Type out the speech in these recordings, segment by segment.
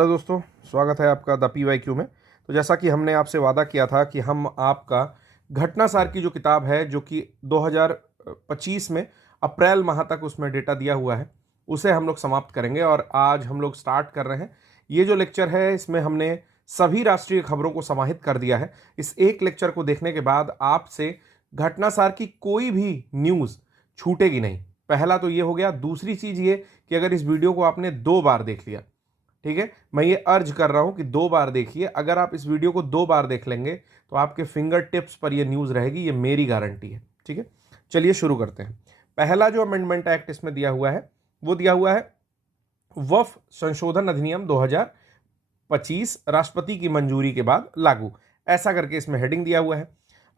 Hello दोस्तों, स्वागत है आपका द PYQ में। तो जैसा कि हमने आपसे वादा किया था कि हम आपका घटनासार की जो किताब है, जो कि 2025 में अप्रैल माह तक उसमें डेटा दिया हुआ है, उसे हम लोग समाप्त करेंगे। और आज हम लोग स्टार्ट कर रहे हैं। ये जो लेक्चर है, इसमें हमने सभी राष्ट्रीय खबरों को समाहित कर दिया है। इस एक लेक्चर को देखने के बाद आपसे घटनासार की कोई भी न्यूज़ छूटेगी नहीं। पहला तो ये हो गया। दूसरी चीज़ ये कि अगर इस वीडियो को आपने 2 बार देख लिया, ठीक है, मैं ये अर्ज कर रहा हूं कि 2 बार देखिए। अगर आप इस वीडियो को 2 बार देख लेंगे तो आपके फिंगर टिप्स पर ये न्यूज़ रहेगी, ये मेरी गारंटी है। ठीक है, चलिए शुरू करते हैं। पहला जो अमेंडमेंट एक्ट इसमें दिया हुआ है, वो दिया हुआ है वक्फ संशोधन अधिनियम 2025 राष्ट्रपति की मंजूरी के बाद लागू, ऐसा करके इसमें हेडिंग दिया हुआ है।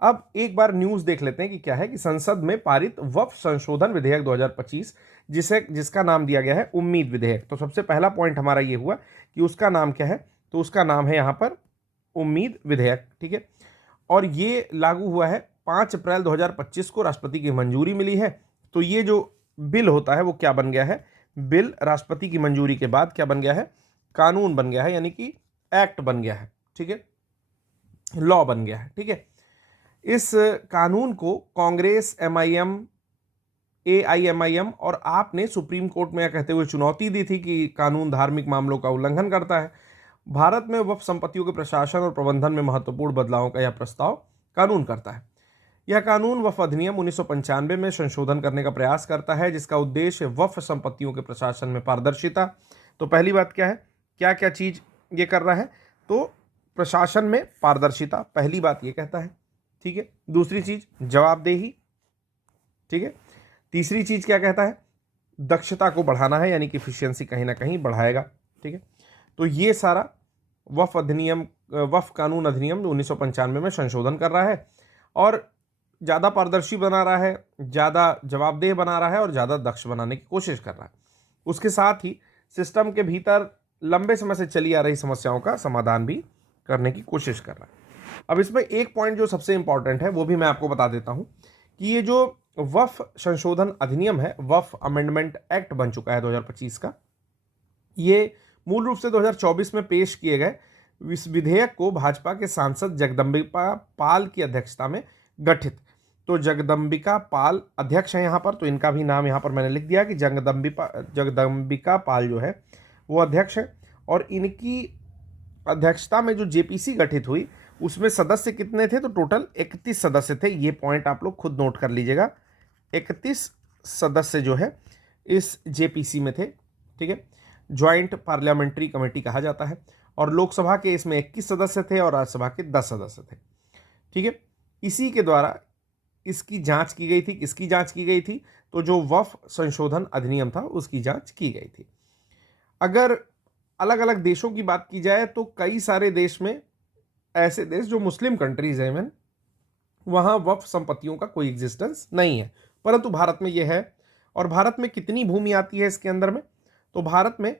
अब एक बार न्यूज़ देख लेते हैं कि क्या है कि संसद में पारित वक्फ संशोधन विधेयक 2025, जिसका नाम दिया गया है उम्मीद विधेयक। तो सबसे पहला पॉइंट हमारा ये हुआ कि उसका नाम क्या है। तो उसका नाम है यहाँ पर उम्मीद विधेयक। ठीक है, और ये लागू हुआ है 5 अप्रैल 2025 को, राष्ट्रपति की मंजूरी मिली है। तो ये जो बिल होता है वो क्या बन गया है? बिल राष्ट्रपति की मंजूरी के बाद क्या बन गया है? कानून बन गया है, यानी कि एक्ट बन गया है। ठीक है, लॉ बन गया है। ठीक है, इस कानून को कांग्रेस, MIM, AIMIM और आपने सुप्रीम कोर्ट में यह कहते हुए चुनौती दी थी कि कानून धार्मिक मामलों का उल्लंघन करता है। भारत में वक्फ संपत्तियों के प्रशासन और प्रबंधन में महत्वपूर्ण बदलावों का यह प्रस्ताव कानून करता है। यह कानून वक्फ अधिनियम 1995 में संशोधन करने का प्रयास करता है, जिसका उद्देश्य वक्फ संपत्तियों के प्रशासन में पारदर्शिता। तो पहली बात क्या है, क्या क्या चीज ये कर रहा है? तो प्रशासन में पारदर्शिता, पहली बात ये कहता है। ठीक है, दूसरी चीज जवाबदेही। ठीक है, तीसरी चीज क्या कहता है? दक्षता को बढ़ाना है, यानी कि इफिशियंसी कहीं ना कहीं बढ़ाएगा। ठीक है, तो ये सारा वक्फ कानून अधिनियम 1995 में संशोधन कर रहा है और ज़्यादा पारदर्शी बना रहा है, ज़्यादा जवाबदेह बना रहा है और ज़्यादा दक्ष बनाने की कोशिश कर रहा है। उसके साथ ही सिस्टम के भीतर लंबे समय से चली आ रही समस्याओं का समाधान भी करने की कोशिश कर रहा है। अब इसमें एक पॉइंट जो सबसे इंपॉर्टेंट है वो भी मैं आपको बता देता हूं कि ये जो वक्फ संशोधन अधिनियम है, वक्फ अमेंडमेंट एक्ट बन चुका है 2025 का। ये मूल रूप से 2024 में पेश किए गए इस विधेयक को भाजपा के सांसद जगदम्बिका पाल की अध्यक्षता में गठित। तो जगदम्बिका पाल अध्यक्ष हैं यहाँ पर, तो इनका भी नाम यहाँ पर मैंने लिख दिया कि जगदम्बिका पाल जो है वो अध्यक्ष है। और इनकी अध्यक्षता में जो JPC गठित हुई, उसमें सदस्य कितने थे? तो टोटल 31 सदस्य थे। ये पॉइंट आप लोग खुद नोट कर लीजिएगा। 31 सदस्य जो है इस JPC में थे। ठीक है, ज्वाइंट पार्लियामेंट्री कमेटी कहा जाता है। और लोकसभा के इसमें 21 सदस्य थे और राज्यसभा के 10 सदस्य थे। ठीक है, इसी के द्वारा इसकी जांच की गई थी। किसकी जांच की गई थी? तो जो वक्फ संशोधन अधिनियम था उसकी जांच की गई थी। अगर अलग अलग देशों की बात की जाए तो कई सारे देश में, ऐसे देश जो मुस्लिम कंट्रीज हैं, इवन वहाँ वक्फ संपत्तियों का कोई एग्जिस्टेंस नहीं है, परंतु भारत में यह है। और भारत में कितनी भूमि आती है इसके अंदर में? तो भारत में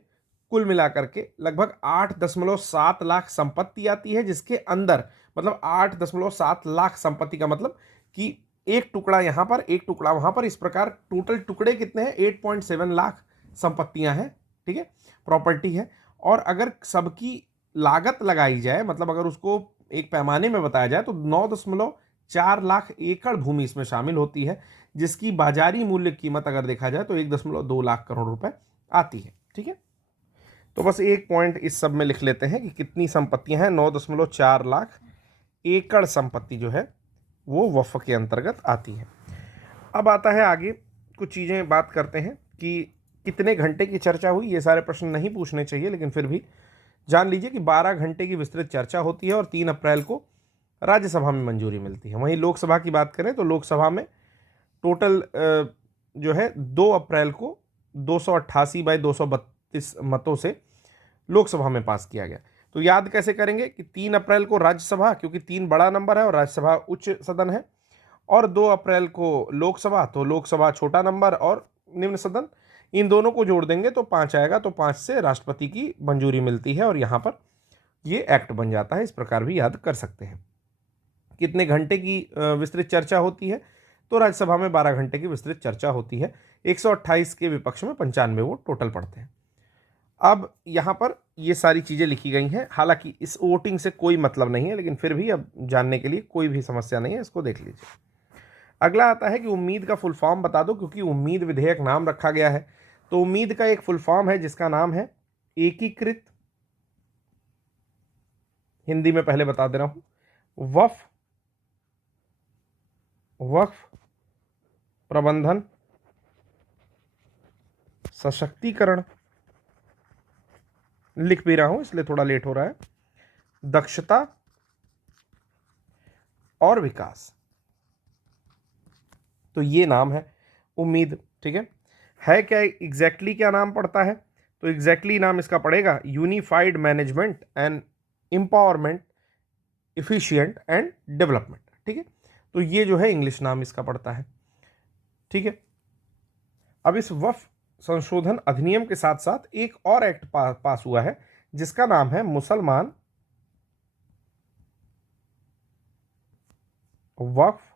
कुल मिलाकर के लगभग 8.7 लाख संपत्ति आती है, जिसके अंदर मतलब 8.7 लाख संपत्ति का मतलब कि एक टुकड़ा यहाँ पर, एक टुकड़ा वहाँ पर, इस प्रकार टोटल टुकड़े कितने हैं? 8.7 लाख संपत्तियाँ हैं। ठीक है, प्रॉपर्टी है। और अगर सबकी लागत लगाई जाए, मतलब अगर उसको एक पैमाने में बताया जाए, तो 9.4 लाख एकड़ भूमि इसमें शामिल होती है, जिसकी बाजारी मूल्य कीमत अगर देखा जाए तो 1.2 लाख करोड़ रुपए आती है। ठीक है, तो बस एक पॉइंट इस सब में लिख लेते हैं कि कितनी संपत्तियां हैं। 9.4 लाख एकड़ संपत्ति जो है वो वक्फ के अंतर्गत आती है। अब आता है आगे कुछ चीज़ें, बात करते हैं कि कितने घंटे की चर्चा हुई। ये सारे प्रश्न नहीं पूछने चाहिए, लेकिन फिर भी जान लीजिए कि 12 घंटे की विस्तृत चर्चा होती है और 3 अप्रैल को राज्यसभा में मंजूरी मिलती है। वहीं लोकसभा की बात करें तो लोकसभा में टोटल जो है 2 अप्रैल को 288 बाई 232 मतों से लोकसभा में पास किया गया। तो याद कैसे करेंगे कि 3 अप्रैल को राज्यसभा, क्योंकि 3 बड़ा नंबर है और राज्यसभा उच्च सदन है, और 2 अप्रैल को लोकसभा, तो लोकसभा छोटा नंबर और निम्न सदन, इन दोनों को जोड़ देंगे तो 5 आएगा। तो 5 से राष्ट्रपति की मंजूरी मिलती है और यहाँ पर ये एक्ट बन जाता है। इस प्रकार भी याद कर सकते हैं। कितने घंटे की विस्तृत चर्चा होती है? तो राज्यसभा में 12 घंटे की विस्तृत चर्चा होती है। 128 के विपक्ष में 95 वोट टोटल पड़ते हैं। अब यहाँ पर ये सारी चीज़ें लिखी गई हैं। हालांकि इस वोटिंग से कोई मतलब नहीं है, लेकिन फिर भी अब जानने के लिए कोई भी समस्या नहीं है, इसको देख लीजिए। अगला आता है कि उम्मीद का फुल फॉर्म बता दो, क्योंकि उम्मीद विधेयक नाम रखा गया है। तो उम्मीद का एक फुल फॉर्म है जिसका नाम है एकीकृत, हिंदी में पहले बता दे रहा हूं, वक्फ प्रबंधन सशक्तिकरण, लिख भी रहा हूं इसलिए थोड़ा लेट हो रहा है, दक्षता और विकास। तो ये नाम है उम्मीद। ठीक है क्या एग्जैक्टली क्या नाम पड़ता है? तो एग्जैक्टली नाम इसका पड़ेगा unified management and empowerment efficient and development. ठीक है, तो ये जो है इंग्लिश नाम इसका पड़ता है। ठीक है, अब इस वक्फ संशोधन अधिनियम के साथ साथ एक और एक्ट पास हुआ है जिसका नाम है मुसलमान वक्फ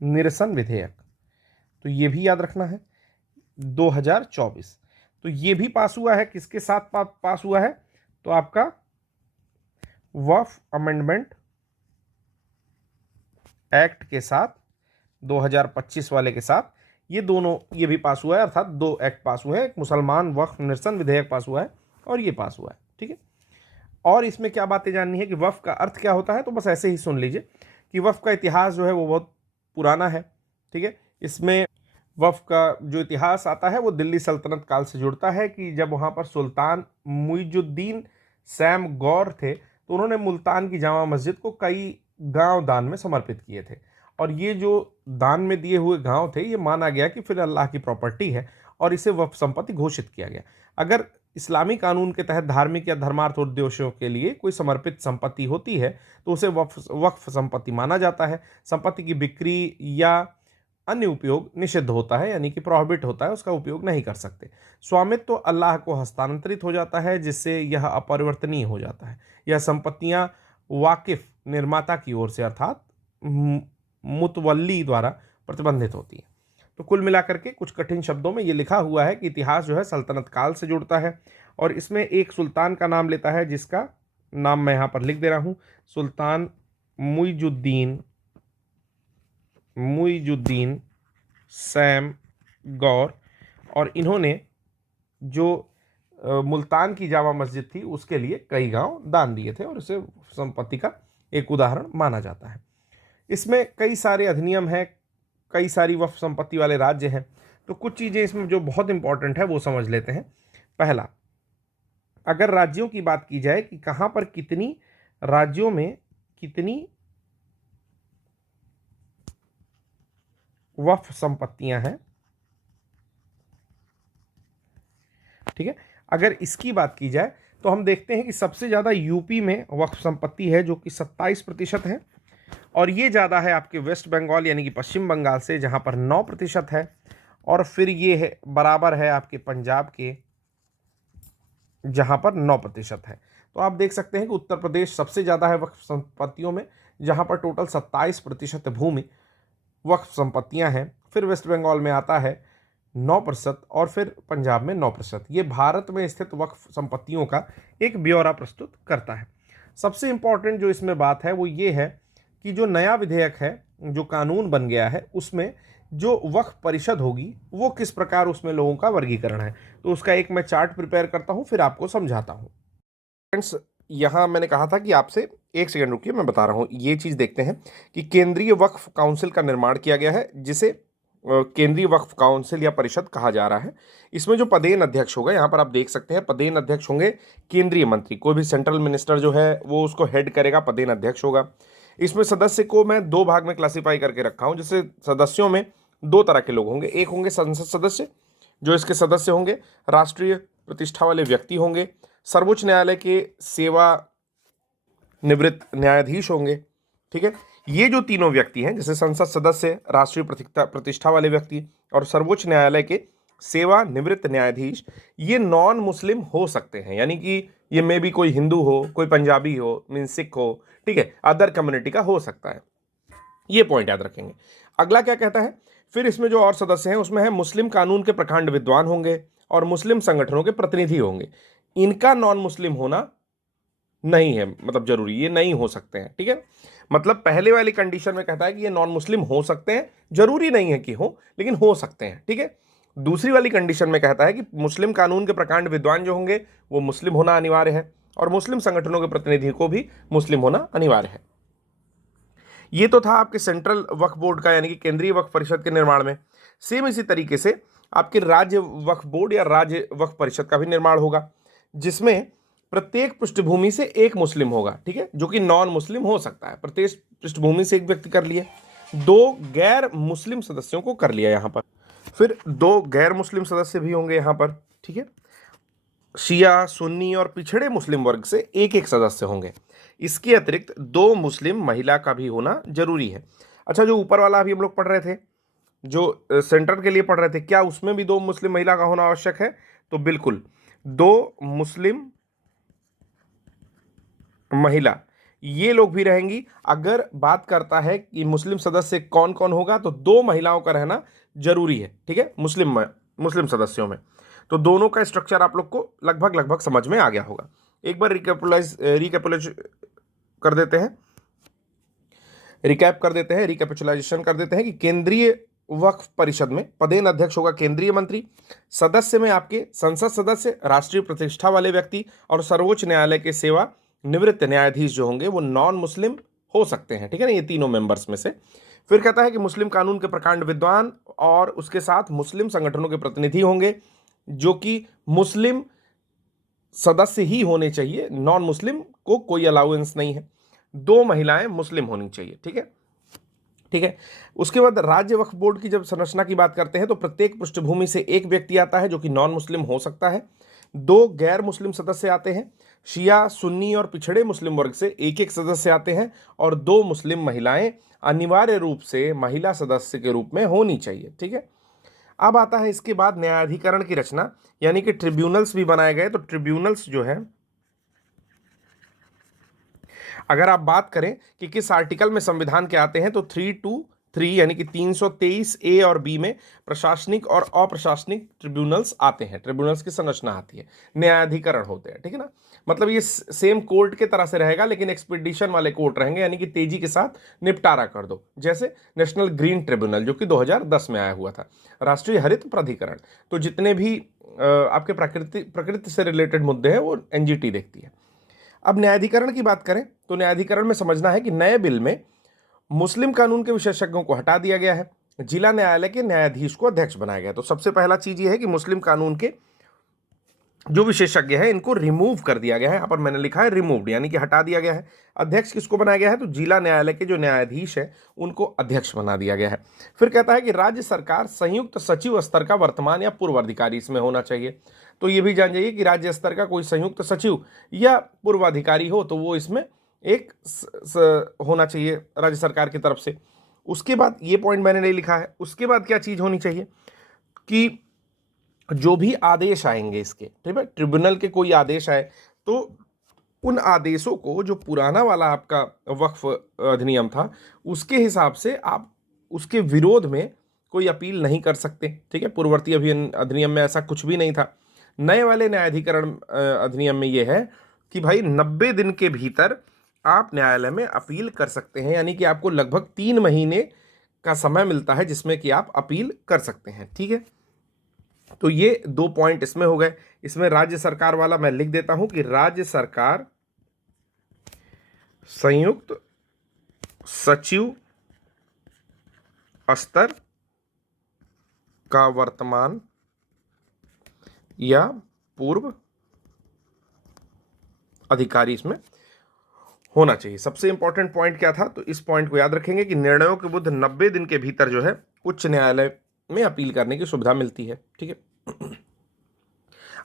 निरसन विधेयक। तो ये भी याद रखना है 2024। तो ये भी पास हुआ है, किसके साथ पास हुआ है? तो आपका वक्फ अमेंडमेंट एक्ट के साथ, 2025 वाले के साथ, ये दोनों, ये भी पास हुआ है, अर्थात दो एक्ट पास हुए हैं। एक मुसलमान वक्फ निरसन विधेयक पास हुआ है और ये पास हुआ है। ठीक है, और इसमें क्या बातें जाननी है कि वक्फ का अर्थ क्या होता है, तो बस ऐसे ही सुन लीजिए कि वक्फ का इतिहास जो है वो बहुत पुराना है। ठीक है, इसमें वक्फ का जो इतिहास आता है वो दिल्ली सल्तनत काल से जुड़ता है कि जब वहाँ पर सुल्तान मुइजुद्दीन सैम गौर थे तो उन्होंने मुल्तान की जामा मस्जिद को कई गांव दान में समर्पित किए थे। और ये जो दान में दिए हुए गांव थे ये माना गया कि फिर अल्लाह की प्रॉपर्टी है और इसे वक्फ संपत्ति घोषित किया गया। अगर इस्लामी कानून के तहत धार्मिक या धर्मार्थ उद्देश्यों के लिए कोई समर्पित संपत्ति होती है तो उसे वक्फ संपत्ति माना जाता है। संपत्ति की बिक्री या अन्य उपयोग निषिद्ध होता है, यानी कि प्रोहिबिट होता है, उसका उपयोग नहीं कर सकते। स्वामित्व तो अल्लाह को हस्तांतरित हो जाता है जिससे यह अपरिवर्तनीय हो जाता है। यह संपत्तियां वाकिफ निर्माता की ओर से अर्थात मुतवल्ली द्वारा प्रतिबंधित होती है। तो कुल मिलाकर के कुछ कठिन शब्दों में ये लिखा हुआ है कि इतिहास जो है सल्तनत काल से जुड़ता है और इसमें एक सुल्तान का नाम लेता है जिसका नाम मैं यहाँ पर लिख दे रहा हूँ, सुल्तान मुइजुद्दीन सैम गौर। और इन्होंने जो मुल्तान की जामा मस्जिद थी उसके लिए कई गांव दान दिए थे और इसे संपत्ति का एक उदाहरण माना जाता है। इसमें कई सारे अधिनियम हैं, कई सारी वक्फ संपत्ति वाले राज्य हैं। तो कुछ चीज़ें इसमें जो बहुत इंपॉर्टेंट है वो समझ लेते हैं। पहला, अगर राज्यों की बात की जाए कि कहाँ पर कितनी राज्यों में कितनी वक्फ संपत्तियां हैं, ठीक है, अगर इसकी बात की जाए तो हम देखते हैं कि सबसे ज़्यादा यूपी में वक्फ संपत्ति है जो कि 27% है और ये ज़्यादा है आपके वेस्ट बंगाल यानी कि पश्चिम बंगाल से जहाँ पर 9% है। और फिर ये है बराबर है आपके पंजाब के जहाँ पर 9% है। तो आप देख सकते हैं कि उत्तर प्रदेश सबसे ज़्यादा है वक्फ संपत्तियों में जहाँ पर टोटल 27% भूमि वक्फ संपत्तियाँ हैं। फिर वेस्ट बंगाल में आता है 9% और फिर पंजाब में 9%। ये भारत में स्थित वक्फ संपत्तियों का एक ब्यौरा प्रस्तुत करता है। सबसे इम्पॉर्टेंट जो इसमें बात है वो ये है कि जो नया विधेयक है, जो कानून बन गया है, उसमें जो वक्फ परिषद होगी वो किस प्रकार उसमें लोगों का वर्गीकरण है, तो उसका एक मैं चार्ट प्रिपेयर करता हूँ फिर आपको समझाता हूँ। फ्रेंड्स, यहाँ मैंने कहा था कि आपसे एक सेकंड रुकिए, मैं बता रहा हूँ। ये चीज़ देखते हैं कि केंद्रीय वक्फ काउंसिल का निर्माण किया गया है जिसे केंद्रीय वक्फ काउंसिल या परिषद कहा जा रहा है। इसमें जो पदेन अध्यक्ष होगा, यहाँ पर आप देख सकते हैं पदेन अध्यक्ष होंगे केंद्रीय मंत्री, कोई भी सेंट्रल मिनिस्टर जो है वो उसको हेड करेगा, पदेन अध्यक्ष होगा। इसमें सदस्य को मैं दो भाग में क्लासीफाई करके रखा हूँ। जैसे सदस्यों में दो तरह के लोग होंगे, एक होंगे संसद सदस्य, जो इसके सदस्य होंगे राष्ट्रीय प्रतिष्ठा वाले व्यक्ति होंगे, सर्वोच्च न्यायालय के सेवा निवृत्त न्यायाधीश होंगे। ठीक है, ये जो तीनों व्यक्ति हैं, जैसे संसद सदस्य, राष्ट्रीय प्रतिष्ठा वाले व्यक्ति और सर्वोच्च न्यायालय के सेवा निवृत्त न्यायाधीश, ये नॉन मुस्लिम हो सकते हैं, यानी कि ये मे भी कोई हिंदू हो, कोई पंजाबी हो, मीन सिख हो, ठीक है, अदर कम्युनिटी का हो सकता है। ये पॉइंट याद रखेंगे। अगला क्या कहता है, फिर इसमें जो और सदस्य हैं उसमें है मुस्लिम कानून के प्रखंड विद्वान होंगे और मुस्लिम संगठनों के प्रतिनिधि होंगे। इनका नॉन मुस्लिम होना नहीं है, मतलब जरूरी, ये नहीं हो सकते हैं, ठीक है। मतलब पहले वाली कंडीशन में कहता है कि ये नॉन मुस्लिम हो सकते हैं, जरूरी नहीं है कि हो, लेकिन हो सकते हैं, ठीक है। दूसरी वाली कंडीशन में कहता है कि मुस्लिम कानून के प्रकांड विद्वान जो होंगे वो मुस्लिम होना अनिवार्य है और मुस्लिम संगठनों के प्रतिनिधि को भी मुस्लिम होना अनिवार्य है। ये तो था आपके सेंट्रल वक्फ बोर्ड का, यानी कि केंद्रीय वक्फ परिषद के निर्माण में। सेम इसी तरीके से आपके राज्य वक्फ बोर्ड या राज्य वक्फ परिषद का भी निर्माण होगा, जिसमें प्रत्येक पृष्ठभूमि से एक मुस्लिम होगा, ठीक है, जो कि नॉन मुस्लिम हो सकता है। प्रत्येक पृष्ठभूमि से एक व्यक्ति कर लिए, दो गैर मुस्लिम सदस्यों को कर लिया यहां पर, फिर दो गैर मुस्लिम सदस्य भी होंगे यहां पर, ठीक है। शिया, सुन्नी और पिछड़े मुस्लिम वर्ग से एक एक सदस्य होंगे। इसके अतिरिक्त दो मुस्लिम महिला का भी होना जरूरी है। अच्छा, जो ऊपर वाला अभी हम लोग पढ़ रहे थे, जो सेंटर के लिए पढ़ रहे थे, क्या उसमें भी दो मुस्लिम महिला का होना आवश्यक है? तो बिल्कुल, दो मुस्लिम महिला ये लोग भी रहेंगी। अगर बात करता है कि मुस्लिम सदस्य कौन कौन होगा, तो दो महिलाओं का रहना जरूरी है, ठीक है, मुस्लिम सदस्यों में। तो दोनों का स्ट्रक्चर आप लोग को लगभग लगभग समझ में आ गया होगा। एक बार रिकैपुलाइज कर देते हैं, रिकैपिचुलाइजेशन कर देते हैं कि केंद्रीय वक्फ परिषद में पदेन अध्यक्ष होगा केंद्रीय मंत्री। सदस्य में आपके संसद सदस्य, राष्ट्रीय प्रतिष्ठा वाले व्यक्ति और सर्वोच्च न्यायालय के सेवा निवृत्त न्यायाधीश जो होंगे वो नॉन मुस्लिम हो सकते हैं, ठीक है ना, ये तीनों मेंबर्स में से। फिर कहता है कि मुस्लिम कानून के प्रकांड विद्वान और उसके साथ मुस्लिम संगठनों के प्रतिनिधि होंगे, जो कि मुस्लिम सदस्य ही होने चाहिए, नॉन मुस्लिम को कोई अलाउंस नहीं है। दो महिलाएं मुस्लिम होनी चाहिए, ठीक है, ठीक है। उसके बाद राज्य वक्फ बोर्ड की जब संरचना की बात करते हैं तो प्रत्येक पृष्ठभूमि से एक व्यक्ति आता है जो कि नॉन मुस्लिम हो सकता है, दो गैर मुस्लिम सदस्य आते हैं, शिया, सुन्नी और पिछड़े मुस्लिम वर्ग से एक एक सदस्य आते हैं, और दो मुस्लिम महिलाएं अनिवार्य रूप से महिला सदस्य के रूप में होनी चाहिए, ठीक है। अब आता है इसके बाद न्यायाधिकरण की रचना, यानी कि ट्रिब्यूनल्स भी बनाए गए। तो ट्रिब्यूनल्स जो है, अगर आप बात करें कि किस आर्टिकल में संविधान के आते हैं, तो 323 यानी कि 323 ए और बी में प्रशासनिक और अप्रशासनिक ट्रिब्यूनल्स आते हैं, ट्रिब्यूनल्स की संरचना आती है, न्यायाधिकरण होते हैं, ठीक है ना। मतलब ये सेम कोर्ट के तरह से रहेगा, लेकिन एक्सपीडिशन वाले कोर्ट रहेंगे, यानी कि तेजी के साथ निपटारा कर दो, जैसे नेशनल ग्रीन ट्रिब्यूनल जो कि 2010 में आया हुआ था, राष्ट्रीय हरित प्राधिकरण। तो जितने भी आपके प्रकृति से रिलेटेड मुद्दे हैं वो एनजीटी देखती है। अब न्यायाधिकरण की बात करें तो न्यायाधिकरण में समझना है कि नए बिल में मुस्लिम कानून के विशेषज्ञों को हटा दिया गया है, जिला न्यायालय के न्यायाधीश को अध्यक्ष बनाया गया है। तो सबसे पहला चीज ये है कि मुस्लिम कानून के जो विशेषज्ञ हैं इनको रिमूव कर दिया गया है। यहाँ पर मैंने लिखा है रिमूव्ड, यानी कि हटा दिया गया है। अध्यक्ष किसको बनाया गया है? तो जिला न्यायालय के जो न्यायाधीश है उनको अध्यक्ष बना दिया गया है। फिर कहता है कि राज्य सरकार संयुक्त सचिव स्तर का वर्तमान या पूर्व अधिकारी इसमें होना चाहिए। तो ये भी जान जाइए कि राज्य स्तर का कोई संयुक्त सचिव या पूर्व अधिकारी हो तो वो इसमें एक होना चाहिए राज्य सरकार की तरफ से। उसके बाद ये पॉइंट मैंने नहीं लिखा है, उसके बाद क्या चीज होनी चाहिए कि जो भी आदेश आएंगे इसके, ठीक है, ट्रिब्यूनल के कोई आदेश आए तो उन आदेशों को, जो पुराना वाला आपका वक्फ अधिनियम था उसके हिसाब से आप उसके विरोध में कोई अपील नहीं कर सकते, ठीक है। पूर्ववर्ती अधिनियम में ऐसा कुछ भी नहीं था। नए वाले न्यायाधिकरण अधिनियम में यह है कि भाई 90 दिन के भीतर आप न्यायालय में अपील कर सकते हैं, यानी कि आपको लगभग 3 महीने का समय मिलता है जिसमें कि आप अपील कर सकते हैं, ठीक है। तो ये 2 पॉइंट इसमें हो गए। इसमें राज्य सरकार वाला मैं लिख देता हूं कि राज्य सरकार संयुक्त सचिव स्तर का वर्तमान या पूर्व अधिकारी इसमें होना चाहिए। सबसे इंपॉर्टेंट पॉइंट क्या था, तो इस पॉइंट को याद रखेंगे कि निर्णयों के विरुद्ध 90 दिन के भीतर जो है उच्च न्यायालय में अपील करने की सुविधा मिलती है, ठीक है।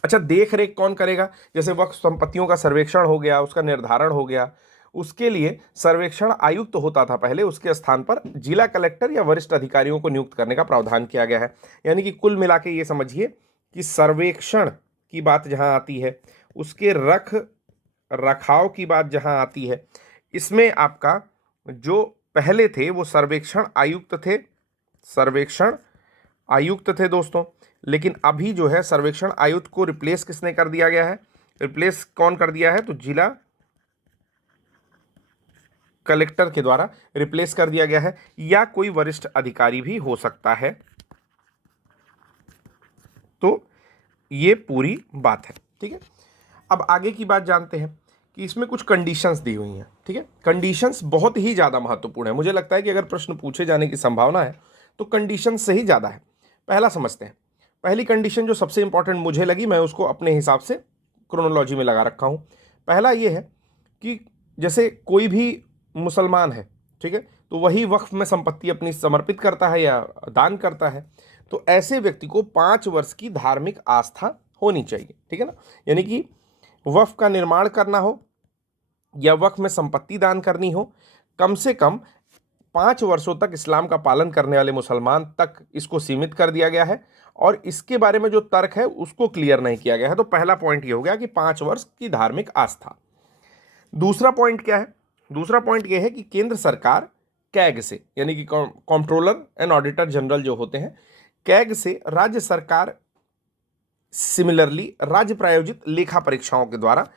अच्छा, देख रेख कौन करेगा? जैसे वक्फ संपत्तियों का सर्वेक्षण हो गया, उसका निर्धारण हो गया, उसके लिए सर्वेक्षण आयुक्त तो होता था पहले, उसके स्थान पर जिला कलेक्टर या वरिष्ठ अधिकारियों को नियुक्त करने का प्रावधान किया गया है। यानी कि कुल मिला के ये समझिए कि सर्वेक्षण की बात जहां आती है, उसके रख रखाव की बात जहां आती है, इसमें आपका जो पहले थे वो सर्वेक्षण आयुक्त थे, सर्वेक्षण आयुक्त थे दोस्तों। लेकिन अभी जो है सर्वेक्षण आयुक्त को रिप्लेस किसने कर दिया गया है? रिप्लेस कौन कर दिया है? तो जिला कलेक्टर के द्वारा रिप्लेस कर दिया गया है, या कोई वरिष्ठ अधिकारी भी हो सकता है। तो ये पूरी बात है, ठीक है। अब आगे की बात जानते हैं कि इसमें कुछ कंडीशंस दी हुई हैं, ठीक है। कंडीशंस बहुत ही ज़्यादा महत्वपूर्ण है। मुझे लगता है कि अगर प्रश्न पूछे जाने की संभावना है तो कंडीशन से ही ज़्यादा है। पहला समझते हैं। पहली कंडीशन जो सबसे इंपॉर्टेंट मुझे लगी, मैं उसको अपने हिसाब से क्रोनोलॉजी में लगा रखा हूँ। पहला ये है कि जैसे कोई भी मुसलमान है, ठीक है, तो वही वक्फ में संपत्ति अपनी समर्पित करता है या दान करता है, तो ऐसे व्यक्ति को 5 वर्ष की धार्मिक आस्था होनी चाहिए, ठीक है ना। यानी कि वक्फ का निर्माण करना हो या वक्फ में संपत्ति दान करनी हो, कम से कम 5 वर्षों तक इस्लाम का पालन करने वाले मुसलमान तक इसको सीमित कर दिया गया है, और इसके बारे में जो तर्क है उसको क्लियर नहीं किया गया है। तो पहला पॉइंट ये हो गया कि 5 वर्ष की धार्मिक आस्था। दूसरा पॉइंट क्या है? दूसरा पॉइंट ये है कि केंद्र सरकार कैग से, यानी कि कंट्रोलर एंड ऑडिटर जनरल जो होते हैं, कैग से राज्य सरकार सिमिलरली राज्य प्रायोजित लेखा परीक्षाओं के द्वारा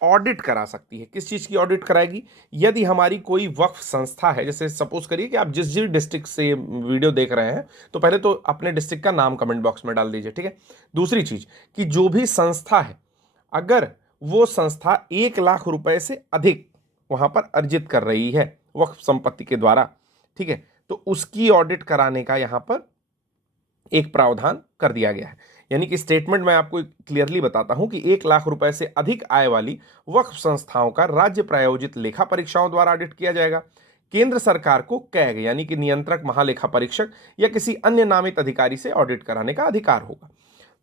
ऑडिट करा सकती है। किस चीज़ की ऑडिट कराएगी? यदि हमारी कोई वक्फ संस्था है, जैसे सपोज करिए कि आप जिस जिस डिस्ट्रिक्ट से वीडियो देख रहे हैं, तो पहले तो अपने डिस्ट्रिक्ट का नाम कमेंट बॉक्स में डाल दीजिए, ठीक है। दूसरी चीज़ कि जो भी संस्था है, अगर वो संस्था 1 लाख रुपए से अधिक वहाँ पर अर्जित कर रही है वक्फ संपत्ति के द्वारा, ठीक है, तो उसकी ऑडिट कराने का यहाँ पर एक प्रावधान कर दिया गया है। यानी कि स्टेटमेंट मैं आपको क्लियरली बताता हूं कि 1 लाख रुपए से अधिक आय वाली वक्फ संस्थाओं का राज्य प्रायोजित लेखा परीक्षाओं द्वारा ऑडिट किया जाएगा। केंद्र सरकार को कैग यानी कि नियंत्रक महालेखा परीक्षक या किसी अन्य नामित अधिकारी से ऑडिट कराने का अधिकार होगा।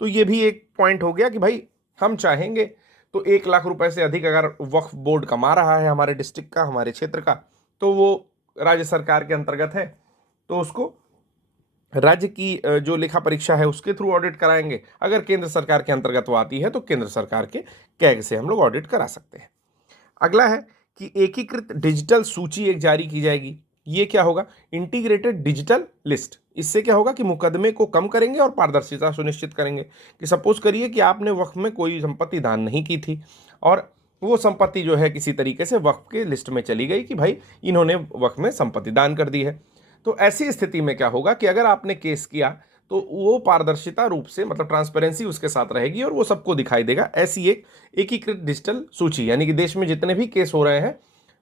तो ये भी एक पॉइंट हो गया कि भाई हम चाहेंगे तो 1 लाख रुपए से अधिक अगर वक्फ बोर्ड कमा रहा है हमारे डिस्ट्रिक्ट का, हमारे क्षेत्र का, तो वो राज्य सरकार के अंतर्गत है, तो उसको राज्य की जो लेखा परीक्षा है उसके थ्रू ऑडिट कराएंगे। अगर केंद्र सरकार के अंतर्गत वो आती है तो केंद्र सरकार के कैग से हम लोग ऑडिट करा सकते हैं। अगला है कि एकीकृत डिजिटल सूची एक जारी की जाएगी। ये क्या होगा? Integrated digital list. इससे क्या होगा कि मुकदमे को कम करेंगे और पारदर्शिता सुनिश्चित करेंगे। कि सपोज करिए कि आपने वक्फ में कोई संपत्ति दान नहीं की थी और वो संपत्ति जो है किसी तरीके से वक्फ के लिस्ट में चली गई कि भाई इन्होंने वक्फ में संपत्ति दान कर दी है, तो ऐसी स्थिति में क्या होगा कि अगर आपने केस किया तो वो पारदर्शिता रूप से, मतलब ट्रांसपेरेंसी उसके साथ रहेगी और वो सबको दिखाई देगा। ऐसी एक एकीकृत डिजिटल सूची, यानी कि देश में जितने भी केस हो रहे हैं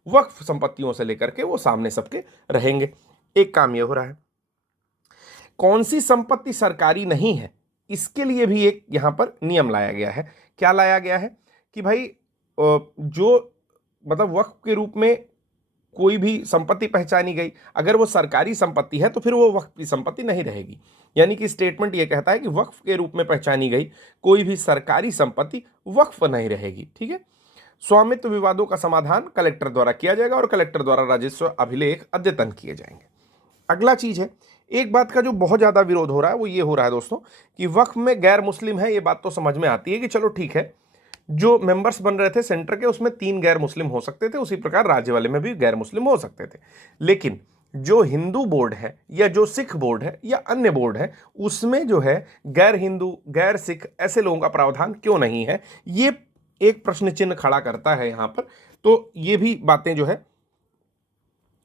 वक्फ संपत्तियों से लेकर के, वो सामने सबके रहेंगे। एक काम ये हो रहा है। कौन सी संपत्ति सरकारी नहीं है, इसके लिए भी एक यहां पर नियम लाया गया है। क्या लाया गया है? कि भाई जो मतलब वक्फ के रूप में कोई भी संपत्ति पहचानी गई, अगर वो सरकारी संपत्ति है तो फिर वो वक्फ की संपत्ति नहीं रहेगी। यानी कि स्टेटमेंट ये कहता है कि वक्फ के रूप में पहचानी गई कोई भी सरकारी संपत्ति वक्फ नहीं रहेगी, ठीक है। स्वामित्व विवादों का समाधान कलेक्टर द्वारा किया जाएगा और कलेक्टर द्वारा राजस्व अभिलेख अद्यतन किए जाएंगे। अगला चीज है, एक बात का जो बहुत ज्यादा विरोध हो रहा है वो ये हो रहा है दोस्तों कि वक्फ में गैर मुस्लिम है। ये बात तो समझ में आती है कि चलो ठीक है, जो मेंबर्स बन रहे थे सेंटर के उसमें 3 गैर मुस्लिम हो सकते थे, उसी प्रकार राज्य वाले में भी गैर मुस्लिम हो सकते थे। लेकिन जो हिंदू बोर्ड है या जो सिख बोर्ड है या अन्य बोर्ड है, उसमें जो है गैर हिंदू, गैर सिख ऐसे लोगों का प्रावधान क्यों नहीं है? ये एक प्रश्न चिन्ह खड़ा करता है यहां पर। तो ये भी बातें जो है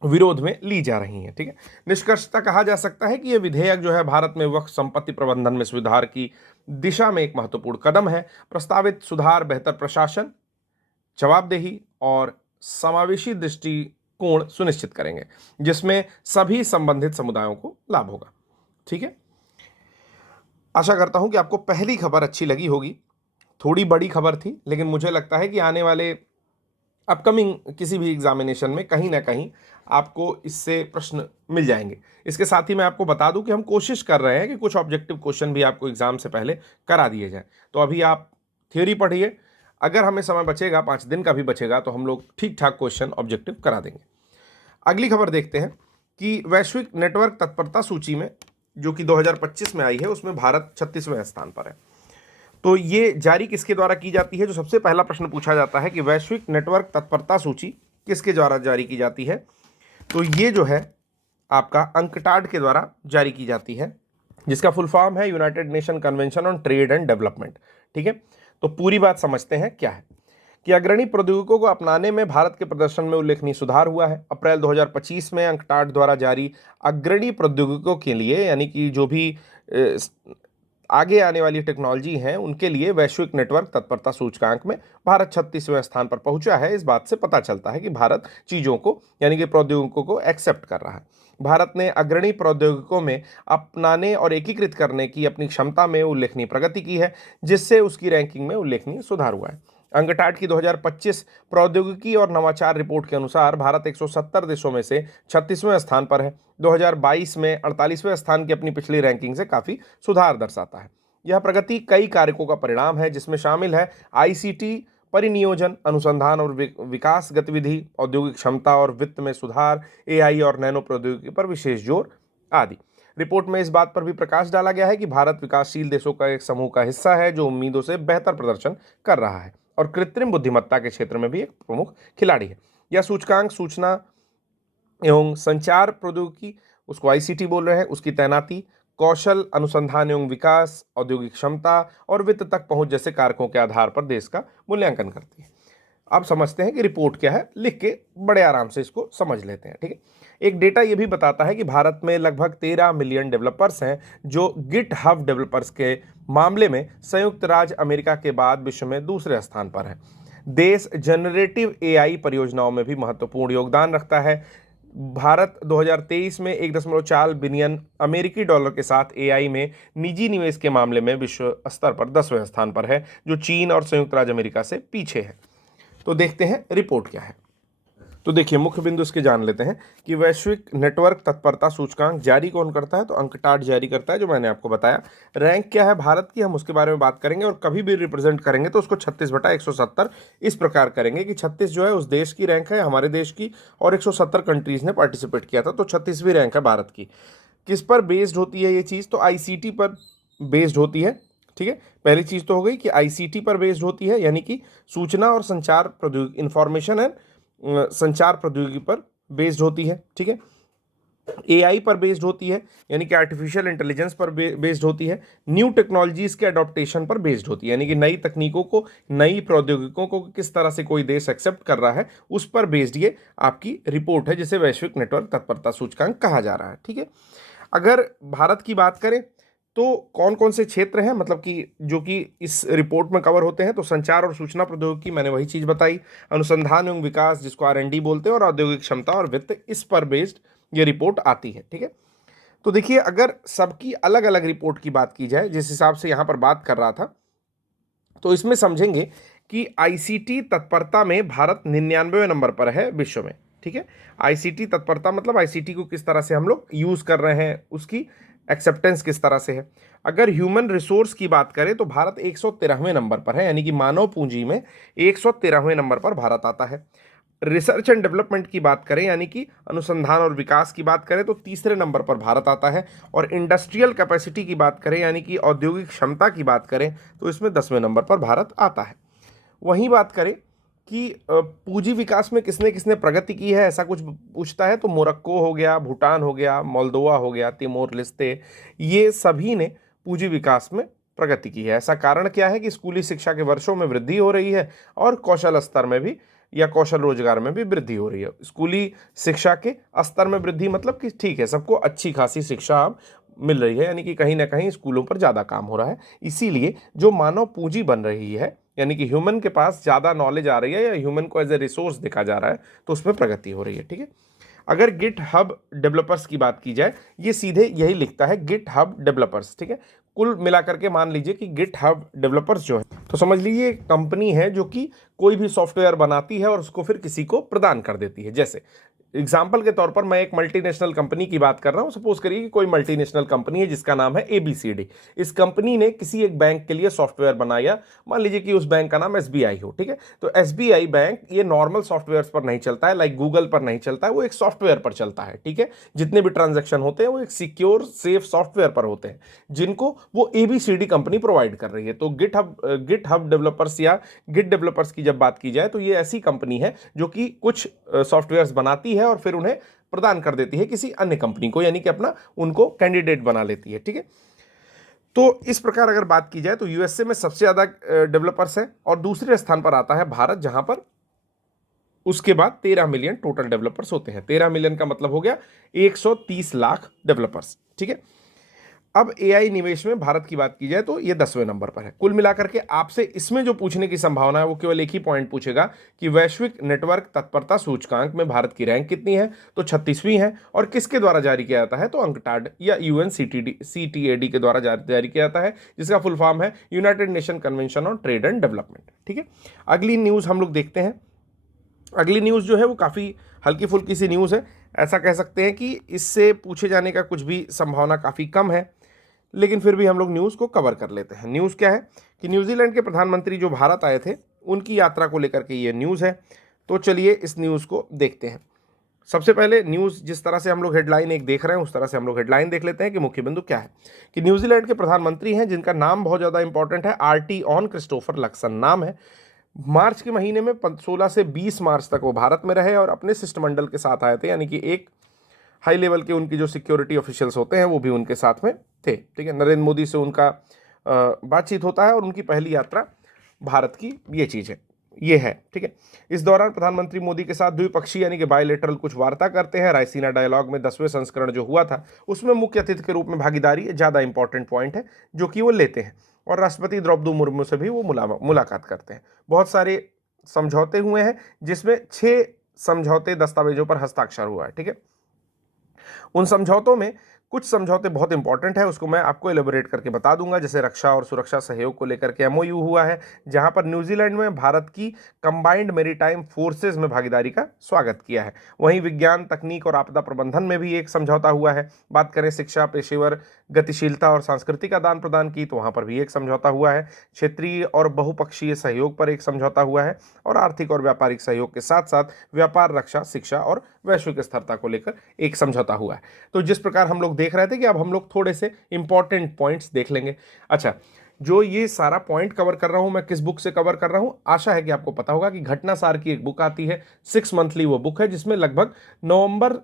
विरोध में ली जा रही हैं, ठीक है। निष्कर्षतः कहा जा सकता है कि यह विधेयक जो है भारत में वक्फ संपत्ति प्रबंधन में सुधार की दिशा में एक महत्वपूर्ण कदम है। प्रस्तावित सुधार बेहतर प्रशासन, जवाबदेही और समावेशी दृष्टिकोण सुनिश्चित करेंगे, जिसमें सभी संबंधित समुदायों को लाभ होगा, ठीक है। आशा करता हूं कि आपको पहली खबर अच्छी लगी होगी। थोड़ी बड़ी खबर थी, लेकिन मुझे लगता है कि आने वाले अपकमिंग किसी भी एग्जामिनेशन में कहीं ना कहीं आपको इससे प्रश्न मिल जाएंगे। इसके साथ ही मैं आपको बता दूं कि हम कोशिश कर रहे हैं कि कुछ ऑब्जेक्टिव क्वेश्चन भी आपको एग्जाम से पहले करा दिए जाएं। तो अभी आप थ्योरी पढ़िए, अगर हमें समय बचेगा, 5 दिन का भी बचेगा, तो हम लोग ठीक ठाक क्वेश्चन ऑब्जेक्टिव करा देंगे। अगली खबर देखते हैं कि वैश्विक नेटवर्क तत्परता सूची में, जो कि 2025 में आई है, उसमें भारत 36वें स्थान पर है। तो ये जारी किसके द्वारा की जाती है? जो सबसे पहला प्रश्न पूछा जाता है कि वैश्विक नेटवर्क तत्परता सूची किसके द्वारा जारी की जाती है, तो ये जो है आपका अंकटाड के द्वारा जारी की जाती है, जिसका फुल फॉर्म है United nation convention on trade and development. ठीक है, तो पूरी बात समझते हैं क्या है कि अग्रणी प्रौद्योगिकों को अपनाने में भारत के प्रदर्शन में उल्लेखनीय सुधार हुआ है। अप्रैल 2025 में अंकटाड द्वारा जारी अग्रणी प्रौद्योगिकों के लिए, यानी कि जो भी आगे आने वाली टेक्नोलॉजी हैं उनके लिए वैश्विक नेटवर्क तत्परता सूचकांक में भारत 36वें स्थान पर पहुंचा है। इस बात से पता चलता है कि भारत चीज़ों को, यानी कि प्रौद्योगिकों को एक्सेप्ट कर रहा है। भारत ने अग्रणी प्रौद्योगिकों में अपनाने और एकीकृत करने की अपनी क्षमता में उल्लेखनीय प्रगति की है, जिससे उसकी रैंकिंग में उल्लेखनीय सुधार हुआ है। अंकटाड की 2025 प्रौद्योगिकी और नवाचार रिपोर्ट के अनुसार भारत 170 देशों में से 36वें स्थान पर है। 2022 में 48वें स्थान की अपनी पिछली रैंकिंग से काफ़ी सुधार दर्शाता है। यह प्रगति कई कारकों का परिणाम है, जिसमें शामिल है आईसीटी परिनियोजन, अनुसंधान और विकास गतिविधि, औद्योगिक क्षमता और वित्त में सुधार, एआई और नैनो प्रौद्योगिकी पर विशेष जोर आदि। रिपोर्ट में इस बात पर भी प्रकाश डाला गया है कि भारत विकासशील देशों का एक समूह का हिस्सा है जो उम्मीदों से बेहतर प्रदर्शन कर रहा है और कृत्रिम बुद्धिमत्ता के क्षेत्र में भी एक प्रमुख खिलाड़ी है। यह सूचकांक सूचना एवं संचार प्रौद्योगिकी, उसको आईसीटी बोल रहे हैं, उसकी तैनाती, कौशल, अनुसंधान एवं विकास, औद्योगिक क्षमता और वित्त तक पहुंच जैसे कारकों के आधार पर देश का मूल्यांकन करती है। अब समझते हैं कि रिपोर्ट क्या है, लिख के बड़े आराम से इसको समझ लेते हैं। ठीक है, एक डेटा ये भी बताता है कि भारत में लगभग 13 मिलियन डेवलपर्स हैं, जो गिटहब डेवलपर्स के मामले में संयुक्त राज्य अमेरिका के बाद विश्व में दूसरे स्थान पर है। देश जनरेटिव एआई परियोजनाओं में भी महत्वपूर्ण योगदान रखता है। भारत 2023 में 1.4 बिलियन अमेरिकी डॉलर के साथ एआई में निजी निवेश के मामले में विश्व स्तर पर 10वें स्थान पर है, जो चीन और संयुक्त राज्य अमेरिका से पीछे है। तो देखते हैं रिपोर्ट क्या है। तो देखिए, मुख्य बिंदु इसके जान लेते हैं कि वैश्विक नेटवर्क तत्परता सूचकांक जारी कौन करता है, तो अंकटाड जारी करता है, जो मैंने आपको बताया। रैंक क्या है भारत की, हम उसके बारे में बात करेंगे, और कभी भी रिप्रेजेंट करेंगे तो उसको 36/170 इस प्रकार करेंगे कि 36 जो है उस देश की रैंक है, हमारे देश की, और 170 कंट्रीज ने पार्टिसिपेट किया था, तो 36वीं रैंक है भारत की। किस पर बेस्ड होती है ये चीज़, तो आईसीटी पर बेस्ड होती है। ठीक है, पहली चीज़ तो हो गई कि आईसीटी पर बेस्ड होती है, यानी कि सूचना और संचार प्रौद्योगिकी, इंफॉर्मेशन एंड संचार प्रौद्योगिकी पर बेस्ड होती है। ठीक है, एआई पर बेस्ड होती है, यानी कि आर्टिफिशियल इंटेलिजेंस पर बेस्ड होती है। न्यू टेक्नोलॉजीज के अडॉप्टेशन पर बेस्ड होती है, यानी कि नई तकनीकों को, नई प्रौद्योगिकों को किस तरह से कोई देश एक्सेप्ट कर रहा है, उस पर बेस्ड ये आपकी रिपोर्ट है, जिसे वैश्विक नेटवर्क तत्परता सूचकांक कहा जा रहा है। ठीक है, अगर भारत की बात करें तो कौन कौन से क्षेत्र हैं, मतलब कि जो कि इस रिपोर्ट में कवर होते हैं, तो संचार और सूचना प्रौद्योगिकी, मैंने वही चीज़ बताई, अनुसंधान एवं विकास जिसको आरएनडी बोलते हैं, और औद्योगिक क्षमता और वित्त, इस पर बेस्ड ये रिपोर्ट आती है। ठीक है, तो देखिए, अगर सबकी अलग अलग रिपोर्ट की बात की जाए, जिस हिसाब से यहाँ पर बात कर रहा था, तो इसमें समझेंगे कि आईसीटी तत्परता में भारत 99वें नंबर पर है विश्व में। ठीक है, आईसीटी तत्परता मतलब आईसीटी को किस तरह से हम लोग यूज़ कर रहे हैं, उसकी एक्सेप्टेंस किस तरह से है। अगर ह्यूमन रिसोर्स की बात करें तो भारत 113वें नंबर पर है, यानी कि मानव पूंजी में 113वें नंबर पर भारत आता है। रिसर्च एंड डेवलपमेंट की बात करें, यानी कि अनुसंधान और विकास की बात करें, तो तीसरे नंबर पर भारत आता है। और इंडस्ट्रियल कैपेसिटी की बात करें, यानी कि औद्योगिक क्षमता की बात करें, तो इसमें 10वें नंबर पर भारत आता है। वहीं बात करें कि पूंजी विकास में किसने किसने प्रगति की है, ऐसा कुछ पूछता है, तो मोरक्को हो गया, भूटान हो गया, मोल्दोवा हो गया, तिमोर लेस्ते, ये सभी ने पूंजी विकास में प्रगति की है। ऐसा कारण क्या है कि स्कूली शिक्षा के वर्षों में वृद्धि हो रही है और कौशल स्तर में भी, या कौशल रोजगार में भी वृद्धि हो रही है। स्कूली शिक्षा के स्तर में वृद्धि मतलब कि ठीक है, सबको अच्छी खासी शिक्षा अब मिल रही है, यानी कि कहीं ना कहीं स्कूलों पर ज़्यादा काम हो रहा है, इसीलिए जो मानव पूंजी बन रही है, यानी कि ह्यूमन के पास ज़्यादा नॉलेज आ रही है, या ह्यूमन को एज ए रिसोर्स देखा जा रहा है, तो उसमें प्रगति हो रही है। ठीक है, अगर गिटहब डेवलपर्स की बात की जाए, ये सीधे यही लिखता है, गिटहब डेवलपर्स। ठीक है, कुल मिलाकर के मान लीजिए कि गिटहब डेवलपर्स जो है, तो समझ लीजिए एक कंपनी है जो कि कोई भी सॉफ्टवेयर बनाती है और उसको फिर किसी को प्रदान कर देती है। जैसे एग्जाम्पल के तौर पर मैं एक मल्टीनेशनल कंपनी की बात कर रहा हूं। सपोज करिए कि कोई मल्टीनेशनल कंपनी है जिसका नाम है एबीसीडी। इस कंपनी ने किसी एक बैंक के लिए सॉफ्टवेयर बनाया, मान लीजिए कि उस बैंक का नाम एसबीआई हो। ठीक है, तो एसबीआई बैंक ये नॉर्मल सॉफ्टवेयर पर नहीं चलता है, लाइक गूगल पर नहीं चलता है, वो एक सॉफ्टवेयर पर चलता है। ठीक है, जितने भी ट्रांजेक्शन होते हैं वो एक सिक्योर सेफ सॉफ्टवेयर पर होते हैं, जिनको वो एबीसीडी कंपनी प्रोवाइड कर रही है। तो गिटहब डेवलपर्स या गिट डेवलपर्स की जब बात की जाए, तो ये ऐसी कंपनी है जो कि कुछ सॉफ्टवेयर्स बनाती है और फिर उन्हें प्रदान कर देती है किसी अन्य कंपनी को, यानी कि अपना उनको कैंडिडेट बना लेती है। ठीक है, तो इस प्रकार अगर बात की जाए तो यूएसए में सबसे ज्यादा डेवलपर्स है और दूसरे स्थान पर आता है भारत, जहां पर उसके बाद 13 मिलियन टोटल डेवलपर्स होते हैं। 13 मिलियन का मतलब हो गया 130 लाख डेवलपर्स। ठीक है, अब एआई निवेश में भारत की बात की जाए तो ये 10वें नंबर पर है। कुल मिलाकर के आपसे इसमें जो पूछने की संभावना है वो केवल एक ही पॉइंट पूछेगा कि वैश्विक नेटवर्क तत्परता सूचकांक में भारत की रैंक कितनी है, तो 36वीं है, और किसके द्वारा जारी किया जाता है, तो अंकटाड या यूएनसीटीएडी के द्वारा जारी किया जाता है, जिसका फुल फॉर्म है United nation convention on trade and development. ठीक है, अगली न्यूज हम लोग देखते हैं। अगली न्यूज़ जो है वो काफ़ी हल्की फुल्की सी न्यूज़ है, ऐसा कह सकते हैं कि इससे पूछे जाने का कुछ भी संभावना काफ़ी कम है, लेकिन फिर भी हम लोग न्यूज़ को कवर कर लेते हैं। न्यूज़ क्या है कि न्यूजीलैंड के प्रधानमंत्री जो भारत आए थे उनकी यात्रा को लेकर के ये न्यूज़ है। तो चलिए इस न्यूज़ को देखते हैं। सबसे पहले न्यूज़ जिस तरह से हम लोग हेडलाइन एक देख रहे हैं उस तरह से हम लोग हेडलाइन देख लेते हैं कि मुख्य बिंदु क्या है। कि न्यूजीलैंड के प्रधानमंत्री हैं जिनका नाम बहुत ज़्यादा इंपॉर्टेंट है, आरटी ऑन क्रिस्टोफर लक्सन नाम है। मार्च के महीने में 16 से 20 मार्च तक वो भारत में रहे और अपने शिष्टमंडल के साथ आए थे, यानी कि एक हाई लेवल के उनकी जो सिक्योरिटी ऑफिशियल्स होते हैं वो भी उनके साथ में थे। ठीक है, नरेंद्र मोदी से उनका बातचीत होता है और उनकी पहली यात्रा भारत की ये चीज़ है, ये है। ठीक है, इस दौरान प्रधानमंत्री मोदी के साथ द्विपक्षीय यानी कि बायलैटरल कुछ वार्ता करते हैं। रायसीना डायलॉग में 10वें संस्करण जो हुआ था उसमें मुख्य अतिथि के रूप में भागीदारी ज़्यादा इंपॉर्टेंट पॉइंट है जो कि वो लेते हैं, और राष्ट्रपति द्रौपदी मुर्मू से भी वो मुलाकात करते हैं। बहुत सारे समझौते हुए हैं जिसमें 6 समझौते दस्तावेजों पर हस्ताक्षर हुआ है। ठीक है, उन समझौतों में कुछ समझौते बहुत इंपॉर्टेंट है, उसको मैं आपको एलिबोरेट करके बता दूंगा। जैसे रक्षा और सुरक्षा सहयोग को लेकर के एमओयू हुआ है, जहां पर न्यूजीलैंड में भारत की कंबाइंड मैरीटाइम फोर्सेस में भागीदारी का स्वागत किया है। वहीं विज्ञान, तकनीक और आपदा प्रबंधन में भी एक समझौता हुआ है। बात करें शिक्षा, पेशेवर गतिशीलता और सांस्कृतिक आदान प्रदान की, तो वहां पर भी एक समझौता हुआ है। क्षेत्रीय और बहुपक्षीय सहयोग पर एक समझौता हुआ है, और आर्थिक और व्यापारिक सहयोग के साथ साथ व्यापार, रक्षा, शिक्षा और वैश्विक स्थिरता को लेकर एक समझौता हुआ है। तो जिस प्रकार हम लोग देख रहे थे कि अब हम लोग थोड़े से इंपॉर्टेंट पॉइंट्स देख लेंगे। अच्छा, जो ये सारा पॉइंट कवर कर रहा हूं मैं किस बुक से कवर कर रहा हूं, आशा है कि आपको पता होगा कि घटनासार की एक बुक आती है, 6 मंथली वो बुक है, जिसमें लगभग नवंबर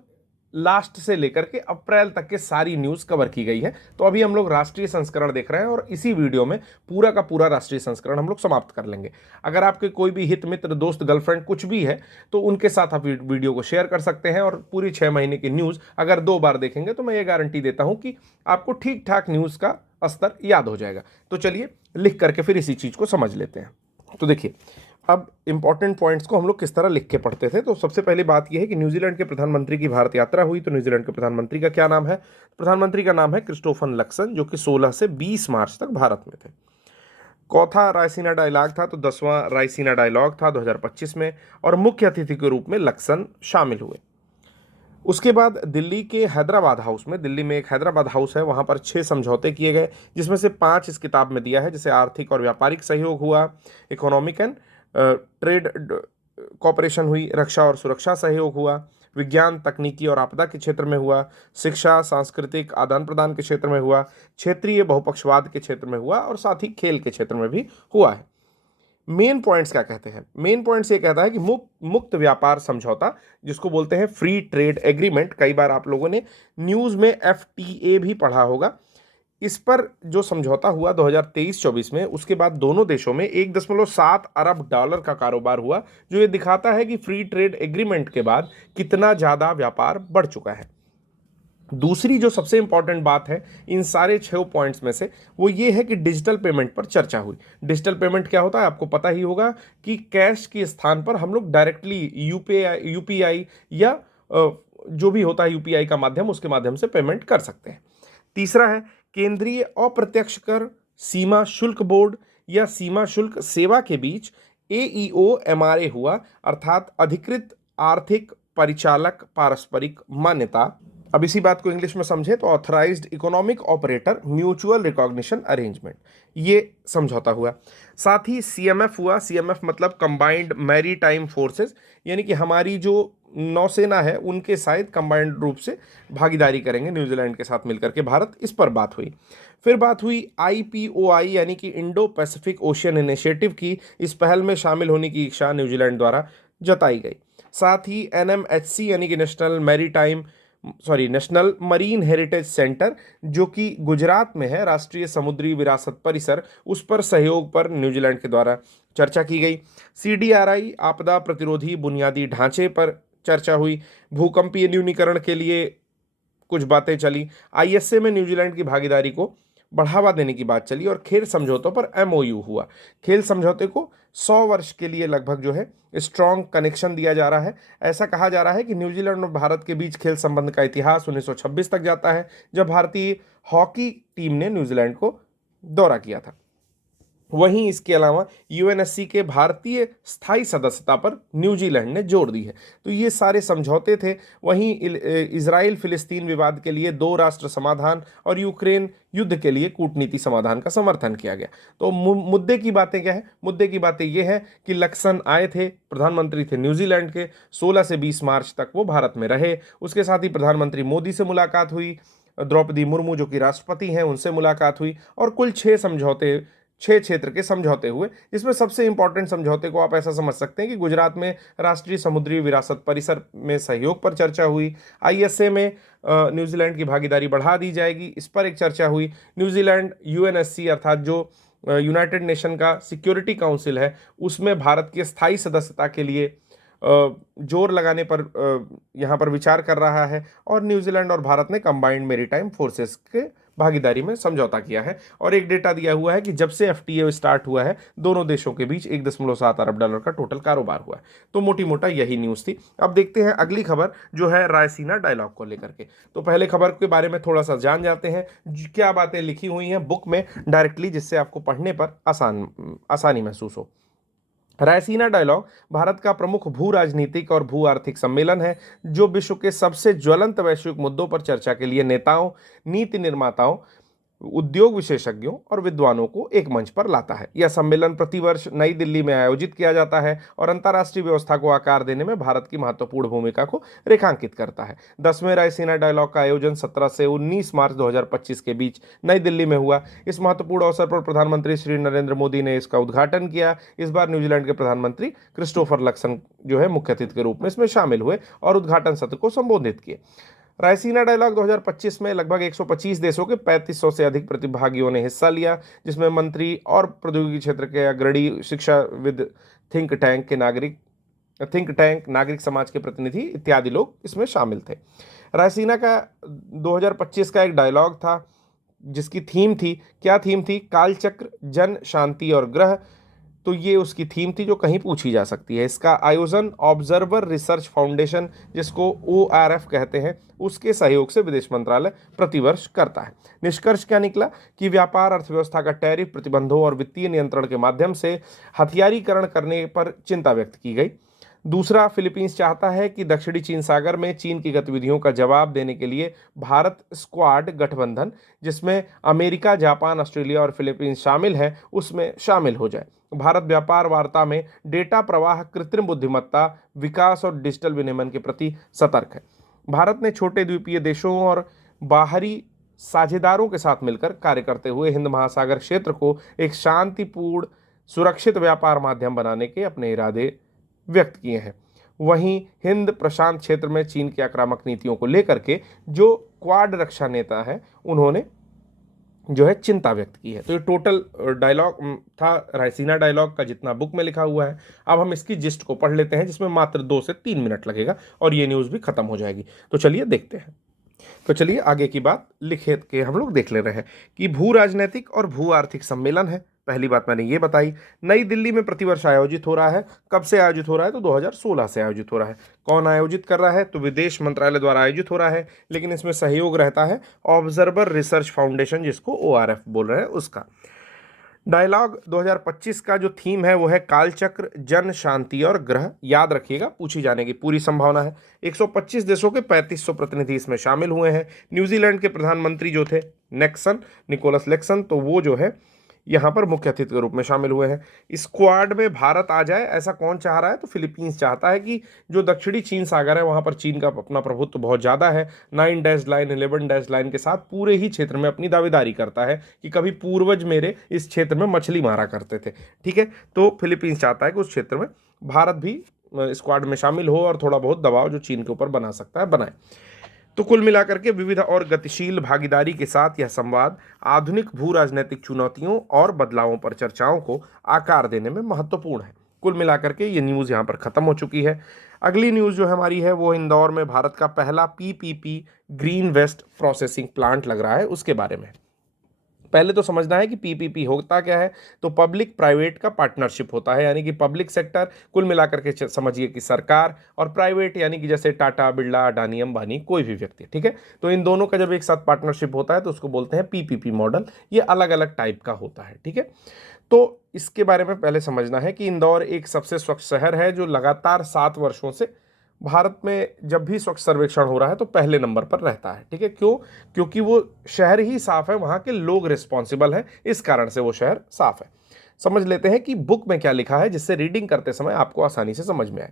लास्ट से लेकर के अप्रैल तक के सारी न्यूज कवर की गई है। तो अभी हम लोग राष्ट्रीय संस्करण देख रहे हैं और इसी वीडियो में पूरा का पूरा राष्ट्रीय संस्करण हम लोग समाप्त कर लेंगे। अगर आपके कोई भी हित मित्र, दोस्त, गर्लफ्रेंड कुछ भी है तो उनके साथ आप वीडियो को शेयर कर सकते हैं, और पूरी 6 महीने की न्यूज अगर 2 बार देखेंगे तो मैं ये गारंटी देता हूं कि आपको ठीक ठाक न्यूज का स्तर याद हो जाएगा। तो चलिए लिख करके फिर इसी चीज को समझ लेते हैं। तो देखिए, अब इंपॉर्टेंट पॉइंट्स को हम लोग किस तरह लिख के पढ़ते थे। तो सबसे पहली बात यह है कि न्यूजीलैंड के प्रधानमंत्री की भारत यात्रा हुई। तो न्यूजीलैंड के प्रधानमंत्री का क्या नाम है? प्रधानमंत्री का नाम है क्रिस्टोफर लक्सन, जो कि 16 से 20 मार्च तक भारत में थे। चौथा रायसीना डायलॉग था, तो 10वां रायसीना डायलॉग था 2025 में, और मुख्य अतिथि के रूप में लक्सन शामिल हुए। उसके बाद दिल्ली के हैदराबाद हाउस में, दिल्ली में एक हैदराबाद हाउस है, वहाँ पर 6 समझौते किए गए, जिसमें से 5 इस किताब में दिया है। जैसे आर्थिक और व्यापारिक सहयोग हुआ, इकोनॉमिक एंड ट्रेड कॉपरेशन हुई, रक्षा और सुरक्षा सहयोग हुआ, विज्ञान, तकनीकी और आपदा के क्षेत्र में हुआ, शिक्षा, सांस्कृतिक आदान प्रदान के क्षेत्र में हुआ, क्षेत्रीय बहुपक्षवाद के क्षेत्र में हुआ, और साथ ही खेल के क्षेत्र में भी हुआ है। मेन पॉइंट्स क्या कहते हैं? मेन पॉइंट्स ये कहता है कि मुक्त व्यापार समझौता, जिसको बोलते हैं फ्री ट्रेड एग्रीमेंट, कई बार आप लोगों ने न्यूज़ में FTA भी पढ़ा होगा। इस पर जो समझौता हुआ 2023-24 में, उसके बाद दोनों देशों में 1.7 अरब डॉलर का कारोबार हुआ, जो ये दिखाता है कि फ्री ट्रेड एग्रीमेंट के बाद कितना ज़्यादा व्यापार बढ़ चुका है। दूसरी जो सबसे इंपॉर्टेंट बात है इन सारे 6 पॉइंट्स में से, वो ये है कि डिजिटल पेमेंट पर चर्चा हुई। डिजिटल पेमेंट क्या होता है आपको पता ही होगा कि कैश के स्थान पर हम लोग डायरेक्टली यूपीआई या जो भी होता है यूपीआई का माध्यम, उसके माध्यम से पेमेंट कर सकते हैं। तीसरा है केंद्रीय अप्रत्यक्ष कर सीमा शुल्क बोर्ड या सीमा शुल्क सेवा के बीच AEO-MRA हुआ, अर्थात अधिकृत आर्थिक परिचालक पारस्परिक मान्यता। अब इसी बात को इंग्लिश में समझे तो authorised economic operator mutual recognition arrangement, ये समझौता हुआ। साथ ही CMF हुआ। CMF मतलब कंबाइंड मैरीटाइम फोर्सेस, यानी कि हमारी जो नौसेना है उनके शायद कंबाइंड रूप से भागीदारी करेंगे न्यूजीलैंड के साथ मिलकर के भारत, इस पर बात हुई। फिर बात हुई IPOI यानी कि इंडो पैसिफिक ओशियन इनिशिएटिव की। इस पहल में शामिल होने की इच्छा न्यूजीलैंड द्वारा जताई गई। साथ ही NMHC यानी कि नेशनल मरीन हेरिटेज सेंटर जो कि गुजरात में है, राष्ट्रीय समुद्री विरासत परिसर, उस पर सहयोग पर न्यूजीलैंड के द्वारा चर्चा की गई। CDRI आपदा प्रतिरोधी बुनियादी ढांचे पर चर्चा हुई। भूकंपीय न्यूनीकरण के लिए कुछ बातें चली। ISA में न्यूजीलैंड की भागीदारी को बढ़ावा देने की बात चली और खेल समझौतों पर MOU हुआ। खेल समझौते को 100 वर्ष के लिए लगभग जो है स्ट्रॉन्ग कनेक्शन दिया जा रहा है। ऐसा कहा जा रहा है कि न्यूजीलैंड और भारत के बीच खेल संबंध का इतिहास 1926 तक जाता है, जब भारतीय हॉकी टीम ने न्यूजीलैंड को दौरा किया था। वहीं इसके अलावा UNSC के भारतीय स्थायी सदस्यता पर न्यूजीलैंड ने जोर दी है। तो ये सारे समझौते थे। वहीं इजराइल फिलिस्तीन विवाद के लिए 2 राष्ट्र समाधान और यूक्रेन युद्ध के लिए कूटनीति समाधान का समर्थन किया गया। तो मुद्दे की बातें क्या है? मुद्दे की बातें ये है कि लक्सन आए थे, प्रधानमंत्री थे न्यूजीलैंड के, 16 से 20 मार्च तक वो भारत में रहे। उसके साथ ही प्रधानमंत्री मोदी से मुलाकात हुई, द्रौपदी मुर्मू जो कि राष्ट्रपति हैं उनसे मुलाकात हुई, और कुल 6 क्षेत्र के समझौते हुए। इसमें सबसे इंपॉर्टेंट समझौते को आप ऐसा समझ सकते हैं कि गुजरात में राष्ट्रीय समुद्री विरासत परिसर में सहयोग पर चर्चा हुई। ISA में न्यूजीलैंड की भागीदारी बढ़ा दी जाएगी, इस पर एक चर्चा हुई। न्यूजीलैंड UNSC अर्थात जो यूनाइटेड नेशन का सिक्योरिटी काउंसिल है, उसमें भारत की स्थायी सदस्यता के लिए जोर लगाने पर यहाँ पर विचार कर रहा है। और न्यूजीलैंड और भारत ने कंबाइंड मेरीटाइम फोर्सेस के भागीदारी में समझौता किया है। और एक डेटा दिया हुआ है कि जब से FTA स्टार्ट हुआ है, दोनों देशों के बीच $1.7 अरब का टोटल कारोबार हुआ है। तो मोटी मोटा यही न्यूज़ थी। अब देखते हैं अगली खबर जो है रायसीना डायलॉग को लेकर के। तो पहले खबर के बारे में थोड़ा सा जान जाते हैं, क्या बातें लिखी हुई हैं बुक में डायरेक्टली, जिससे आपको पढ़ने पर आसानी महसूस हो। रायसीना डायलॉग भारत का प्रमुख भू राजनीतिक और भू आर्थिक सम्मेलन है, जो विश्व के सबसे ज्वलंत वैश्विक मुद्दों पर चर्चा के लिए नेताओं, नीति निर्माताओं, उद्योग विशेषज्ञों और विद्वानों को एक मंच पर लाता है। यह सम्मेलन प्रतिवर्ष नई दिल्ली में आयोजित किया जाता है और अंतर्राष्ट्रीय व्यवस्था को आकार देने में भारत की महत्वपूर्ण भूमिका को रेखांकित करता है। 10वें रायसीना डायलॉग का आयोजन 17 से 19 मार्च 2025 के बीच नई दिल्ली में हुआ। इस महत्वपूर्ण अवसर पर प्रधानमंत्री श्री नरेंद्र मोदी ने इसका उद्घाटन किया। इस बार न्यूजीलैंड के प्रधानमंत्री क्रिस्टोफर लक्सन जो है मुख्य अतिथि के रूप में इसमें शामिल हुए और उद्घाटन सत्र को संबोधित किए। रायसीना डायलॉग 2025 में लगभग 125 देशों के 3500 से अधिक प्रतिभागियों ने हिस्सा लिया, जिसमें मंत्री और प्रौद्योगिकी क्षेत्र के अग्रणी, शिक्षाविद, थिंक टैंक, नागरिक समाज के प्रतिनिधि इत्यादि लोग इसमें शामिल थे। रायसीना का 2025 का एक डायलॉग था जिसकी थीम थी, क्या थीम थी? कालचक्र, जन, शांति और ग्रह। तो ये उसकी थीम थी जो कहीं पूछी जा सकती है। इसका आयोजन ऑब्जर्वर रिसर्च फाउंडेशन, जिसको ORF कहते हैं, उसके सहयोग से विदेश मंत्रालय प्रतिवर्ष करता है। निष्कर्ष क्या निकला कि व्यापार, अर्थव्यवस्था का टैरिफ प्रतिबंधों और वित्तीय नियंत्रण के माध्यम से हथियारीकरण करने पर चिंता व्यक्त की गई। दूसरा, फिलीपींस चाहता है कि दक्षिणी चीन सागर में चीन की गतिविधियों का जवाब देने के लिए भारत स्क्वाड गठबंधन, जिसमें अमेरिका, जापान, ऑस्ट्रेलिया और फिलीपींस शामिल हैं, उसमें शामिल हो जाए। भारत व्यापार वार्ता में डेटा प्रवाह, कृत्रिम बुद्धिमत्ता, विकास और डिजिटल विनिमय के प्रति सतर्क है। भारत ने छोटे द्वीपीय देशों और बाहरी साझेदारों के साथ मिलकर कार्य करते हुए हिंद महासागर क्षेत्र को एक शांतिपूर्ण, सुरक्षित व्यापार माध्यम बनाने के अपने इरादे व्यक्त किए हैं। वहीं हिंद प्रशांत क्षेत्र में चीन की आक्रामक नीतियों को लेकर के जो क्वाड रक्षा नेता हैं, उन्होंने जो है चिंता व्यक्त की है। तो ये टोटल डायलॉग था रायसीना डायलॉग का, जितना बुक में लिखा हुआ है। अब हम इसकी जिस्ट को पढ़ लेते हैं, जिसमें मात्र 2 से 3 मिनट लगेगा और ये न्यूज़ भी खत्म हो जाएगी। तो चलिए देखते हैं। तो चलिए आगे की बात लिखे के हम लोग देख ले रहे हैं कि भू राजनीतिक और भू आर्थिक सम्मेलन है। पहली बात मैंने ये बताई, नई दिल्ली में प्रतिवर्ष आयोजित हो रहा है। कब से आयोजित हो रहा है? तो 2016 से आयोजित हो रहा है। कौन आयोजित कर रहा है? तो विदेश मंत्रालय द्वारा आयोजित हो रहा है, लेकिन इसमें सहयोग रहता है ऑब्जर्वर रिसर्च फाउंडेशन, जिसको ORF बोल रहे हैं, उसका। डायलॉग 2025 का जो थीम है वो है कालचक्र, जन, शांति और ग्रह। याद रखिएगा, पूछी जाने की पूरी संभावना है। 125 देशों के 3500 प्रतिनिधि इसमें शामिल हुए हैं। न्यूजीलैंड के प्रधानमंत्री जो थे निकोलस लेक्सन, तो वो जो है यहाँ पर मुख्य अतिथि के रूप में शामिल हुए हैं। स्क्वाड में भारत आ जाए, ऐसा कौन चाह रहा है? तो फिलीपींस चाहता है कि जो दक्षिणी चीन सागर है, वहाँ पर चीन का अपना प्रभुत्व बहुत ज़्यादा है। 9 डैश लाइन, 11 डैश लाइन के साथ पूरे ही क्षेत्र में अपनी दावेदारी करता है कि कभी पूर्वज मेरे इस क्षेत्र में मछली मारा करते थे। ठीक है, तो फिलीपींस चाहता है कि उस क्षेत्र में भारत भी स्क्वाड में शामिल हो और थोड़ा बहुत दबाव जो चीन के ऊपर बना सकता है बनाए। तो कुल मिलाकर के विविध और गतिशील भागीदारी के साथ यह संवाद आधुनिक भू राजनीतिक चुनौतियों और बदलावों पर चर्चाओं को आकार देने में महत्वपूर्ण है। कुल मिलाकर के ये न्यूज़ यहाँ पर ख़त्म हो चुकी है। अगली न्यूज़ जो हमारी है वो इंदौर में भारत का पहला PPP green waste processing plant लग रहा है, उसके बारे में। पहले तो समझना है कि पीपीपी होता क्या है। तो पब्लिक प्राइवेट का पार्टनरशिप होता है, यानी कि पब्लिक सेक्टर, कुल मिलाकर के समझिए कि सरकार, और प्राइवेट यानी कि जैसे टाटा, बिरला, अडानी, अंबानी, कोई भी व्यक्ति, ठीक है। तो इन दोनों का जब एक साथ पार्टनरशिप होता है तो उसको बोलते हैं पीपीपी मॉडल। ये अलग अलग टाइप का होता है, ठीक है। तो इसके बारे में पहले समझना है कि इंदौर एक सबसे स्वच्छ शहर है जो लगातार 7 वर्षों से भारत में जब भी स्वच्छ सर्वेक्षण हो रहा है तो पहले नंबर पर रहता है, ठीक है। क्यों? क्योंकि वो शहर ही साफ है, वहाँ के लोग रिस्पॉन्सिबल हैं, इस कारण से वो शहर साफ है। समझ लेते हैं कि बुक में क्या लिखा है, जिससे रीडिंग करते समय आपको आसानी से समझ में आए।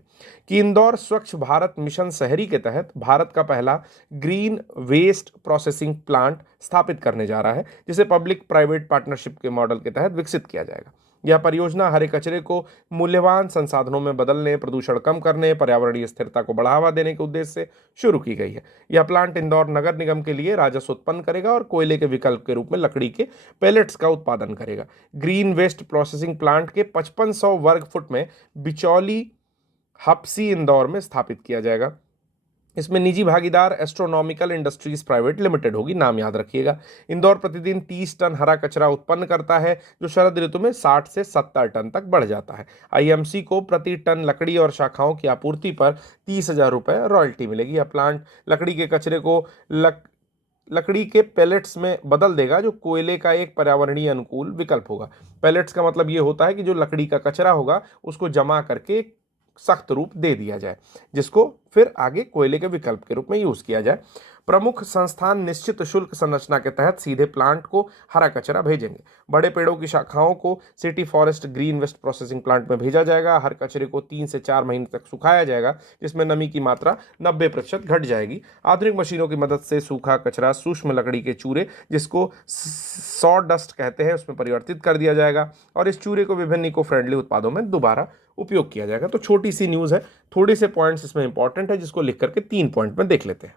कि इंदौर स्वच्छ भारत मिशन शहरी के तहत भारत का पहला ग्रीन वेस्ट प्रोसेसिंग प्लांट स्थापित करने जा रहा है, जिसे पब्लिक प्राइवेट पार्टनरशिप के मॉडल के तहत विकसित किया जाएगा। यह परियोजना हरे कचरे को मूल्यवान संसाधनों में बदलने, प्रदूषण कम करने, पर्यावरणीय स्थिरता को बढ़ावा देने के उद्देश्य से शुरू की गई है। यह प्लांट इंदौर नगर निगम के लिए राजस्व उत्पन्न करेगा और कोयले के विकल्प के रूप में लकड़ी के पेलेट्स का उत्पादन करेगा। ग्रीन वेस्ट प्रोसेसिंग प्लांट के 5500 वर्ग फुट में बिचौली हप्सी इंदौर में स्थापित किया जाएगा। इसमें निजी भागीदार एस्ट्रोनॉमिकल इंडस्ट्रीज प्राइवेट लिमिटेड होगी, नाम याद रखिएगा। इंदौर प्रतिदिन 30 टन हरा कचरा उत्पन्न करता है, जो शरद ऋतु में 60 से 70 टन तक बढ़ जाता है। आईएमसी को प्रति टन लकड़ी और शाखाओं की आपूर्ति पर 30,000 रुपये रॉयल्टी मिलेगी। यह प्लांट लकड़ी के कचरे को लकड़ी के पैलेट्स में बदल देगा, जो कोयले का एक पर्यावरणीय अनुकूल विकल्प होगा। पैलेट्स का मतलब ये होता है कि जो लकड़ी का कचरा होगा उसको जमा करके सख्त रूप दे दिया जाए, जिसको फिर आगे कोयले के विकल्प के रूप में यूज किया जाए। प्रमुख संस्थान निश्चित शुल्क संरचना के तहत सीधे प्लांट को हरा कचरा भेजेंगे। बड़े पेड़ों की शाखाओं को city forest green waste processing plant में भेजा जाएगा। हर कचरे को 3 से 4 महीने तक सुखाया जाएगा, जिसमें नमी की मात्रा 90% घट जाएगी। आधुनिक मशीनों की मदद से सूखा कचरा सूक्ष्म लकड़ी के चूरे, जिसको सॉ डस्ट कहते हैं, उसमें परिवर्तित कर दिया जाएगा और इस चूरे को विभिन्न इको फ्रेंडली उत्पादों में दोबारा उपयोग किया जाएगा। तो छोटी सी न्यूज़ है, थोड़े से पॉइंट्स इसमें इंपॉर्टेंट है, जिसको लिख करके 3 पॉइंट में देख लेते हैं।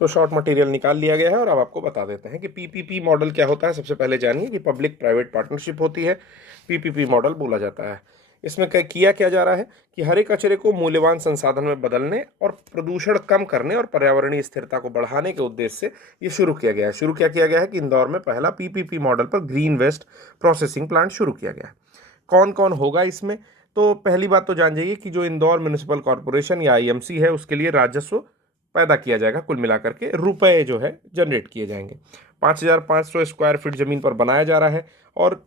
तो शॉर्ट मटेरियल निकाल लिया गया है और अब आपको बता देते हैं कि पीपीपी मॉडल क्या होता है। सबसे पहले जानिए कि पब्लिक प्राइवेट पार्टनरशिप होती है, पीपीपी मॉडल बोला जाता है। इसमें किया क्या जा रहा है कि हरे कचरे को मूल्यवान संसाधन में बदलने और प्रदूषण कम करने और पर्यावरणीय स्थिरता को बढ़ाने के उद्देश्य से ये शुरू किया गया है। शुरू क्या किया गया है कि इंदौर में पहला पीपीपी मॉडल पर ग्रीन वेस्ट प्रोसेसिंग प्लांट शुरू किया गया है। कौन कौन होगा इसमें? तो पहली बात तो जान जाइए कि जो इंदौर म्यूनिसिपल कॉर्पोरेशन या आईएमसी है, उसके लिए राजस्व पैदा किया जाएगा। कुल मिलाकर के रुपए जो है जनरेट किए जाएंगे। 5,500 स्क्वायर फीट जमीन पर बनाया जा रहा है और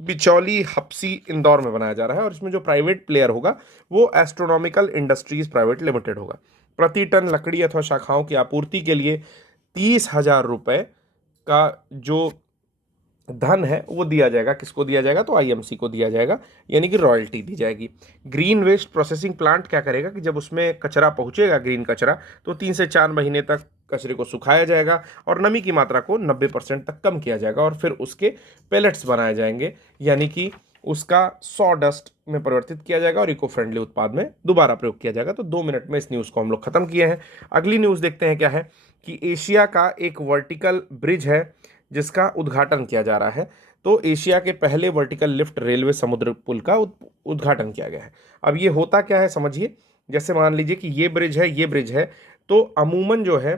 बिचौली हप्सी इंदौर में बनाया जा रहा है। और इसमें जो प्राइवेट प्लेयर होगा वो एस्ट्रोनॉमिकल इंडस्ट्रीज प्राइवेट लिमिटेड होगा। प्रति टन लकड़ी अथवा शाखाओं की आपूर्ति के लिए 30,000 रुपये का जो धन है वो दिया जाएगा। किसको दिया जाएगा? तो आईएमसी को दिया जाएगा, यानी कि रॉयल्टी दी जाएगी। ग्रीन वेस्ट प्रोसेसिंग प्लांट क्या करेगा कि जब उसमें कचरा पहुंचेगा, ग्रीन कचरा, तो 3 से 4 महीने तक कचरे को सुखाया जाएगा और नमी की मात्रा को 90% तक कम किया जाएगा और फिर उसके पेलेट्स बनाए जाएंगे, यानी कि उसका सॉ डस्ट में परिवर्तित किया जाएगा और इको फ्रेंडली उत्पाद में दोबारा प्रयोग किया जाएगा। तो 2 मिनट में इस न्यूज़ को हम लोग खत्म किए हैं। अगली न्यूज़ देखते हैं क्या है कि एशिया का एक वर्टिकल ब्रिज है जिसका उद्घाटन किया जा रहा है। तो एशिया के पहले वर्टिकल लिफ्ट रेलवे समुद्र पुल का उद्घाटन किया गया है। अब ये होता क्या है समझिए। जैसे मान लीजिए कि ये ब्रिज है, ये ब्रिज है, तो अमूमन जो है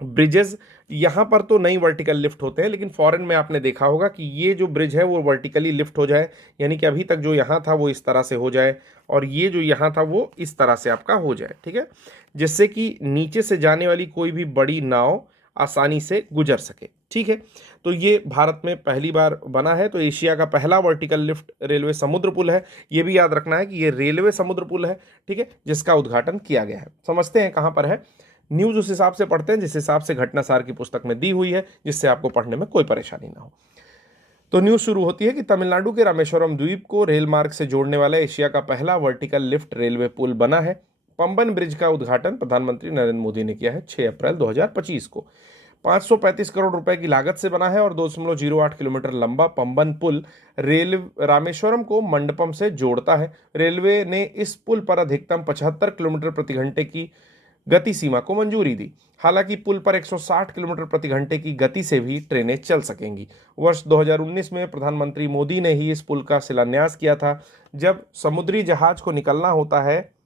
ब्रिजेस यहाँ पर तो नई वर्टिकल लिफ्ट होते हैं, लेकिन फॉरेन में आपने देखा होगा कि ये जो ब्रिज है वो वर्टिकली लिफ्ट हो जाए, यानी कि अभी तक जो यहाँ था वो इस तरह से हो जाए और ये जो यहाँ था वो इस तरह से आपका हो जाए, ठीक है, जिससे कि नीचे से जाने वाली कोई भी बड़ी नाव आसानी से गुजर सके, ठीक है। तो ये भारत में पहली बार बना है। तो एशिया का पहला वर्टिकल लिफ्ट रेलवे समुद्र पुल है। ये भी याद रखना है कि ये रेलवे समुद्र पुल है, ठीक है, जिसका उद्घाटन किया गया है। समझते हैं कहाँ पर है। न्यूज़ उस हिसाब से पढ़ते हैं जिस हिसाब से घटनासार की पुस्तक में दी हुई है, जिससे आपको पढ़ने में कोई परेशानी ना हो। तो न्यूज़ शुरू होती है कि तमिलनाडु के रामेश्वरम द्वीप को रेल मार्ग से जोड़ने वाला एशिया का पहला वर्टिकल लिफ्ट रेलवे पुल बना है। पंबन ब्रिज का उद्घाटन प्रधानमंत्री नरेंद्र मोदी ने किया है 6 अप्रैल 2025 को। 535 करोड़ रुपए की लागत से बना है और 2.08 किलोमीटर लंबा पंबन पुल रेल रामेश्वरम को मंडपम से जोड़ता है। रेलवे ने इस पुल पर अधिकतम 75 किलोमीटर प्रति घंटे की गति सीमा को मंजूरी दी। हालांकि पुल पर 160 किलोमीटर प्रति घंटे की गति से भी ट्रेनें चल सकेंगी। वर्ष 2019 में प्रधानमंत्री मोदी ने ही इस पुल का शिलान्यास किया था। जब समुद्री जहाज को निकलना होता है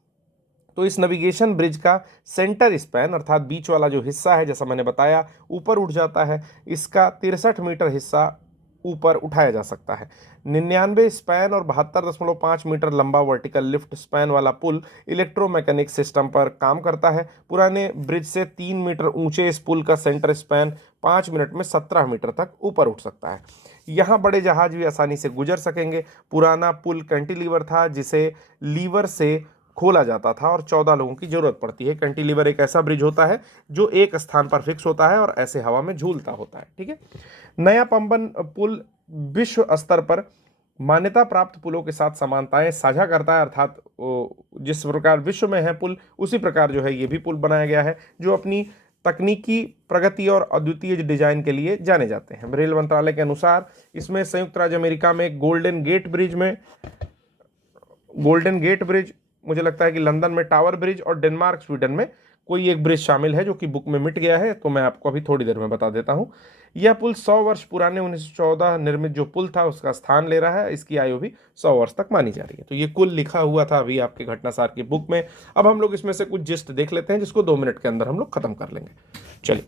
तो इस नेविगेशन ब्रिज का सेंटर स्पैन अर्थात बीच वाला जो हिस्सा है, जैसा मैंने बताया, ऊपर उठ जाता है। इसका 63 मीटर हिस्सा ऊपर उठाया जा सकता है। 99 स्पैन और 72.5 मीटर लंबा वर्टिकल लिफ्ट स्पैन वाला पुल इलेक्ट्रोमैकेनिक सिस्टम पर काम करता है। पुराने ब्रिज से 3 मीटर ऊंचे इस पुल का सेंटर स्पैन 5 मिनट में 17 मीटर तक ऊपर उठ सकता है। यहाँ बड़े जहाज भी आसानी से गुजर सकेंगे। पुराना पुल कैंटिलीवर था जिसे लीवर से खोला जाता था और 14 लोगों की जरूरत पड़ती है। कैंटिलीवर एक ऐसा ब्रिज होता है जो एक स्थान पर फिक्स होता है और ऐसे हवा में झूलता होता है। ठीक है। नया पंबन पुल विश्व स्तर पर मान्यता प्राप्त पुलों के साथ समानताएं साझा करता है, अर्थात जिस प्रकार विश्व में है पुल उसी प्रकार जो है ये भी पुल बनाया गया है, जो अपनी तकनीकी प्रगति और अद्वितीय डिजाइन के लिए जाने जाते हैं। रेल मंत्रालय के अनुसार इसमें संयुक्त राज्य अमेरिका में गोल्डन गेट ब्रिज, मुझे लगता है कि लंदन में टावर ब्रिज और डेनमार्क स्वीडन में कोई एक ब्रिज शामिल है जो कि बुक में मिट गया है, तो मैं आपको अभी थोड़ी देर में बता देता हूं। यह पुल 100 वर्ष पुराने 1914 निर्मित जो पुल था उसका स्थान ले रहा है। इसकी आयु भी 100 वर्ष तक मानी जा रही है। तो ये कुल लिखा हुआ था अभी आपके घटनासार की बुक में। अब हम लोग इसमें से कुछ जिस्ट देख लेते हैं जिसको 2 मिनट के अंदर हम लोग खत्म कर लेंगे। चलिए,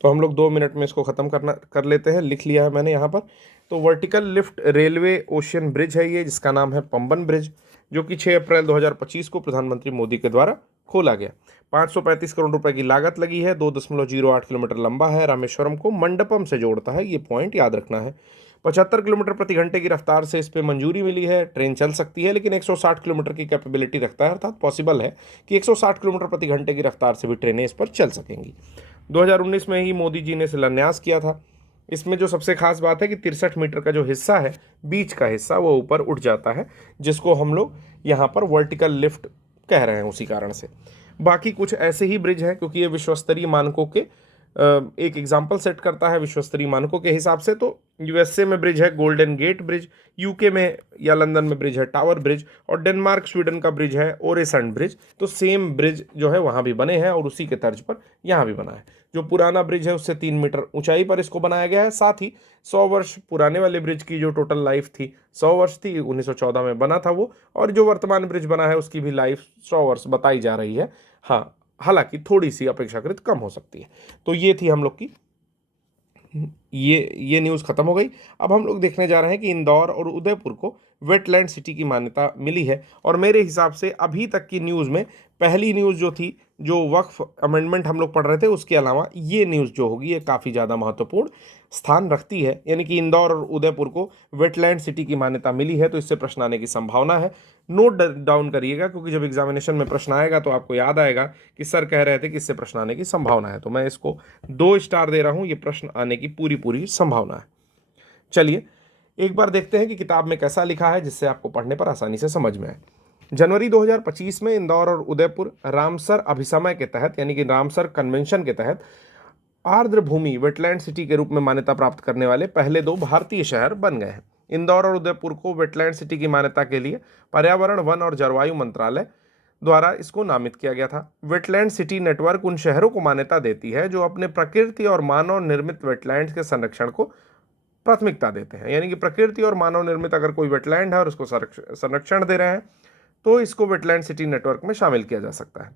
तो हम लोग 2 मिनट में इसको खत्म कर लेते हैं। लिख लिया है मैंने यहाँ पर। तो vertical lift railway ocean bridge है ये, जिसका नाम है पंबन ब्रिज, जो कि 6 अप्रैल 2025 को प्रधानमंत्री मोदी के द्वारा खोला गया। 535 करोड़ रुपए की लागत लगी है। 2.08 किलोमीटर लंबा है। रामेश्वरम को मंडपम से जोड़ता है, ये पॉइंट याद रखना है। 75 किलोमीटर प्रति घंटे की रफ्तार से इस पर मंजूरी मिली है। ट्रेन चल सकती है, लेकिन 160 किलोमीटर की कैपेबिलिटी रखता है, अर्थात पॉसिबल है कि 160 किलोमीटर प्रति घंटे की रफ्तार से भी ट्रेनें इस पर चल सकेंगी। 2019 में ही मोदी जी ने शिलान्यास किया था। इसमें जो सबसे खास बात है कि 63 मीटर का जो हिस्सा है, बीच का हिस्सा, वो ऊपर उठ जाता है, जिसको हम लोग यहाँ पर वर्टिकल लिफ्ट कह रहे हैं उसी कारण से। बाकी कुछ ऐसे ही ब्रिज हैं, क्योंकि ये विश्वस्तरीय मानकों के एक एग्जाम्पल सेट करता है विश्वस्तरीय मानकों के हिसाब से। तो यूएसए में ब्रिज है गोल्डन गेट ब्रिज, यूके में या लंदन में ब्रिज है टावर ब्रिज, और डेनमार्क स्वीडन का ब्रिज है ओरेसंड ब्रिज। तो सेम ब्रिज जो है वहाँ भी बने हैं और उसी के तर्ज पर यहाँ भी बना है। जो पुराना ब्रिज है उससे 3 मीटर ऊंचाई पर इसको बनाया गया है। साथ ही 100 वर्ष पुराने वाले ब्रिज की जो टोटल लाइफ थी 100 वर्ष थी, 1914 में बना था वो, और जो वर्तमान ब्रिज बना है उसकी भी लाइफ 100 वर्ष बताई जा रही है। हाँ, हालांकि थोड़ी सी अपेक्षाकृत कम हो सकती है। तो ये थी हम लोग की ये न्यूज़ खत्म हो गई। अब हम लोग देखने जा रहे हैं कि इंदौर और उदयपुर को वेटलैंड सिटी की मान्यता मिली है। और मेरे हिसाब से अभी तक की न्यूज़ में पहली न्यूज़ जो थी, जो वक्फ अमेंडमेंट हम लोग पढ़ रहे थे, उसके अलावा ये न्यूज़ जो होगी ये काफ़ी ज़्यादा महत्वपूर्ण स्थान रखती है। यानी कि इंदौर और उदयपुर को वेटलैंड सिटी की मान्यता मिली है, तो इससे प्रश्न आने की संभावना है। नोट डाउन करिएगा, क्योंकि जब एग्जामिनेशन में प्रश्न आएगा तो आपको याद आएगा कि सर कह रहे थे कि इससे प्रश्न आने की संभावना है। तो मैं इसको 2 स्टार दे रहा हूँ, ये प्रश्न आने की पूरी संभावना है। चलिए एक बार देखते हैं कि किताब में कैसा लिखा है, जिससे आपको पढ़ने पर आसानी से समझ में आए। जनवरी 2025 में इंदौर और उदयपुर रामसर अभिसमय के तहत, यानी कि रामसर कन्वेंशन के तहत, आर्द्र भूमि वेटलैंड सिटी के रूप में मान्यता प्राप्त करने वाले पहले 2 भारतीय शहर बन गए हैं। इंदौर और उदयपुर को वेटलैंड सिटी की मान्यता के लिए पर्यावरण, वन और जलवायु मंत्रालय द्वारा इसको नामित किया गया था। वेटलैंड सिटी नेटवर्क उन शहरों को मान्यता देती है जो अपने प्रकृति और मानव निर्मित वेटलैंड के संरक्षण को प्राथमिकता देते हैं। यानी कि प्रकृति और मानव निर्मित अगर कोई वेटलैंड है और उसको संरक्षण दे रहे हैं तो इसको वेटलैंड सिटी नेटवर्क में शामिल किया जा सकता है।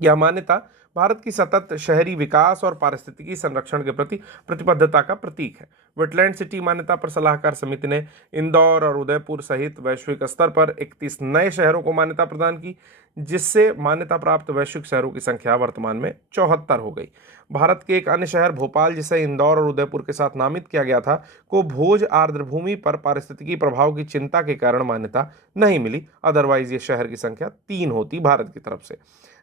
यह मान्यता भारत की सतत शहरी विकास और पारिस्थितिकी संरक्षण के प्रति प्रतिबद्धता का प्रतीक है। वेटलैंड सिटी मान्यता पर सलाहकार समिति ने इंदौर और उदयपुर सहित वैश्विक स्तर पर 31 नए शहरों को मान्यता प्रदान की, जिससे मान्यता प्राप्त वैश्विक शहरों की संख्या वर्तमान में 74 हो गई। भारत के एक अन्य शहर भोपाल, जिसे इंदौर और उदयपुर के साथ नामित किया गया था, को भोज आर्द्रभूमि पर पारिस्थितिकी प्रभाव की चिंता के कारण मान्यता नहीं मिली। अदरवाइज ये शहर की संख्या 3 होती भारत की तरफ से।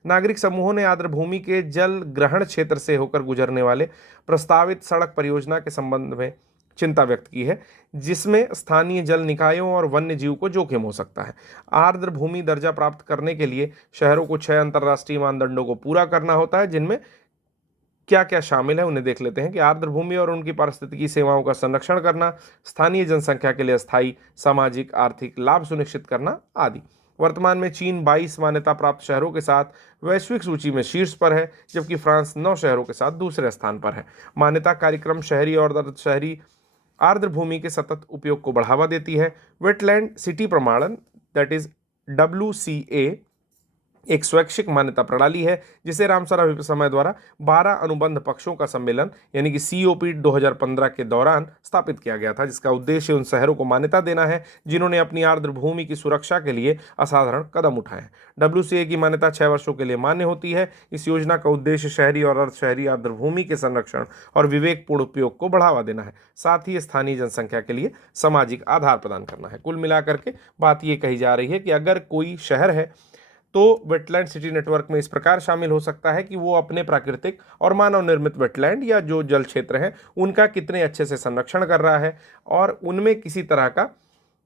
नागरिक समूहों ने आर्द्रभूमि के जल ग्रहण क्षेत्र से होकर गुजरने वाले प्रस्तावित सड़क परियोजना के संबंध में चिंता व्यक्त की है, जिसमें स्थानीय जल निकायों और वन्य जीव को जोखिम हो सकता है। आर्द्र भूमि दर्जा प्राप्त करने के लिए शहरों को 6 अंतर्राष्ट्रीय मानदंडों को पूरा करना होता है, जिनमें क्या क्या शामिल है उन्हें देख लेते हैं कि आर्द्र भूमि और उनकी पारिस्थितिकी सेवाओं का संरक्षण करना, स्थानीय जनसंख्या के लिए अस्थायी सामाजिक आर्थिक लाभ सुनिश्चित करना आदि। वर्तमान में चीन 22 मान्यता प्राप्त शहरों के साथ वैश्विक सूची में शीर्ष पर है, जबकि फ्रांस 9 शहरों के साथ दूसरे स्थान पर है। मान्यता कार्यक्रम शहरी और अर्ध शहरी आर्द्र भूमि के सतत उपयोग को बढ़ावा देती है। वेटलैंड सिटी प्रमाणन दैट इज WCA एक स्वैच्छिक मान्यता प्रणाली है जिसे रामसर अभिसमय द्वारा 12 अनुबंध पक्षों का सम्मेलन यानी कि COP 2015 के दौरान स्थापित किया गया था, जिसका उद्देश्य उन शहरों को मान्यता देना है जिन्होंने अपनी आर्द्र भूमि की सुरक्षा के लिए असाधारण कदम उठाए हैं। WCA की मान्यता 6 वर्षों के लिए मान्य होती है। इस योजना का उद्देश्य शहरी और अर्ध शहरी आर्द्र भूमि के संरक्षण और विवेकपूर्ण उपयोग को बढ़ावा देना है, साथ ही स्थानीय जनसंख्या के लिए सामाजिक आधार प्रदान करना है। कुल मिलाकर के बात यह कही जा रही है कि अगर कोई शहर है तो वेटलैंड सिटी नेटवर्क में इस प्रकार शामिल हो सकता है कि वो अपने प्राकृतिक और मानव निर्मित वेटलैंड या जो जल क्षेत्र हैं उनका कितने अच्छे से संरक्षण कर रहा है और उनमें किसी तरह का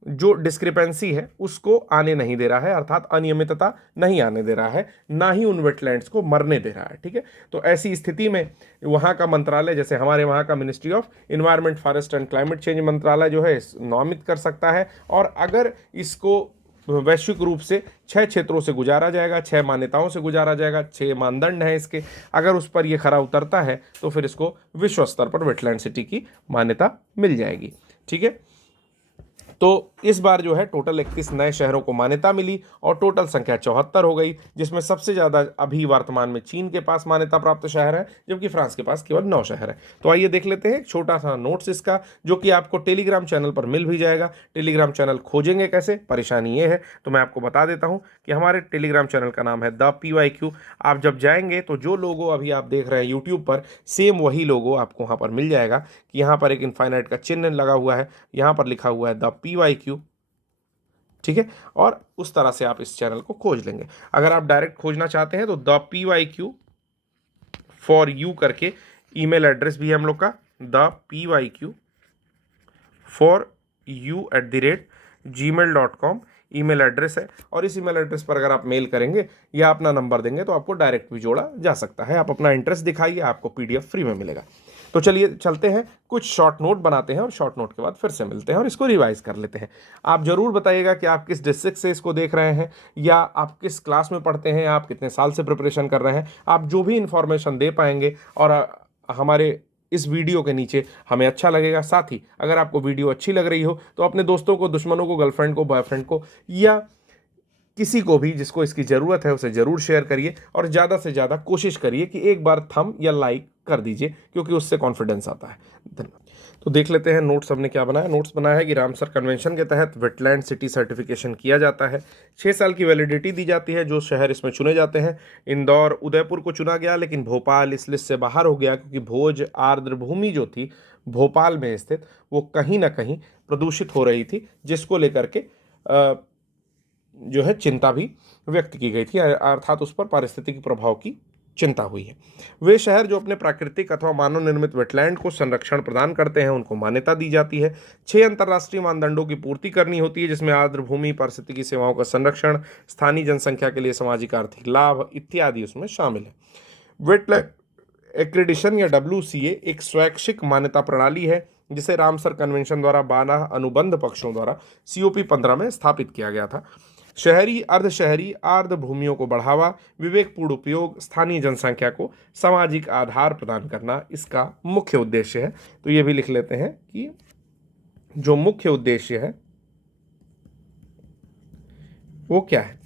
जो डिस्क्रिपेंसी है उसको आने नहीं दे रहा है, अर्थात अनियमितता नहीं आने दे रहा है, ना ही उन वेटलैंड्स को मरने दे रहा है। ठीक है, तो ऐसी स्थिति में वहाँ का मंत्रालय, जैसे हमारे वहाँ का ministry of environment forest and climate change मंत्रालय जो है नामित कर सकता है। और अगर इसको वैश्विक रूप से 6 क्षेत्रों से गुजारा जाएगा, 6 मान्यताओं से गुजारा जाएगा, 6 मानदंड हैं इसके, अगर उस पर ये खरा उतरता है तो फिर इसको विश्व स्तर पर वेटलैंड सिटी की मान्यता मिल जाएगी। ठीक है, तो इस बार जो है टोटल 31 नए शहरों को मान्यता मिली और टोटल संख्या 74 हो गई, जिसमें सबसे ज़्यादा अभी वर्तमान में चीन के पास मान्यता प्राप्त शहर है, जबकि फ्रांस के पास केवल 9 शहर है। तो आइए देख लेते हैं एक छोटा सा नोट्स इसका, जो कि आपको टेलीग्राम चैनल पर मिल भी जाएगा। टेलीग्राम चैनल खोजेंगे कैसे, परेशानी ये है तो मैं आपको बता देता हूँ कि हमारे टेलीग्राम चैनल का नाम है द PYQ। आप जब जाएंगे तो जो लोगो अभी आप देख रहे हैं यूट्यूब पर, सेम वही लोगो आपको वहाँ पर मिल जाएगा कि यहाँ पर एक इनफाइनाइट का चिन्ह लगा हुआ है, यहाँ पर लिखा हुआ है द PYQ। ठीक है, और उस तरह से आप इस चैनल को खोज लेंगे। अगर आप डायरेक्ट खोजना चाहते हैं तो द PYQ फॉर यू करके ईमेल एड्रेस भी है हम लोग का, the PYQ for you@gmail.com email address है। और इस ईमेल एड्रेस पर अगर आप मेल करेंगे या अपना नंबर देंगे तो आपको डायरेक्ट भी जोड़ा जा सकता है। आप अपना इंटरेस्ट दिखाइए, आपको PDF फ्री में मिलेगा। तो चलिए चलते हैं, कुछ शॉर्ट नोट बनाते हैं और शॉर्ट नोट के बाद फिर से मिलते हैं और इसको रिवाइज कर लेते हैं। आप जरूर बताइएगा कि आप किस डिस्ट्रिक्ट से इसको देख रहे हैं, या आप किस क्लास में पढ़ते हैं, आप कितने साल से प्रिपरेशन कर रहे हैं। आप जो भी इंफॉर्मेशन दे पाएंगे और हमारे इस वीडियो के नीचे हमें अच्छा लगेगा। साथ ही अगर आपको वीडियो अच्छी लग रही हो तो अपने दोस्तों को, दुश्मनों को, गर्लफ्रेंड को, बॉयफ्रेंड को या किसी को भी जिसको इसकी ज़रूरत है उसे ज़रूर शेयर करिए और ज़्यादा से ज़्यादा कोशिश करिए कि एक बार थंब या लाइक कर दीजिए, क्योंकि उससे कॉन्फिडेंस आता है। धन्यवाद। तो देख लेते हैं नोट्स हमने क्या बनाया। नोट्स बनाया है कि रामसर कन्वेंशन के तहत वेटलैंड सिटी सर्टिफिकेशन किया जाता है। 6 साल की वैलिडिटी दी जाती है। जो शहर इसमें चुने जाते हैं, इंदौर, उदयपुर को चुना गया, लेकिन भोपाल इस लिस्ट से बाहर हो गया क्योंकि भोज आर्द्र भूमि जो थी भोपाल में स्थित, वो कहीं ना कहीं प्रदूषित हो रही थी, जिसको लेकर के जो है चिंता भी व्यक्त की गई थी, अर्थात उस पर पारिस्थितिक प्रभाव की चिंता हुई है। वे शहर जो अपने प्राकृतिक अथवा मानव निर्मित वेटलैंड को संरक्षण प्रदान करते हैं उनको मान्यता दी जाती है। 6 अंतर्राष्ट्रीय मानदंडों की पूर्ति करनी होती है, जिसमें आर्द्र भूमि, पारिस्थितिकी सेवाओं का संरक्षण, स्थानीय जनसंख्या के लिए सामाजिक आर्थिक लाभ इत्यादि उसमें शामिल है। वेटलैंड एक्रेडिशन या WCA एक स्वैच्छिक मान्यता प्रणाली है जिसे रामसर कन्वेंशन द्वारा 12 अनुबंध पक्षों द्वारा COP 15 में स्थापित किया गया था। शहरी, अर्धशहरी आर्द्र भूमियों को बढ़ावा, विवेकपूर्ण उपयोग, स्थानीय जनसंख्या को सामाजिक आधार प्रदान करना इसका मुख्य उद्देश्य है। तो ये भी लिख लेते हैं कि जो मुख्य उद्देश्य है वो क्या है।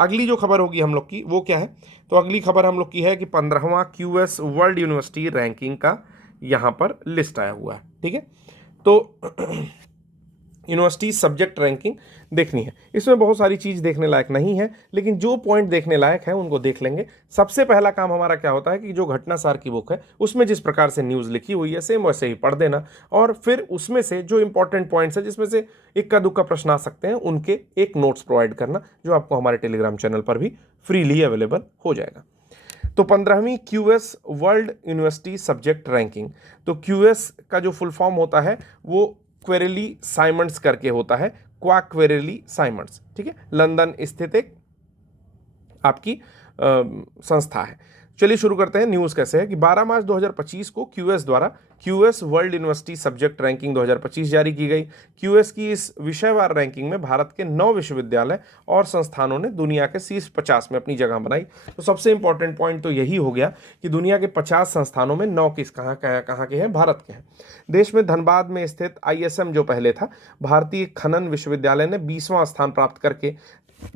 अगली जो खबर होगी हम लोग की वो क्या है, तो अगली खबर हम लोग की है कि 15वां QS वर्ल्ड यूनिवर्सिटी रैंकिंग का यहाँ पर लिस्ट आया हुआ है। ठीक है, तो यूनिवर्सिटी सब्जेक्ट रैंकिंग देखनी है। इसमें बहुत सारी चीज़ देखने लायक नहीं है, लेकिन जो पॉइंट देखने लायक है उनको देख लेंगे। सबसे पहला काम हमारा क्या होता है कि जो घटनासार की बुक है उसमें जिस प्रकार से न्यूज़ लिखी हुई है सेम वैसे ही पढ़ देना, और फिर उसमें से जो इंपॉर्टेंट पॉइंट्स है जिसमें से इक्का दुक्का प्रश्न आ सकते हैं उनके एक नोट्स प्रोवाइड करना, जो आपको हमारे टेलीग्राम चैनल पर भी फ्रीली अवेलेबल हो जाएगा। तो 15वीं QS world university subject ranking, तो QS का जो फुल फॉर्म होता है वो क्वेरेली साइमंड्स करके होता है, क्वेरेली साइमंड्स। ठीक है, लंदन स्थित एक आपकी संस्था है। चलिए शुरू करते हैं। न्यूज़ कैसे है कि 12 मार्च 2025 को क्यूएस द्वारा QS world university subject ranking 2025 जारी की गई। क्यूएस की इस विषयवार रैंकिंग में भारत के 9 विश्वविद्यालय और संस्थानों ने दुनिया के शीर्ष 50 में अपनी जगह बनाई। तो सबसे इंपॉर्टेंट पॉइंट तो यही हो गया कि दुनिया के 50 संस्थानों में 9 किस कहाँ के हैं, भारत के हैं। देश में धनबाद में स्थित आईएसएम जो पहले था, भारतीय खनन विश्वविद्यालय ने 20वां स्थान प्राप्त करके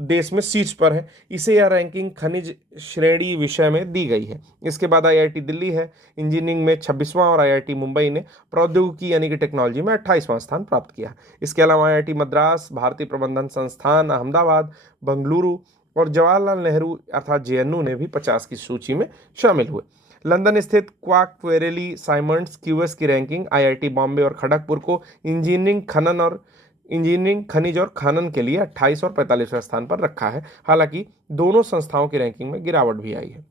देश में शीर्ष पर है। इसे यह रैंकिंग खनिज श्रेणी विषय में दी गई है। इसके बाद आईआईटी दिल्ली है, इंजीनियरिंग में 26वां, और आईआईटी मुंबई ने प्रौद्योगिकी यानी कि टेक्नोलॉजी में 28वां स्थान प्राप्त किया। इसके अलावा आईआईटी मद्रास, भारतीय प्रबंधन संस्थान अहमदाबाद, बेंगलुरु और जवाहरलाल नेहरू अर्थात जेएनयू ने भी 50 की सूची में शामिल हुए। लंदन स्थित क्वाकवेरेली साइमंड्स क्यूएस की रैंकिंग आईआईटी बॉम्बे और खड़गपुर को इंजीनियरिंग खनिज और खनन के लिए 28 और 45वें स्थान पर रखा है। हालांकि दोनों संस्थाओं की रैंकिंग में गिरावट भी आई है।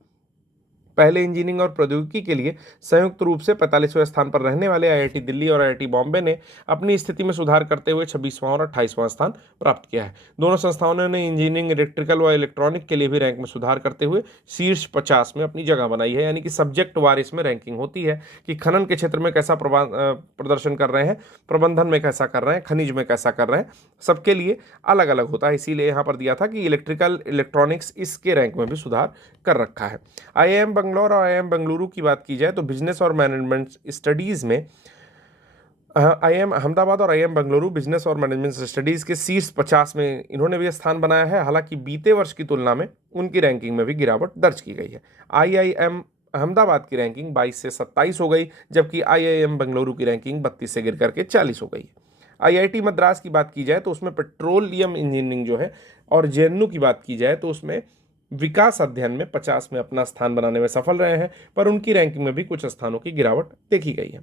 पहले इंजीनियरिंग और प्रौद्योगिकी के लिए संयुक्त रूप से 45वें स्थान पर रहने वाले आईआईटी दिल्ली और आईआईटी बॉम्बे ने अपनी स्थिति में सुधार करते हुए 26वां और 28वां स्थान प्राप्त किया है। दोनों संस्थाओं ने इंजीनियरिंग, इलेक्ट्रिकल व इलेक्ट्रॉनिक के लिए भी रैंक में सुधार करते हुए शीर्ष 50 में अपनी जगह बनाई है। यानी कि सब्जेक्ट वार इसमें रैंकिंग होती है कि खनन के क्षेत्र में कैसा प्रदर्शन कर रहे हैं, प्रबंधन में कैसा कर रहे हैं, खनिज में कैसा कर रहे हैं, सबके लिए अलग अलग होता है। इसीलिए यहाँ पर दिया था कि इलेक्ट्रिकल, इलेक्ट्रॉनिक्स इसके रैंक में भी सुधार कर रखा है। आईआईएम बैंगलोर और आईआईएम बेंगलुरु की बात की जाए तो बिजनेस और मैनेजमेंट स्टडीज में आईआईएम अहमदाबाद और आईआईएम बेंगलुरु बिजनेस और मैनेजमेंट स्टडीज के शीर्ष 50 में इन्होंने भी स्थान बनाया है। हालांकि बीते वर्ष की तुलना में उनकी रैंकिंग में भी गिरावट दर्ज की गई है। आईआईएम अहमदाबाद की रैंकिंग 22 से 27 हो गई, जबकि आईआईएम बेंगलुरु की रैंकिंग 32 से गिर करके 40 हो गई है। आईआईटी मद्रास की बात की जाए तो उसमें पेट्रोलियम इंजीनियरिंग जो है, और जेएनयू की बात की जाए तो उसमें विकास अध्ययन में 50 में अपना स्थान बनाने में सफल रहे हैं, पर उनकी रैंकिंग में भी कुछ स्थानों की गिरावट देखी गई है।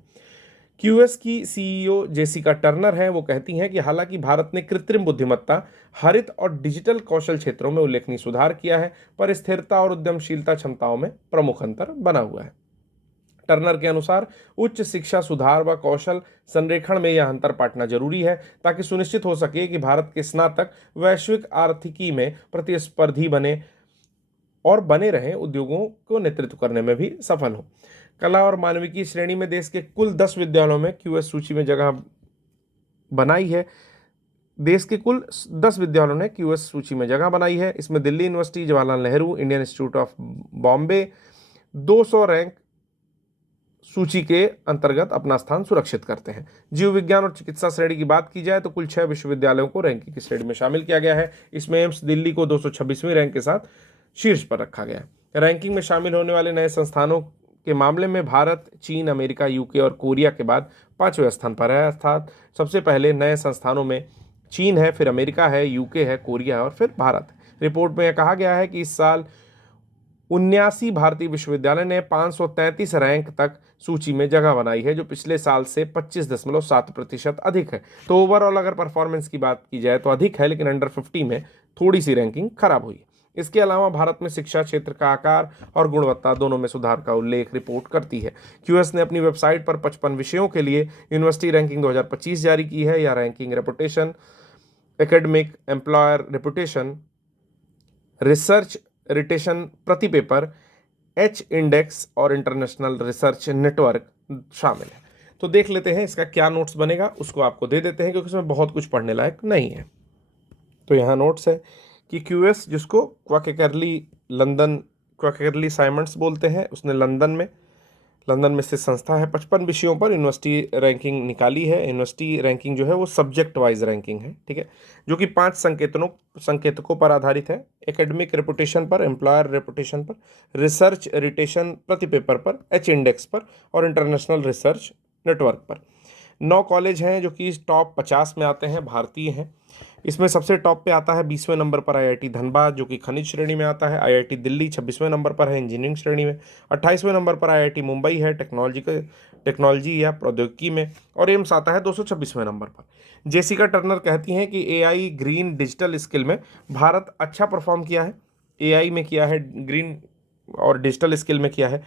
क्यूएस की सीईओ जेसिका टर्नर हैं, वो कहती हैं कि हालांकि भारत ने कृत्रिम बुद्धिमत्ता, हरित और डिजिटल कौशल क्षेत्रों में उल्लेखनीय सुधार किया है, पर स्थिरता और उद्यमशीलता क्षमताओं में प्रमुख अंतर बना हुआ है। टर्नर के अनुसार उच्च शिक्षा सुधार व कौशल संरेखण में यह अंतर पाटना जरूरी है, ताकि सुनिश्चित हो सके कि भारत के स्नातक वैश्विक आर्थिकी में प्रतिस्पर्धी बने रहें, उद्योगों को नेतृत्व करने में भी सफल हो। कला और मानविकी श्रेणी में देश के कुल 10 विद्यालयों में क्यूएस सूची में जगह बनाई है। देश के कुल 10 विद्यालयों ने क्यूएस सूची में जगह बनाई है। इसमें Delhi university, Jawaharlal Nehru, Indian institute of Bombay 200 rank सूची के अंतर्गत अपना स्थान सुरक्षित करते हैं। जीव विज्ञान और चिकित्सा श्रेणी की बात की जाए तो कुल 6 विश्वविद्यालयों को रैंकिंग की श्रेणी में शामिल किया गया है। इसमें एम्स दिल्ली को 226वीं रैंक के साथ शीर्ष पर रखा गया है। रैंकिंग में शामिल होने वाले नए संस्थानों के मामले में भारत, चीन, अमेरिका, यूके और कोरिया के बाद 5वें स्थान पर है। अर्थात सबसे पहले नए संस्थानों में चीन है, फिर अमेरिका है, यूके है, कोरिया है और फिर भारत है। रिपोर्ट में यह कहा गया है कि इस साल 79 भारतीय विश्वविद्यालय ने 533 रैंक तक सूची में जगह बनाई है, जो पिछले साल से 25.7% अधिक है। तो ओवरऑल अगर परफॉर्मेंस की बात की जाए तो अधिक है, लेकिन अंडर 50 में थोड़ी सी रैंकिंग खराब हुई है। इसके अलावा भारत में शिक्षा क्षेत्र का आकार और गुणवत्ता दोनों में सुधार का उल्लेख रिपोर्ट करती है। क्यूएस ने अपनी वेबसाइट पर 55 विषयों के लिए यूनिवर्सिटी रैंकिंग 2025 जारी की है। यह ranking reputation, academic, employer reputation, research retention प्रति पेपर, एच इंडेक्स और इंटरनेशनल रिसर्च नेटवर्क शामिल है। तो देख लेते हैं इसका क्या नोट्स बनेगा, उसको आपको दे देते हैं क्योंकि इसमें बहुत कुछ पढ़ने लायक नहीं है। तो यहाँ नोट्स है कि क्यूएस, जिसको क्वाकेरली साइमंड्स बोलते हैं, उसने लंदन में स्थित संस्था है, 55 विषयों पर यूनिवर्सिटी रैंकिंग निकाली है। यूनिवर्सिटी रैंकिंग जो है वो सब्जेक्ट वाइज रैंकिंग है, ठीक है, जो कि 5 संकेतकों पर आधारित है। एकेडमिक रेपुटेशन पर, एम्प्लॉयर रेपुटेशन पर, रिसर्च रिटेशन प्रति पेपर पर, एच इंडेक्स पर और इंटरनेशनल रिसर्च नेटवर्क पर। 9 कॉलेज हैं जो कि टॉप 50 में आते हैं, भारतीय हैं। इसमें सबसे टॉप पे आता है 20वें नंबर पर आईआईटी धनबाद, जो कि खनिज श्रेणी में आता है। आईआईटी दिल्ली 26वें नंबर पर है, इंजीनियरिंग श्रेणी में। 28वें नंबर पर आईआईटी मुंबई है, टेक्नोलॉजी या प्रौद्योगिकी में। और एम्स आता है 226वें नंबर पर। जेसिका टर्नर कहती हैं कि एआई, ग्रीन, डिजिटल स्किल में भारत अच्छा परफॉर्म किया है। एआई में किया है, ग्रीन और डिजिटल स्किल में किया है,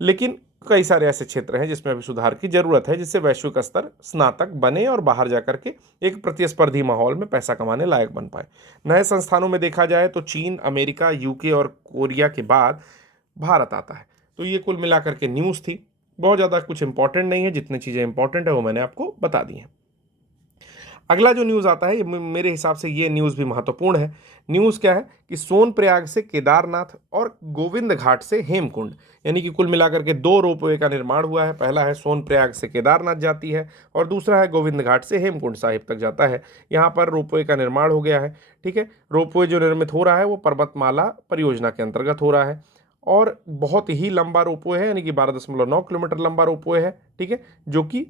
लेकिन कई सारे ऐसे क्षेत्र हैं जिसमें अभी सुधार की जरूरत है, जिससे वैश्विक स्तर स्नातक बने और बाहर जाकर के एक प्रतिस्पर्धी माहौल में पैसा कमाने लायक बन पाए। नए संस्थानों में देखा जाए तो चीन, अमेरिका, यूके और कोरिया के बाद भारत आता है। तो ये कुल मिलाकर के न्यूज़ थी, बहुत ज़्यादा कुछ इंपॉर्टेंट नहीं है, जितनी चीज़ें इंपॉर्टेंट है वो मैंने आपको बता दी हैं। अगला जो न्यूज़ आता है ये मेरे हिसाब से ये न्यूज़ भी महत्वपूर्ण है। न्यूज़ क्या है कि सोनप्रयाग से केदारनाथ और गोविंद घाट से हेमकुंड, यानी कि कुल मिलाकर के दो रोपवे का निर्माण हुआ है। पहला है सोनप्रयाग से केदारनाथ जाती है और दूसरा है गोविंद घाट से हेमकुंड साहिब तक जाता है। यहाँ पर रोपवे का निर्माण हो गया है। ठीक है, रोपवे जो निर्मित हो रहा है वो पर्वतमाला परियोजना के अंतर्गत हो रहा है और बहुत ही लंबा रोपवे है, यानी कि 12.9 किलोमीटर लंबा रोपवे है। ठीक है, जो कि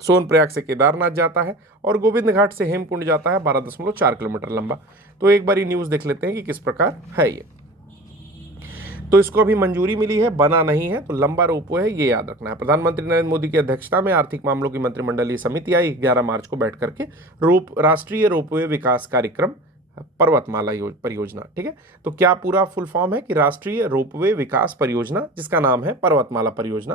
सोनप्रयाग से केदारनाथ जाता है और गोविंद घाट से हेमकुंड जाता है, 12.4 किलोमीटर लंबा। तो एक बार ये न्यूज़ देख लेते हैं कि किस प्रकार है ये। तो इसको अभी मंजूरी मिली है, बना नहीं है, तो लंबा रोपवे है, ये याद रखना है। प्रधानमंत्री नरेंद्र मोदी की अध्यक्षता में आर्थिक मामलों की मंत्रिमंडलीय समिति आई 11 मार्च को बैठ करके राष्ट्रीय रोपवे विकास कार्यक्रम पर्वतमाला परियोजना। ठीक है, तो क्या पूरा फुल फॉर्म है कि राष्ट्रीय रोपवे विकास परियोजना, जिसका नाम है पर्वतमाला परियोजना,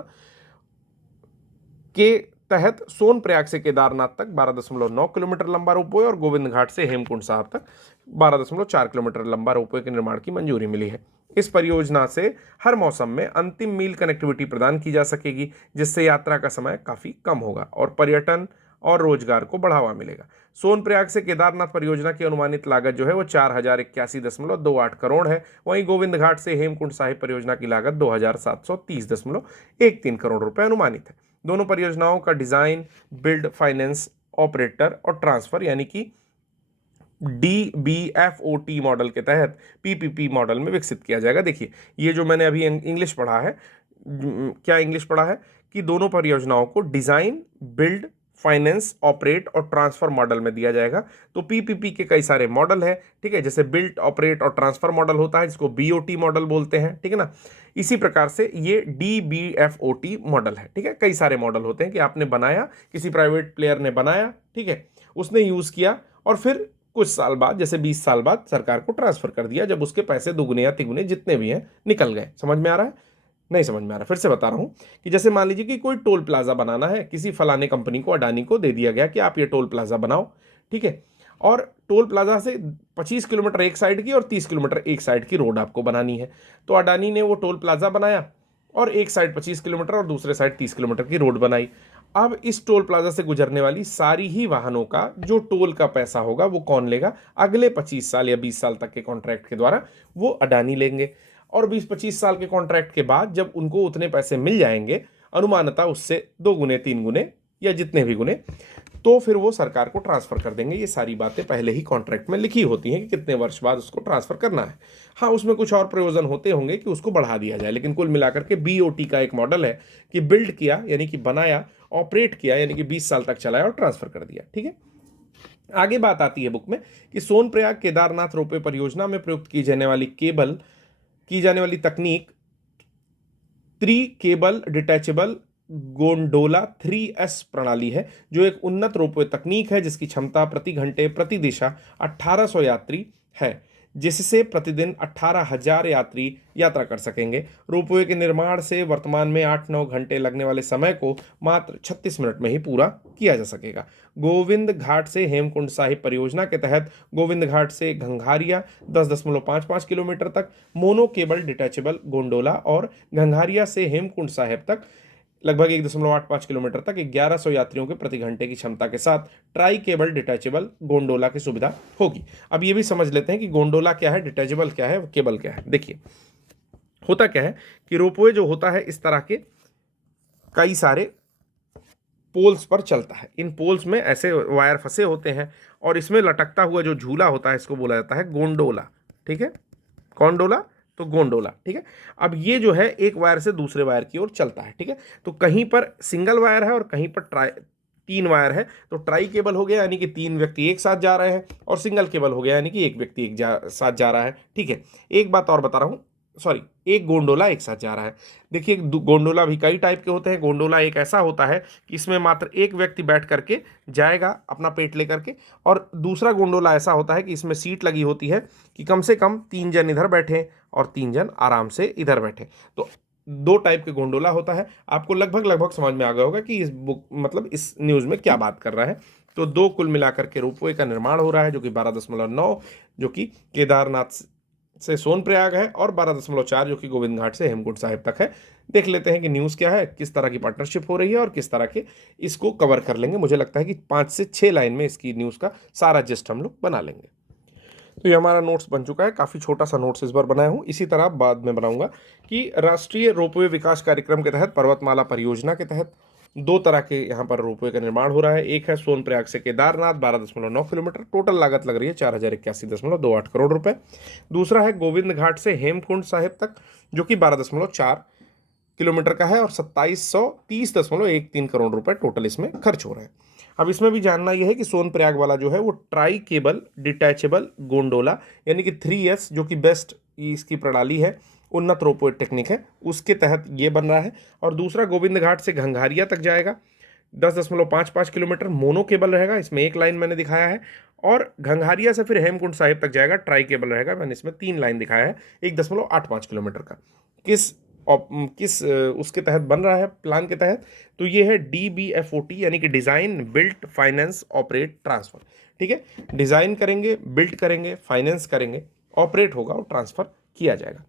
के तहत सोनप्रयाग से केदारनाथ तक 12.9 किलोमीटर लंबा रोपवे और गोविंद घाट से हेमकुंड साहिब तक 12.4 किलोमीटर लंबा रोपवे के निर्माण की मंजूरी मिली है। इस परियोजना से हर मौसम में अंतिम मील कनेक्टिविटी प्रदान की जा सकेगी, जिससे यात्रा का समय काफ़ी कम होगा और पर्यटन और रोजगार को बढ़ावा मिलेगा। सोनप्रयाग से केदारनाथ परियोजना की अनुमानित लागत जो है वो 4081.28 करोड़ है। वहीं गोविंद घाट से हेमकुंड साहिब परियोजना की लागत 2730.13 करोड़ रुपए अनुमानित है। दोनों परियोजनाओं का डिजाइन, बिल्ड, फाइनेंस, ऑपरेटर और ट्रांसफर यानी कि DBFOT मॉडल के तहत PPP मॉडल में विकसित किया जाएगा। देखिए, ये जो मैंने अभी इंग्लिश पढ़ा है, क्या इंग्लिश पढ़ा है कि दोनों परियोजनाओं को डिजाइन, बिल्ड, फाइनेंस, ऑपरेट और ट्रांसफर मॉडल में दिया जाएगा। तो PPP के कई सारे मॉडल है। ठीक है, जैसे बिल्ड, ऑपरेट और ट्रांसफर मॉडल होता है, जिसको BOT मॉडल बोलते हैं। ठीक है ना, इसी प्रकार से ये DBFOT मॉडल है। ठीक है, कई सारे मॉडल होते हैं कि आपने बनाया, किसी प्राइवेट प्लेयर ने बनाया, ठीक है, उसने यूज किया और फिर कुछ साल बाद, जैसे 20 साल बाद, सरकार को ट्रांसफर कर दिया, जब उसके पैसे दुगने या तिगुने जितने भी हैं निकल गए। समझ में आ रहा है? नहीं समझ में आ रहा, फिर से बता रहा हूं कि जैसे मान लीजिए कि कोई टोल प्लाजा बनाना है, किसी फलाने कंपनी को, अडानी को दे दिया गया कि आप ये टोल प्लाजा बनाओ। ठीक है, और टोल प्लाजा से 25 किलोमीटर एक साइड की और 30 किलोमीटर एक साइड की रोड आपको बनानी है। तो अडानी ने वो टोल प्लाजा बनाया और एक साइड 25 किलोमीटर और दूसरे साइड 30 किलोमीटर की रोड बनाई। अब इस टोल प्लाजा से गुजरने वाली सारी ही वाहनों का जो टोल का पैसा होगा वो कौन लेगा? अगले 25 साल या 20 साल तक के कॉन्ट्रैक्ट के द्वारा वो अडानी लेंगे और 20-25 साल के कॉन्ट्रैक्ट के बाद जब उनको उतने पैसे मिल जाएंगे, अनुमानतः उससे 2 गुने 3 गुने या जितने भी गुने, तो फिर वो सरकार को ट्रांसफर कर देंगे। ये सारी बातें पहले ही कॉन्ट्रैक्ट में लिखी होती हैं कि कितने वर्ष बाद उसको ट्रांसफर करना है। हाँ, उसमें कुछ और प्रयोजन होते होंगे कि उसको बढ़ा दिया जाए, लेकिन कुल मिलाकर के BOT का एक मॉडल है कि बिल्ड किया यानी कि बनाया, ऑपरेट किया यानी कि 20 साल तक चलाया और ट्रांसफर कर दिया। ठीक है, आगे बात आती है बुक में कि सोनप्रयाग केदारनाथ रोपवे परियोजना में प्रयुक्त की जाने वाली तकनीक केबल डिटैचेबल गोंडोला 3S प्रणाली है, जो एक उन्नत रोपवे तकनीक है जिसकी क्षमता प्रति घंटे प्रति दिशा 1800 यात्री है, जिससे प्रतिदिन 18,000 यात्री यात्रा कर सकेंगे। रोपवे के निर्माण से वर्तमान में 8-9 घंटे लगने वाले समय को मात्र 36 मिनट में ही पूरा किया जा सकेगा। गोविंद घाट से हेमकुंड साहिब परियोजना के तहत गोविंद घाट से घंघारिया 10.55 किलोमीटर तक मोनो केबल डिटैचेबल गोंडोला और घंघारिया से हेमकुंड साहिब तक लगभग 1.85 किलोमीटर तक 1100 यात्रियों के प्रति घंटे की क्षमता के साथ ट्राई केबल डिटैचेबल गोंडोला की सुविधा होगी। अब ये भी समझ लेते हैं कि गोंडोला क्या है, डिटैचेबल क्या है, केबल क्या है। देखिए, होता क्या है कि रोपवे जो होता है इस तरह के कई सारे पोल्स पर चलता है। इन पोल्स में ऐसे वायर फंसे होते हैं और इसमें लटकता हुआ जो झूला होता है इसको बोला जाता है गोंडोला। ठीक है, कौंडोला तो गोंडोला। ठीक है, अब ये जो है एक वायर से दूसरे वायर की ओर चलता है। ठीक है, तो कहीं पर सिंगल वायर है और कहीं पर 3 वायर है, तो ट्राई केबल हो गया यानी कि 3 व्यक्ति एक साथ जा रहे हैं, और सिंगल केबल हो गया यानी कि एक व्यक्ति साथ जा रहा है। ठीक है, एक बात और बता रहा हूं, सॉरी, एक गोंडोला एक साथ जा रहा है। देखिए, गोंडोला भी कई टाइप के होते हैं। गोंडोला एक ऐसा होता है कि इसमें मात्र एक व्यक्ति बैठ करके जाएगा अपना पेट लेकर के, और दूसरा गोंडोला ऐसा होता है कि इसमें सीट लगी होती है कि कम से कम 3 जन इधर बैठे और 3 जन आराम से इधर बैठे। तो 2 टाइप के गोंडोला होता है। आपको लगभग समझ में आ गया होगा कि इस बुक मतलब इस न्यूज़ में क्या बात कर रहा है। तो 2 कुल मिलाकर के रोपवे का निर्माण हो रहा है, जो कि 12.9, जो कि केदारनाथ से सोनप्रयाग है और 12.4 जो कि गोविंद घाट से हेमकुंड साहिब तक है। देख लेते हैं कि न्यूज़ क्या है, किस तरह की पार्टनरशिप हो रही है और किस तरह के इसको कवर कर लेंगे। मुझे लगता है कि 5 से 6 लाइन में इसकी न्यूज़ का सारा जिस्ट हम लोग बना लेंगे। तो ये हमारा नोट्स बन चुका है, काफ़ी छोटा सा नोट्स इस बार बनाया हूँ। इसी तरह बाद में बनाऊंगा कि राष्ट्रीय रोपवे विकास कार्यक्रम के तहत पर्वतमाला परियोजना के तहत 2 तरह के यहाँ पर रोपवे का निर्माण हो रहा है। एक है सोनप्रयाग से केदारनाथ 12.9 किलोमीटर, टोटल लागत लग रही है 4081.2 रुपए। दूसरा है गोविंद घाट से हेमकुंड साहिब तक जो कि 12.4 किलोमीटर का है और 2730.13 करोड़ रुपए टोटल इसमें खर्च हो रहे हैं। अब इसमें भी जानना यह है कि सोनप्रयाग वाला जो है वो ट्राई केबल डिटैचेबल गोंडोला यानी कि 3S जो कि बेस्ट इसकी प्रणाली है, उन्नत रोपवे टेक्निक है, उसके तहत ये बन रहा है। और दूसरा गोविंद घाट से घंघारिया तक जाएगा 10.55 किलोमीटर, मोनो केबल रहेगा, इसमें एक लाइन मैंने दिखाया है। और घंघारिया से फिर हेमकुंड साहिब तक जाएगा, ट्राई केबल रहेगा, मैंने इसमें 3 लाइन दिखाया है 1.85 किलोमीटर का। किस उसके तहत बन रहा है, प्लान के तहत, तो ये है DBFOT यानी कि design built finance operate transfer. ठीक है, डिज़ाइन करेंगे, बिल्ट करेंगे, फाइनेंस करेंगे, ऑपरेट होगा और ट्रांसफ़र किया जाएगा।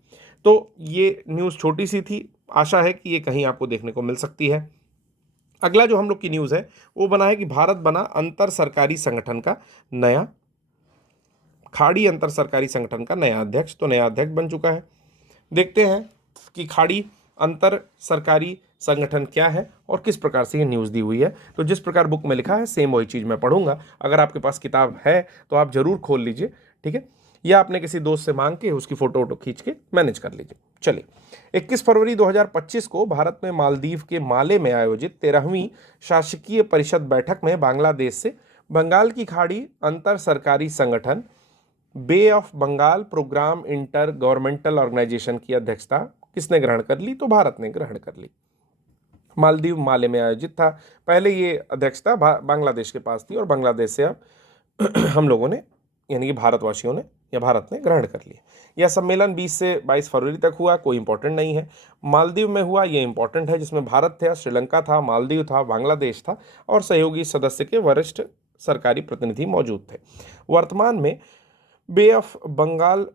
तो ये न्यूज़ छोटी सी थी, आशा है कि ये कहीं आपको देखने को मिल सकती है। अगला जो हम लोग की न्यूज़ है वो बना है कि भारत बना अंतर सरकारी संगठन का नया खाड़ी अंतर सरकारी संगठन का नया अध्यक्ष। तो नया अध्यक्ष बन चुका है। देखते हैं कि खाड़ी अंतर सरकारी संगठन क्या है और किस प्रकार से ये न्यूज़ दी हुई है। तो जिस प्रकार बुक में लिखा है सेम वही चीज़ मैं पढ़ूंगा। अगर आपके पास किताब है तो आप जरूर खोल लीजिए, ठीक है, या आपने किसी दोस्त से मांग के उसकी फोटो वोटो खींच के मैनेज कर लीजिए। चलिए, 21 फरवरी 2025 को भारत में मालदीव के माले में आयोजित 13वीं शासकीय परिषद बैठक में बांग्लादेश से बंगाल की खाड़ी अंतर सरकारी संगठन bay of Bengal programme intergovernmental organisation की अध्यक्षता किसने ग्रहण कर ली? तो भारत ने ग्रहण कर ली। मालदीव माले में आयोजित था। पहले ये अध्यक्षता बांग्लादेश के पास थी और बांग्लादेश से अब हम लोगों ने यानी कि भारतवासियों ने या भारत ने ग्रहण कर लिया। यह सम्मेलन 20 से 22 फरवरी तक हुआ, कोई इंपॉर्टेंट नहीं है। मालदीव में हुआ, ये इंपॉर्टेंट है, जिसमें भारत था, श्रीलंका था, मालदीव था, बांग्लादेश था और सहयोगी सदस्य के वरिष्ठ सरकारी प्रतिनिधि मौजूद थे। वर्तमान में bay of Bengal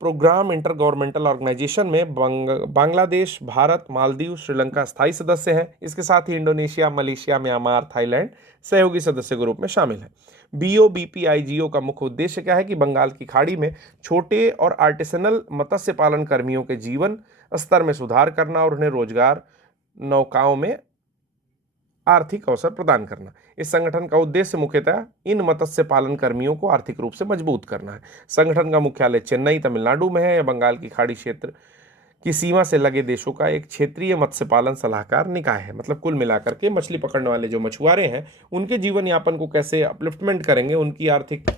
programme intergovernmental organisation में बांग्लादेश, भारत, मालदीव, श्रीलंका स्थायी सदस्य हैं। इसके साथ ही इंडोनेशिया, मलेशिया, म्यांमार, थाईलैंड सहयोगी सदस्य के रूप में शामिल हैं। BOBPIGO का मुख्य उद्देश्य क्या है कि बंगाल की खाड़ी में छोटे और आर्टिसनल मत्स्य पालन कर्मियों के जीवन स्तर में सुधार करना और उन्हें रोजगार, नौकाओं में आर्थिक अवसर प्रदान करना। इस संगठन का उद्देश्य मुख्यतः इन मत्स्य पालन कर्मियों को आर्थिक रूप से मजबूत करना है। संगठन का मुख्यालय चेन्नई, तमिलनाडु में है। यह बंगाल की खाड़ी क्षेत्र की सीमा से लगे देशों का एक क्षेत्रीय मत्स्य पालन सलाहकार निकाय है। मतलब कुल मिलाकर के मछली पकड़ने वाले जो मछुआरे हैं उनके जीवन यापन को कैसे अपलिफ्टमेंट करेंगे, उनकी आर्थिक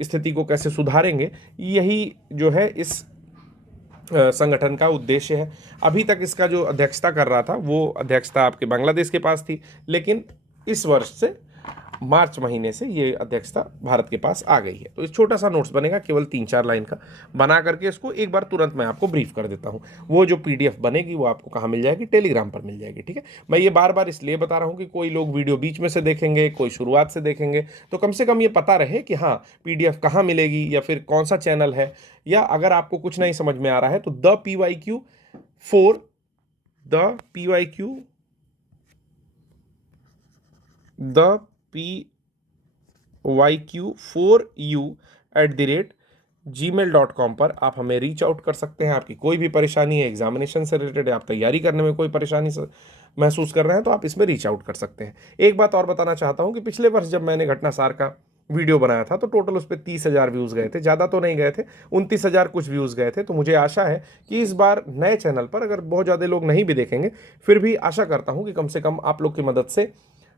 स्थिति को कैसे सुधारेंगे, यही जो है इस संगठन का उद्देश्य है। अभी तक इसका जो अध्यक्षता कर रहा था वो अध्यक्षता आपके बांग्लादेश के पास थी, लेकिन इस वर्ष से मार्च महीने से ये अध्यक्षता भारत के पास आ गई है। तो इस छोटा सा नोट्स बनेगा, केवल 3-4 लाइन का, बना करके इसको एक बार तुरंत मैं आपको ब्रीफ कर देता हूँ। वो जो PDF बनेगी वो आपको कहाँ मिल जाएगी? टेलीग्राम पर मिल जाएगी। ठीक है, मैं ये बार बार इसलिए बता रहा हूँ कि कोई लोग वीडियो बीच में से देखेंगे, कोई शुरुआत से देखेंगे, तो कम से कम ये पता रहे कि हाँ PDF कहाँ मिलेगी या फिर कौन सा चैनल है। या अगर आपको कुछ नहीं समझ में आ रहा है तो द PYQ PYQ4U@gmail.com पर आप हमें रीच आउट कर सकते हैं। आपकी कोई भी परेशानी है, एग्जामिनेशन से रिलेटेड है, आप तैयारी करने में कोई परेशानी महसूस कर रहे हैं तो आप इसमें रीच आउट कर सकते हैं। एक बात और बताना चाहता हूं कि पिछले वर्ष जब मैंने घटनासार का वीडियो बनाया था तो टोटल उस पर 30,000 व्यूज़ गए थे, ज़्यादा तो नहीं गए थे, 29,000 कुछ व्यूज़ गए थे। तो मुझे आशा है कि इस बार नए चैनल पर अगर बहुत ज़्यादा लोग नहीं भी देखेंगे, फिर भी आशा करता हूं कि कम से कम आप लोग की मदद से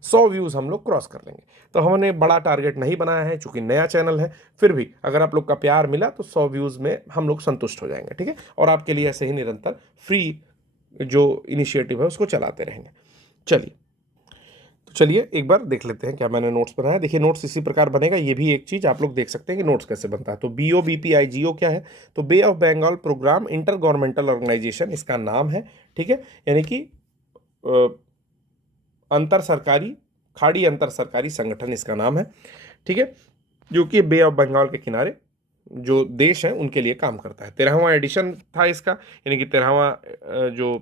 100 व्यूज़ हम लोग क्रॉस कर लेंगे। तो हमने बड़ा टारगेट नहीं बनाया है चूंकि नया चैनल है, फिर भी अगर आप लोग का प्यार मिला तो 100 व्यूज़ में हम लोग संतुष्ट हो जाएंगे। ठीक है, और आपके लिए ऐसे ही निरंतर फ्री जो इनिशिएटिव है उसको चलाते रहेंगे। चलिए, तो चलिए एक बार देख लेते हैं क्या मैंने नोट्स बनाया। देखिए, नोट्स इसी प्रकार बनेगा। ये भी एक चीज़ आप लोग देख सकते हैं कि नोट्स कैसे बनता है। तो BOBPIGO क्या है? तो bay of Bengal programme intergovernmental organisation इसका नाम है। ठीक है, यानी कि अंतर सरकारी खाड़ी अंतर सरकारी संगठन इसका नाम है। ठीक है, जो कि बे ऑफ बंगाल के किनारे जो देश हैं उनके लिए काम करता है। 13वां एडिशन था इसका, यानी कि 13वां जो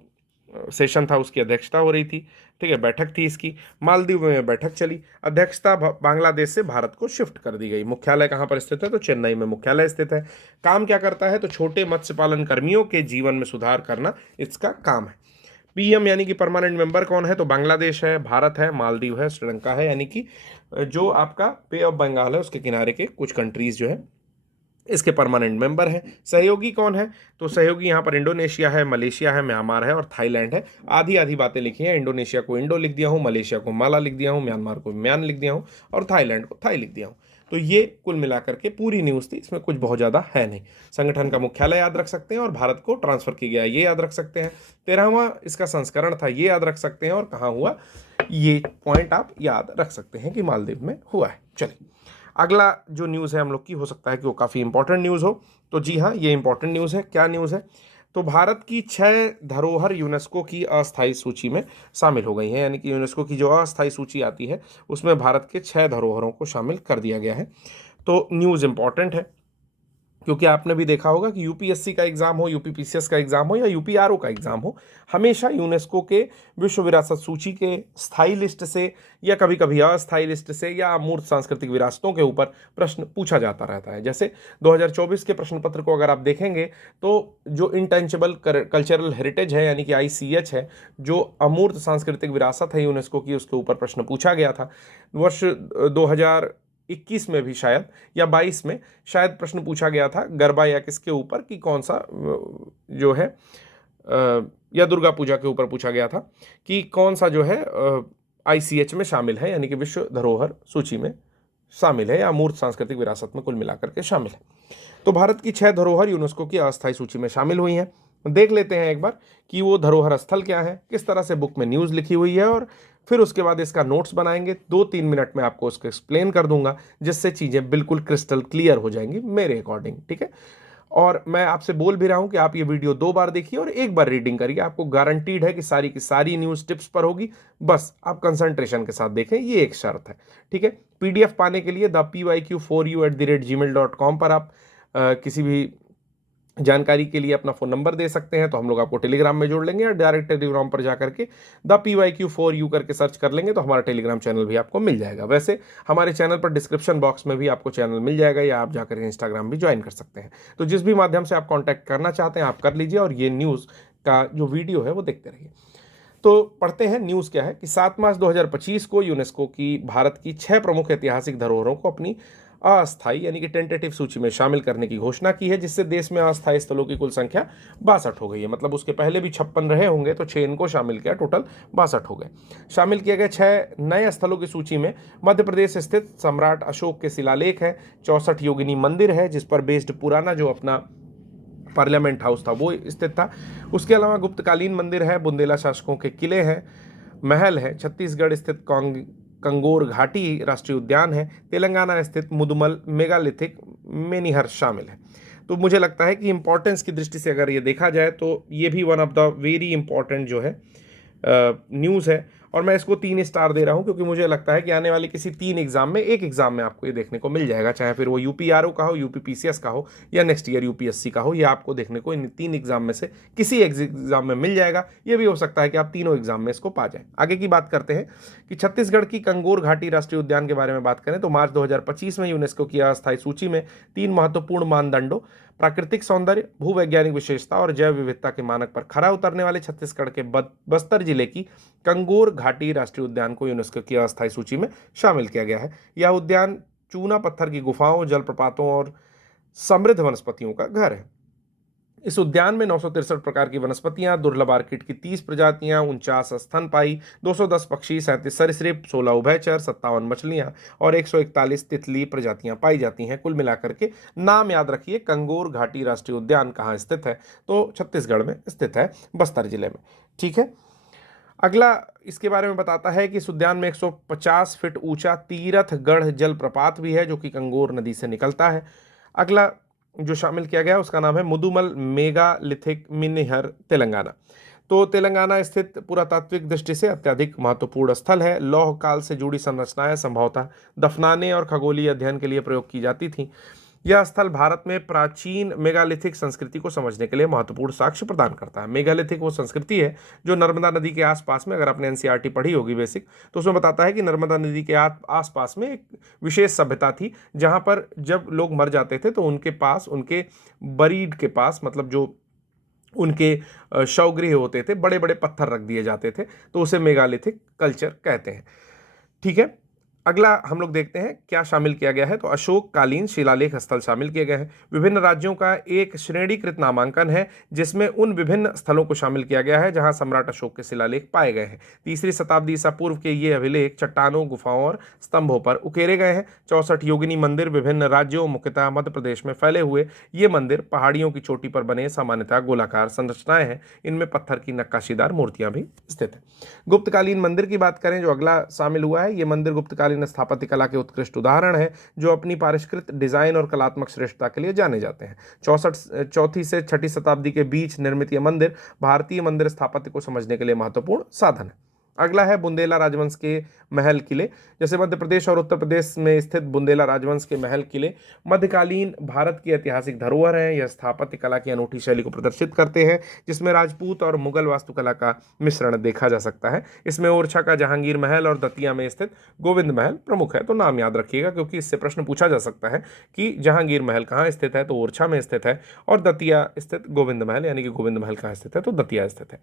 सेशन था उसकी अध्यक्षता हो रही थी। ठीक है, बैठक थी इसकी। मालदीव में बैठक चली। अध्यक्षता बांग्लादेश से भारत को शिफ्ट कर दी गई। मुख्यालय कहाँ पर स्थित है? तो चेन्नई में मुख्यालय स्थित है। काम क्या करता है? तो छोटे मत्स्य पालन कर्मियों के जीवन में सुधार करना इसका काम है। पीएम यानी कि परमानेंट मेंबर कौन है? तो बांग्लादेश है, भारत है, मालदीव है, श्रीलंका है, यानी कि जो आपका पे ऑफ बंगाल है उसके किनारे के कुछ कंट्रीज जो है इसके परमानेंट मेंबर हैं। सहयोगी कौन है? तो सहयोगी यहाँ पर इंडोनेशिया है, मलेशिया है, म्यांमार है और थाईलैंड है। आधी आधी बातें लिखी हैं। इंडोनेशिया को इंडो लिख दिया हूँ, मलेशिया को माला लिख दिया हूँ, म्यांमार को म्यान लिख दिया हूँ और थाईलैंड को थाई लिख दिया हूँ। तो ये कुल मिलाकर के पूरी न्यूज़ थी, इसमें कुछ बहुत ज़्यादा है नहीं। संगठन का मुख्यालय याद रख सकते हैं और भारत को ट्रांसफर किया गया ये याद रख सकते हैं। 13वां इसका संस्करण था ये याद रख सकते हैं और कहाँ हुआ ये पॉइंट आप याद रख सकते हैं कि मालदीव में हुआ है। चलिए अगला जो न्यूज़ है हम लोग की, हो सकता है कि वो काफ़ी इंपॉर्टेंट न्यूज़ हो। तो जी हाँ, ये इंपॉर्टेंट न्यूज़ है। क्या न्यूज़ है? तो भारत की 6 धरोहर यूनेस्को की अस्थायी सूची में शामिल हो गई हैं, यानी कि यूनेस्को की जो अस्थायी सूची आती है उसमें भारत के 6 धरोहरों को शामिल कर दिया गया है। तो न्यूज़ इंपॉर्टेंट है क्योंकि आपने भी देखा होगा कि यूपीएससी का एग्जाम हो, यूपीपीसीएस का एग्जाम हो या यूपीआरओ का एग्जाम हो, हमेशा यूनेस्को के विश्व विरासत सूची के स्थायी लिस्ट से या कभी कभी अस्थायी लिस्ट से या अमूर्त सांस्कृतिक विरासतों के ऊपर प्रश्न पूछा जाता रहता है। जैसे 2024 के प्रश्न पत्र को अगर आप देखेंगे तो जो इंटेंजिबल कल्चरल हेरिटेज है यानी कि आईसीएच है, जो अमूर्त सांस्कृतिक विरासत है यूनेस्को की, उसके ऊपर प्रश्न पूछा गया था। वर्ष 2021 में भी शायद या 22 में शायद प्रश्न पूछा गया था गरबा या किसके ऊपर कि कौन सा जो है या दुर्गा पूजा के ऊपर पूछा गया था कि कौन सा जो है आईसीएच में शामिल है, यानी कि विश्व धरोहर सूची में शामिल है या अमूर्त सांस्कृतिक विरासत में कुल मिलाकर के शामिल है। तो भारत की 6 धरोहर यूनेस्को की अस्थायी सूची में शामिल हुई हैं। देख लेते हैं एक बार कि वो धरोहर स्थल क्या है, किस तरह से बुक में न्यूज़ लिखी हुई है, और फिर उसके बाद इसका नोट्स बनाएंगे। 2-3 मिनट में आपको उसको एक्सप्लेन कर दूंगा जिससे चीज़ें बिल्कुल क्रिस्टल क्लियर हो जाएंगी मेरे अकॉर्डिंग। ठीक है, और मैं आपसे बोल भी रहा हूं कि आप ये वीडियो 2 बार देखिए और 1 बार रीडिंग करिए। आपको गारंटीड है कि सारी की सारी न्यूज़ टिप्स पर होगी, बस आप कंसंट्रेशन के साथ देखें, ये एक शर्त है। ठीक है, पीडीएफ पाने के लिए thepyq4u@gmail.com पर आप किसी भी जानकारी के लिए अपना फ़ोन नंबर दे सकते हैं, तो हम लोग आपको टेलीग्राम में जोड़ लेंगे, या डायरेक्ट टेलीग्राम पर जाकर के thepyq4u करके सर्च कर लेंगे तो हमारा टेलीग्राम चैनल भी आपको मिल जाएगा। वैसे हमारे चैनल पर डिस्क्रिप्शन बॉक्स में भी आपको चैनल मिल जाएगा, या आप जाकर इंस्टाग्राम भी ज्वाइन कर सकते हैं। तो जिस भी माध्यम से आप कॉन्टैक्ट करना चाहते हैं आप कर लीजिए, और ये न्यूज़ का जो वीडियो है वो देखते रहिए। तो पढ़ते हैं न्यूज़ क्या है कि 7 मार्च 2025 को यूनेस्को की भारत की 6 प्रमुख ऐतिहासिक धरोहरों को अपनी अस्थायी यानी कि टेंटेटिव सूची में शामिल करने की घोषणा की है, जिससे देश में अस्थायी स्थलों की कुल संख्या 62 हो गई है। मतलब उसके पहले भी 56 रहे होंगे, तो 6 इनको शामिल किया, टोटल 62 हो गए। शामिल किए गए 6 नए स्थलों की सूची में मध्य प्रदेश स्थित सम्राट अशोक के शिलालेख है, 64 योगिनी मंदिर है जिस पर बेस्ड पुराना जो अपना पार्लियामेंट हाउस था वो स्थित था। उसके अलावा गुप्तकालीन मंदिर है, बुंदेला शासकों के किले हैं, महल है, छत्तीसगढ़ स्थित कंगोर घाटी राष्ट्रीय उद्यान है, तेलंगाना स्थित मुदुमल मेगालिथिक मेनिहर शामिल है। तो मुझे लगता है कि इंपॉर्टेंस की दृष्टि से अगर ये देखा जाए तो ये भी one of the very important जो है न्यूज़ है, और मैं इसको 3 स्टार दे रहा हूँ क्योंकि मुझे लगता है कि आने वाले किसी 3 एग्जाम में एक एग्जाम में आपको ये देखने को मिल जाएगा, चाहे फिर वो यूपीआरओ का हो, यूपीपीसीएस का हो या नेक्स्ट ईयर यूपीएससी का हो, ये आपको देखने को इन 3 एग्जाम में से किसी एग्जाम में मिल जाएगा। ये भी हो सकता है कि आप तीनों एग्जाम में इसको पा जाएं। आगे की बात करते हैं कि छत्तीसगढ़ की कंगोर घाटी राष्ट्रीय उद्यान के बारे में बात करें तो मार्च 2025 में यूनेस्को की अस्थायी सूची में 3 महत्वपूर्ण मानदंडों प्राकृतिक सौंदर्य, भूवैज्ञानिक विशेषता और जैव विविधता के मानक पर खरा उतरने वाले छत्तीसगढ़ के बस्तर जिले की कंगोर घाटी राष्ट्रीय उद्यान को यूनेस्को की अस्थायी सूची में शामिल किया गया है। यह उद्यान चूना पत्थर की गुफाओं, जलप्रपातों और समृद्ध वनस्पतियों का घर है। इस उद्यान में 963 प्रकार की वनस्पतियां, दुर्लभ आर्किड की 30 प्रजातियां, 49 स्तनपायी, 210 पक्षी, 37 सरीसृप, 16 उभयचर, 57 मछलियां और 141 तितली प्रजातियां पाई जाती हैं। कुल मिलाकर के नाम याद रखिए, कंगोर घाटी राष्ट्रीय उद्यान कहाँ स्थित है? तो छत्तीसगढ़ में स्थित है, बस्तर जिले में। ठीक है, अगला इसके बारे में बताता है कि इस उद्यान में 150 फीट ऊंचा तीरथगढ़ जलप्रपात भी है जो कि कंगोर नदी से निकलता है। अगला जो शामिल किया गया उसका नाम है मुदुमल मेगालिथिक मिनिहर, तेलंगाना। तो तेलंगाना स्थित पुरातात्विक दृष्टि से अत्यधिक महत्वपूर्ण स्थल है। लौह काल से जुड़ी संरचनाएं संभवतः दफनाने और खगोलीय अध्ययन के लिए प्रयोग की जाती थी। यह स्थल भारत में प्राचीन मेगालिथिक संस्कृति को समझने के लिए महत्वपूर्ण साक्ष्य प्रदान करता है। मेगालिथिक वो संस्कृति है जो नर्मदा नदी के आसपास में, अगर आपने एनसीईआरटी पढ़ी होगी बेसिक, तो उसमें बताता है कि नर्मदा नदी के आसपास में एक विशेष सभ्यता थी, जहां पर जब लोग मर जाते थे तो उनके पास, उनके बरीड के पास, मतलब जो उनके शवगृह होते थे, बड़े बड़े पत्थर रख दिए जाते थे, तो उसे मेगालिथिक कल्चर कहते हैं। ठीक है, अगला हम लोग देखते हैं क्या शामिल किया गया है। तो अशोक कालीन शिलालेख स्थल शामिल किए गए हैं। विभिन्न राज्यों का एक श्रेणीकृत नामांकन है जिसमें उन विभिन्न स्थलों को शामिल किया गया है जहां सम्राट अशोक के शिलालेख पाए गए हैं। 3री शताब्दी ईसा पूर्व के ये अभिलेख चट्टानों, गुफाओं और स्तंभों पर उकेरे गए हैं। 64 योगिनी मंदिर विभिन्न राज्यों, मुख्यतः मध्य प्रदेश में फैले हुए ये मंदिर पहाड़ियों की चोटी पर बने सामान्यतः गोलाकार संरचनाएं हैं। इनमें पत्थर की नक्काशीदार मूर्तियां भी स्थित हैं। गुप्तकालीन मंदिर की बात करें जो अगला शामिल हुआ है, ये मंदिर गुप्तकालीन स्थापत्य कला के उत्कृष्ट उदाहरण है जो अपनी परिष्कृत डिजाइन और कलात्मक श्रेष्ठता के लिए जाने जाते हैं। 4ठी से 6ठी शताब्दी के बीच निर्मित यह मंदिर भारतीय मंदिर स्थापत्य को समझने के लिए महत्वपूर्ण साधन है। अगला है बुंदेला राजवंश के महल किले। जैसे मध्य प्रदेश और उत्तर प्रदेश में स्थित बुंदेला राजवंश के महल किले मध्यकालीन भारत की ऐतिहासिक धरोहर हैं। यह स्थापत्य कला की अनूठी शैली को प्रदर्शित करते हैं जिसमें राजपूत और मुगल वास्तुकला का मिश्रण देखा जा सकता है। इसमें ओरछा का जहांगीर महल और दतिया में स्थित गोविंद महल प्रमुख है। तो नाम याद रखिएगा क्योंकि इससे प्रश्न पूछा जा सकता है कि जहांगीर महल कहाँ स्थित है, तो ओरछा में स्थित है, और दतिया स्थित गोविंद महल, यानी कि गोविंद महल कहाँ स्थित है, तो दतिया स्थित है।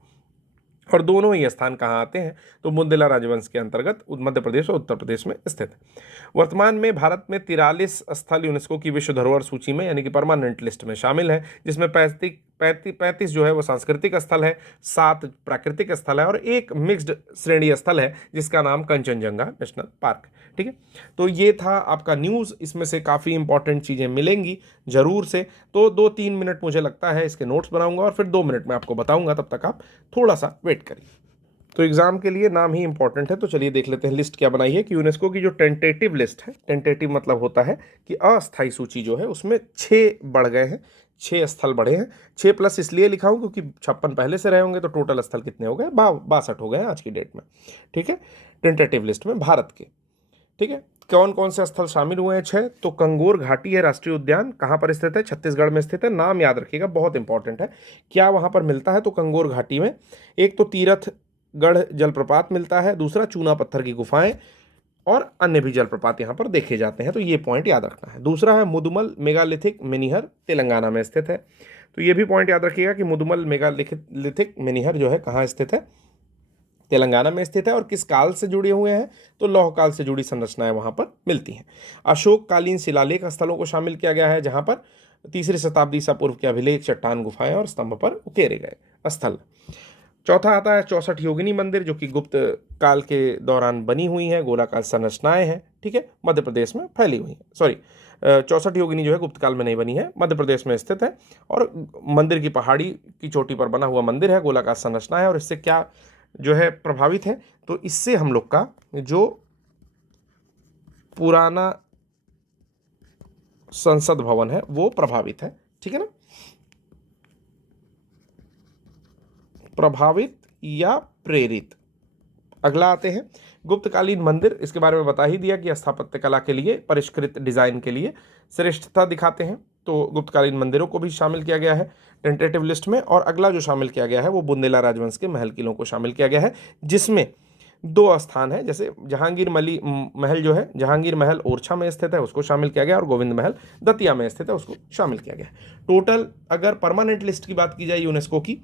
और दोनों ही स्थान कहाँ आते हैं, तो बुंदेला राजवंश के अंतर्गत मध्य प्रदेश और उत्तर प्रदेश में स्थित है। वर्तमान में भारत में 43 स्थल यूनेस्को की विश्व धरोहर सूची में, यानी कि परमानेंट लिस्ट में शामिल है, जिसमें 35 जो है वो सांस्कृतिक स्थल है, 7 प्राकृतिक स्थल है और एक मिक्स्ड श्रेणी स्थल है जिसका नाम कंचनजंगा नेशनल पार्क। ठीक है, तो ये था आपका न्यूज़। इसमें से काफ़ी इंपॉर्टेंट चीज़ें मिलेंगी जरूर से। तो 2-3 मिनट मुझे लगता है इसके नोट्स बनाऊंगा और फिर 2 मिनट में आपको बताऊंगा, तब तक आप थोड़ा सा वेट करिए। तो एग्जाम के लिए नाम ही इंपॉर्टेंट है, तो चलिए देख लेते हैं लिस्ट क्या बनाई है। कि यूनेस्को की जो टेंटेटिव लिस्ट है, टेंटेटिव मतलब होता है कि अस्थायी सूची जो है उसमें 6 बढ़ गए हैं, 6 स्थल बढ़े हैं। 6 प्लस इसलिए लिखा हूं क्योंकि 56 पहले से रहे होंगे, तो टोटल स्थल कितने हो गए, 62 हो गए हैं आज की डेट में। ठीक है, टेंटेटिव लिस्ट में भारत के। ठीक है, कौन कौन से स्थल शामिल हुए हैं 6, तो कंगोर घाटी है राष्ट्रीय उद्यान, कहाँ पर स्थित है, छत्तीसगढ़ में स्थित है। नाम याद रखिएगा, बहुत इंपॉर्टेंट है। क्या वहाँ पर मिलता है, तो कंगोर घाटी में एक तो तीरथगढ़ जलप्रपात मिलता है, दूसरा चूना पत्थर की गुफाएं और अन्य भी जलप्रपात यहाँ पर देखे जाते हैं, तो ये पॉइंट याद रखना है। दूसरा है मुदुमल मेगालिथिक मेनिहर, तेलंगाना में स्थित है, तो ये भी पॉइंट याद रखिएगा कि मुदुमल मेगालिथिक मेनिहर जो है कहाँ स्थित है, तेलंगाना में स्थित है। और किस काल से जुड़े हुए हैं, तो लौह काल से जुड़ी संरचनाएं वहां पर मिलती हैं। अशोक कालीन शिलालेख स्थलों को शामिल किया गया है जहां पर 3री शताब्दी ईसा पूर्व के अभिलेख, चट्टान, गुफाएं और स्तंभ पर उकेरे गए स्थल। चौथा आता है 64 योगिनी मंदिर जो कि गुप्त काल के दौरान बनी हुई हैं, गोलाकार संरचनाएं हैं। ठीक है, मध्य प्रदेश में फैली हुई हैं। सॉरी, 64 योगिनी जो है गुप्त काल में नहीं बनी है, मध्य प्रदेश में स्थित है और मंदिर की पहाड़ी की चोटी पर बना हुआ मंदिर है, गोलाकार संरचना है। और इससे क्या जो है प्रभावित है, तो इससे हम लोग का जो पुराना संसद भवन है वो प्रभावित है। ठीक है ना, प्रभावित या प्रेरित। अगला आते हैं गुप्तकालीन मंदिर। इसके बारे में बता ही दिया कि स्थापत्य कला के लिए, परिष्कृत डिजाइन के लिए श्रेष्ठता दिखाते हैं, तो गुप्तकालीन मंदिरों को भी शामिल किया गया है टेंटेटिव लिस्ट में। और अगला जो शामिल किया गया है वो बुंदेला राजवंश के महल किलों को शामिल किया गया है, जिसमें 2 स्थान है। जैसे जहांगीर महल जो है, जहांगीर महल ओरछा में स्थित है, उसको शामिल किया गया, और गोविंद महल दतिया में स्थित है, उसको शामिल किया गया। टोटल अगर परमानेंट लिस्ट की बात की जाए यूनेस्को की,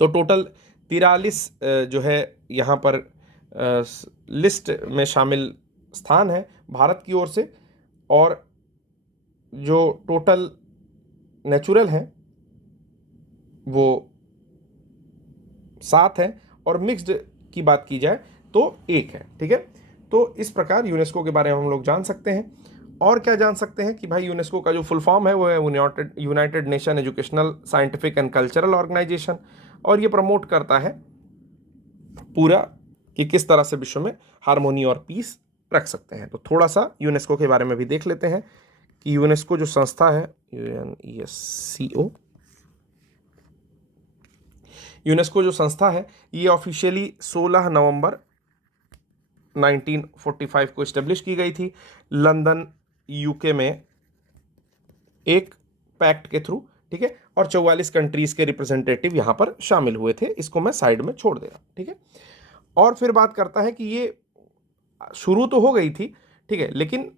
तो टोटल 43 जो है यहाँ पर लिस्ट में शामिल स्थान है भारत की ओर से। और जो टोटल नेचुरल है वो 7 है, और मिक्स्ड की बात की जाए तो 1 है। ठीक है, तो इस प्रकार यूनेस्को के बारे में हम लोग जान सकते हैं। और क्या जान सकते हैं कि भाई यूनेस्को का जो फुल फॉर्म है वो है United Nation Educational, Scientific and Cultural Organization, और ये प्रमोट करता है पूरा कि किस तरह से विश्व में हार्मोनी और पीस रख सकते हैं। तो थोड़ा सा यूनेस्को के बारे में भी देख लेते हैं कि यूनेस्को जो संस्था है, UNESCO, यूनेस्को जो संस्था है ये ऑफिशियली 16 नवंबर 1945 को इस्टेब्लिश की गई थी लंदन यूके में एक पैक्ट के थ्रू, ठीक है, और 44 कंट्रीज के रिप्रेजेंटेटिव यहाँ पर शामिल हुए थे। इसको मैं साइड में छोड़ दे रहा हूँ, ठीक है। और फिर बात करता है कि ये शुरू तो हो गई थी, ठीक है, लेकिन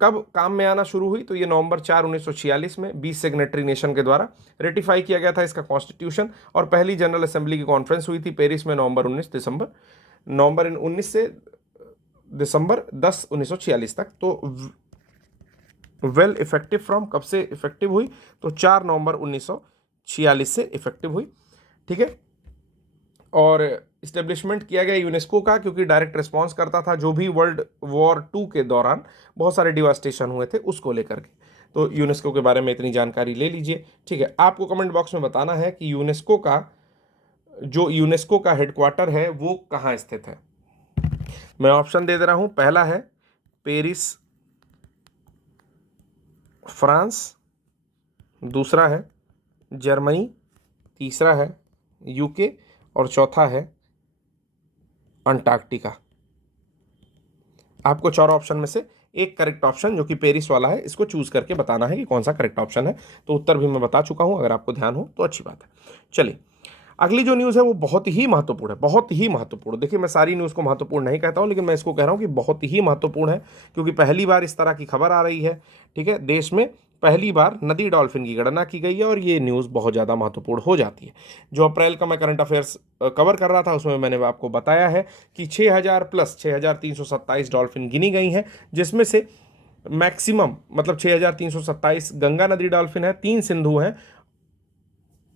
कब काम में आना शुरू हुई, तो ये नवंबर 4 1946 में 20 सिग्नेटरी नेशन के द्वारा रेटिफाई किया गया था इसका कॉन्स्टिट्यूशन। और पहली जनरल असेंबली की कॉन्फ्रेंस हुई थी पेरिस में नवंबर 19 से दिसंबर 10 1946 तक। तो वेल इफेक्टिव फ्रॉम कब से इफेक्टिव हुई, तो 4 नवंबर 1946 से इफेक्टिव हुई, ठीक है। और इस्टेब्लिशमेंट किया गया यूनेस्को का, क्योंकि डायरेक्ट रिस्पॉन्स करता था जो भी वर्ल्ड वॉर 2 के दौरान बहुत सारे डिवास्टेशन हुए थे उसको लेकर के। तो यूनेस्को के बारे में इतनी जानकारी ले लीजिए, ठीक है। आपको कमेंट बॉक्स में बताना है कि यूनेस्को का हेडक्वार्टर है वो कहाँ स्थित है। मैं ऑप्शन दे रहा हूं, पहला है पेरिस फ्रांस, दूसरा है जर्मनी, तीसरा है यूके और चौथा है अंटार्कटिका। आपको 4 ऑप्शन में से एक करेक्ट ऑप्शन जो कि पेरिस वाला है इसको चूज करके बताना है कि कौन सा करेक्ट ऑप्शन है। तो उत्तर भी मैं बता चुका हूं, अगर आपको ध्यान हो तो अच्छी बात है। चलिए, अगली जो न्यूज़ है वो बहुत ही महत्वपूर्ण है, बहुत ही महत्वपूर्ण। देखिए, मैं सारी न्यूज़ को महत्वपूर्ण नहीं कहता हूं, लेकिन मैं इसको कह रहा हूं कि बहुत ही महत्वपूर्ण है, क्योंकि पहली बार इस तरह की खबर आ रही है, ठीक है। देश में पहली बार नदी डॉल्फिन की गणना की गई है और ये न्यूज़ बहुत ज़्यादा महत्वपूर्ण हो जाती है। जो अप्रैल का मैं करंट अफेयर्स कवर कर रहा था उसमें मैंने आपको बताया है कि 6000 प्लस 6327 डॉल्फिन गिनी गई हैं, जिसमें से मैक्सिमम मतलब 6327 गंगा नदी डॉल्फिन है, 3 सिंधु हैं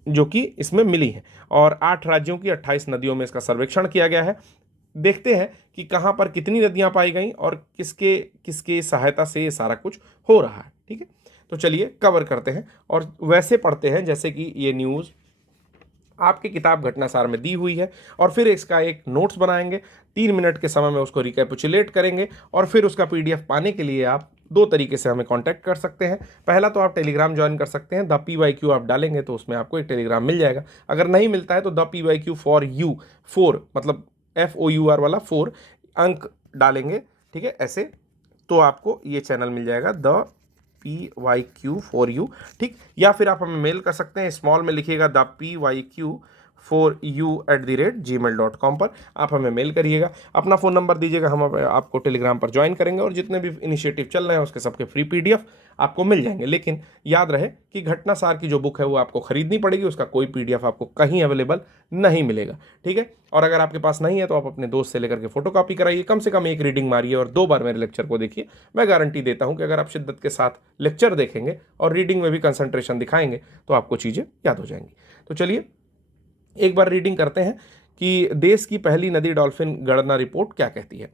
जो कि इसमें मिली हैं, और 8 राज्यों की 28 नदियों में इसका सर्वेक्षण किया गया है। देखते हैं कि कहाँ पर कितनी नदियाँ पाई गई और किसके किसके सहायता से ये सारा कुछ हो रहा है, ठीक है। तो चलिए कवर करते हैं और वैसे पढ़ते हैं जैसे कि ये न्यूज़ आपकी किताब घटनासार में दी हुई है, और फिर इसका एक नोट्स बनाएंगे। 3 मिनट के समय में उसको रिकैपिचुलेट करेंगे, और फिर उसका PDF पाने के लिए आप 2 तरीके से हमें कांटेक्ट कर सकते हैं। पहला तो आप टेलीग्राम ज्वाइन कर सकते हैं, द PYQ आप डालेंगे तो उसमें आपको एक टेलीग्राम मिल जाएगा। अगर नहीं मिलता है तो द PYQ फॉर यू 4 मतलब FOUR वाला 4 अंक डालेंगे, ठीक है, ऐसे तो आपको ये चैनल मिल जाएगा द PYQ फॉर यू, ठीक। या फिर आप हमें मेल कर सकते हैं, स्मॉल में लिखिएगा the PYQ for you @gmail.com पर आप हमें मेल करिएगा, अपना फ़ोन नंबर दीजिएगा, हम आपको टेलीग्राम पर ज्वाइन करेंगे और जितने भी इनिशिएटिव चल रहे हैं उसके सबके फ्री PDF आपको मिल जाएंगे। लेकिन याद रहे कि घटनासार की जो बुक है वो आपको खरीदनी पड़ेगी, उसका कोई PDF आपको कहीं अवेलेबल नहीं मिलेगा, ठीक है। और अगर आपके पास नहीं है तो आप अपने दोस्त से लेकर के फोटोकॉपी कराइए, कम से कम एक रीडिंग मारिए और 2 बार मेरे लेक्चर को देखिए। मैं गारंटी देता हूं कि अगर आप शिद्दत के साथ लेक्चर देखेंगे और रीडिंग में भी कंसंट्रेशन दिखाएंगे तो आपको चीज़ें याद हो जाएंगी। तो चलिए एक बार रीडिंग करते हैं कि देश की पहली नदी डॉल्फिन गणना रिपोर्ट क्या कहती है।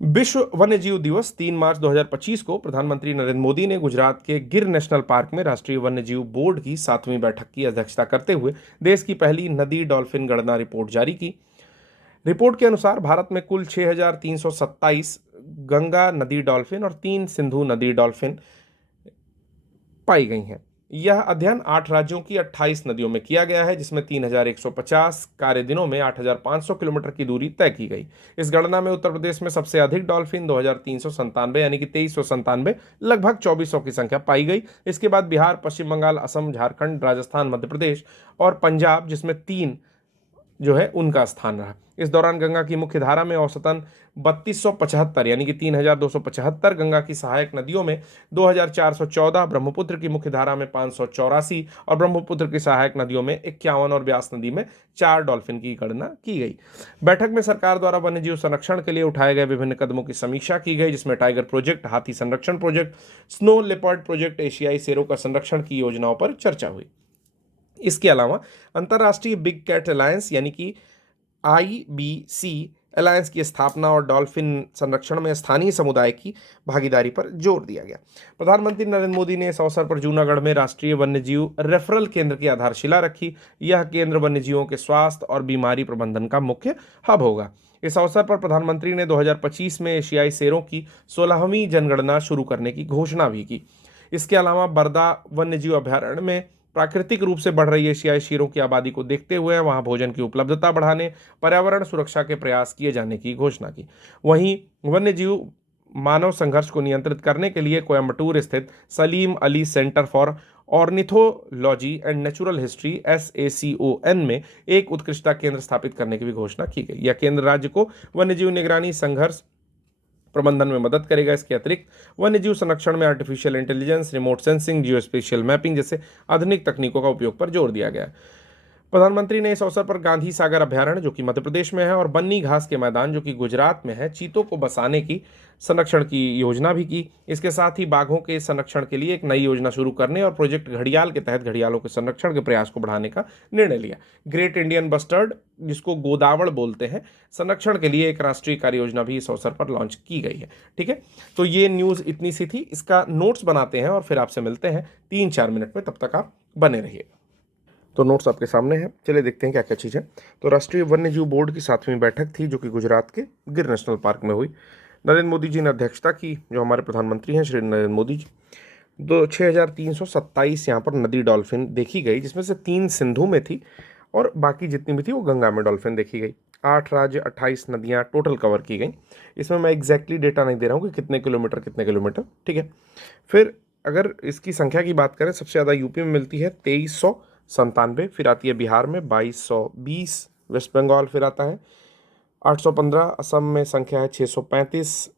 विश्व वन्यजीव दिवस 3 मार्च 2025 को प्रधानमंत्री नरेंद्र मोदी ने गुजरात के गिर नेशनल पार्क में राष्ट्रीय वन्यजीव बोर्ड की 7वीं बैठक की अध्यक्षता करते हुए देश की पहली नदी डॉल्फिन गणना रिपोर्ट जारी की। रिपोर्ट के अनुसार भारत में कुल 6327 गंगा नदी डॉल्फिन और 3 सिंधु नदी डॉल्फिन पाई गई हैं। यह अध्ययन 8 राज्यों की 28 नदियों में किया गया है, जिसमें 3150 कार्य दिनों में 8500 किलोमीटर की दूरी तय की गई। इस गणना में उत्तर प्रदेश में सबसे अधिक डॉल्फिन 2397 यानी कि 2397 लगभग 2400 की संख्या पाई गई। इसके बाद बिहार, पश्चिम बंगाल, असम, झारखंड, राजस्थान, मध्य प्रदेश और पंजाब जिसमें 3 जो है उनका स्थान रहा। इस दौरान गंगा की मुख्य धारा में औसतन 3275 यानी कि 3275 गंगा की सहायक नदियों में 2414, ब्रह्मपुत्र की मुख्य धारा में 584 और ब्रह्मपुत्र की सहायक नदियों में 51 और ब्यास नदी में 4 डॉल्फिन की गणना की गई। बैठक में सरकार द्वारा वन्यजीव संरक्षण के लिए उठाए गए विभिन्न कदमों की समीक्षा की गई, जिसमें टाइगर प्रोजेक्ट, हाथी संरक्षण प्रोजेक्ट, स्नो लेपर्ड प्रोजेक्ट, एशियाई शेरों का संरक्षण की योजनाओं पर चर्चा हुई। इसके अलावा अंतर्राष्ट्रीय बिग कैट अलायंस यानी कि IBC अलायंस की स्थापना और डॉल्फिन संरक्षण में स्थानीय समुदाय की भागीदारी पर जोर दिया गया। प्रधानमंत्री नरेंद्र मोदी ने इस अवसर पर जूनागढ़ में राष्ट्रीय वन्यजीव रेफरल केंद्र की आधारशिला रखी। यह केंद्र वन्यजीवों के स्वास्थ्य और बीमारी प्रबंधन का मुख्य हब होगा। इस अवसर पर प्रधानमंत्री ने 2025 में एशियाई शेरों की 16वीं जनगणना शुरू करने की घोषणा भी की। इसके अलावा बरदा वन्यजीव अभयारण्य में प्राकृतिक रूप से बढ़ रही एशियाई शेरों की आबादी को देखते हुए वहां भोजन की उपलब्धता बढ़ाने, पर्यावरण सुरक्षा के प्रयास किए जाने की घोषणा की। वहीं वन्यजीव मानव संघर्ष को नियंत्रित करने के लिए कोयम्बटूर स्थित Salim Ali centre for ornithology and natural history SACON में एक उत्कृष्टता केंद्र स्थापित करने की भी घोषणा की गई। यह केंद्र राज्य को वन्यजीव निगरानी, संघर्ष प्रबंधन में मदद करेगा। इसके अतिरिक्त वन्यजीव संरक्षण में artificial intelligence, remote sensing, geospatial mapping जैसे आधुनिक तकनीकों का उपयोग पर जोर दिया गया। प्रधानमंत्री ने इस अवसर पर गांधी सागर अभ्यारण्य जो कि मध्य प्रदेश में है और बन्नी घास के मैदान जो कि गुजरात में है, चीतों को बसाने की संरक्षण की योजना भी की। इसके साथ ही बाघों के संरक्षण के लिए एक नई योजना शुरू करने और प्रोजेक्ट घड़ियाल के तहत घड़ियालों के संरक्षण के प्रयास को बढ़ाने का निर्णय लिया। ग्रेट इंडियन बस्टर्ड, जिसको गोदावड़ बोलते हैं, संरक्षण के लिए एक राष्ट्रीय कार्य योजना भी इस अवसर पर लॉन्च की गई है। ठीक है, तो ये न्यूज़ इतनी सी थी। इसका नोट्स बनाते हैं और फिर आपसे मिलते हैं 3-4 मिनट में, तब तक आप बने रहिए। तो नोट्स आपके सामने हैं, चलिए देखते हैं क्या क्या चीज़ है। तो राष्ट्रीय वन्यजीव बोर्ड की 7वीं बैठक थी जो कि गुजरात के गिर नेशनल पार्क में हुई। नरेंद्र मोदी जी ने अध्यक्षता की, जो हमारे प्रधानमंत्री हैं श्री नरेंद्र मोदी जी। 6327 यहाँ पर नदी डॉल्फिन देखी गई, जिसमें से 3 सिंधु में थी और बाकी जितनी भी थी वो गंगा में डॉल्फिन देखी गई। 8 राज्य 28 नदियाँ टोटल कवर की गई। इसमें मैं एग्जैक्टली डेटा नहीं दे रहा हूँ कि कितने किलोमीटर। ठीक है, फिर अगर इसकी संख्या की बात करें, सबसे ज़्यादा यूपी में मिलती है 2397, फिर आती है बिहार में 2220, वेस्ट बंगाल फिर आता है 815, असम में संख्या है 635,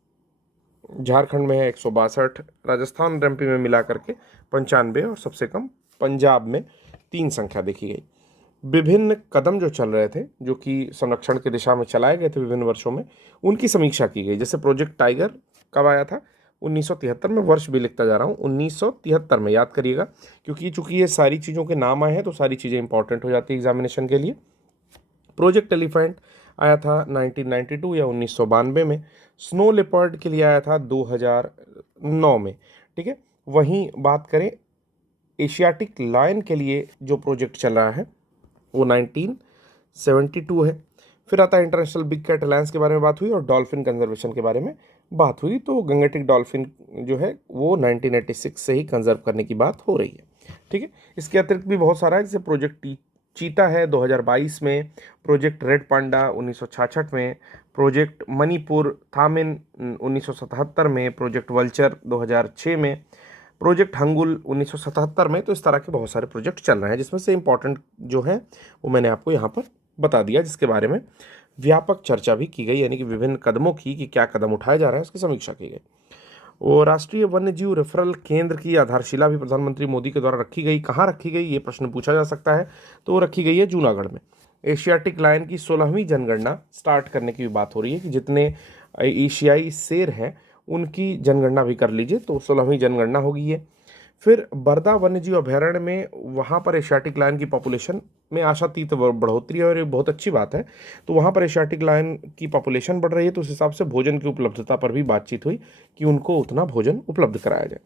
झारखंड में है 162, राजस्थान और एमपी में मिला करके 95 और सबसे कम पंजाब में 3 संख्या देखी गई। विभिन्न कदम जो चल रहे थे, जो कि संरक्षण की दिशा में चलाए गए थे विभिन्न वर्षों में, उनकी समीक्षा की गई। जैसे प्रोजेक्ट टाइगर कब आया था? 1973 में। वर्ष भी लिखता जा रहा हूँ, 1973 में, याद करिएगा, क्योंकि चूंकि ये सारी चीज़ों के नाम आए हैं तो सारी चीज़ें इंपॉर्टेंट हो जाती है एग्जामिनेशन के लिए। प्रोजेक्ट एलिफेंट आया था 1992 या 1992 में। स्नो लेपर्ड के लिए आया था 2009 में। ठीक है, वहीं बात करें एशियाटिक लायन के लिए जो प्रोजेक्ट चल रहा है वो 1972 है। फिर आता है इंटरनेशनल बिग कैट अलायंस के बारे में बात हुई और डॉल्फिन कंजर्वेशन के बारे में बात हुई। तो गंगेटिक डॉल्फिन जो है वो 1986 से ही कंजर्व करने की बात हो रही है। ठीक है, इसके अतिरिक्त भी बहुत सारा है, जैसे प्रोजेक्ट चीता है 2022 में, प्रोजेक्ट रेड पांडा 1966 में, प्रोजेक्ट मणिपुर थामिन 1977 में, प्रोजेक्ट वल्चर 2006 में, प्रोजेक्ट हंगुल 1977 में। तो इस तरह के बहुत सारे प्रोजेक्ट चल रहे हैं, जिसमें से इंपॉर्टेंट जो है वो मैंने आपको यहाँ पर बता दिया, जिसके बारे में व्यापक चर्चा भी की गई, यानी कि विभिन्न कदमों की कि क्या कदम उठाए जा रहे हैं उसकी समीक्षा की गई। और राष्ट्रीय वन्यजीव रेफरल केंद्र की आधारशिला भी प्रधानमंत्री मोदी के द्वारा रखी गई। कहाँ रखी गई, ये प्रश्न पूछा जा सकता है, तो वो रखी गई है जूनागढ़ में। एशियाटिक लायन की 16वीं जनगणना स्टार्ट करने की भी बात हो रही है कि जितने एशियाई शेर हैं उनकी जनगणना भी कर लीजिए, तो 16वीं जनगणना होगी ये। फिर बरदा वन्यजीव अभयारण्य में, वहाँ पर एशियाटिक लायन की पॉपुलेशन में आशातीत बढ़ोतरी है और ये बहुत अच्छी बात है। तो वहाँ पर एशियाटिक लायन की पॉपुलेशन बढ़ रही है, तो उस हिसाब से भोजन की उपलब्धता पर भी बातचीत हुई कि उनको उतना भोजन उपलब्ध कराया जाए।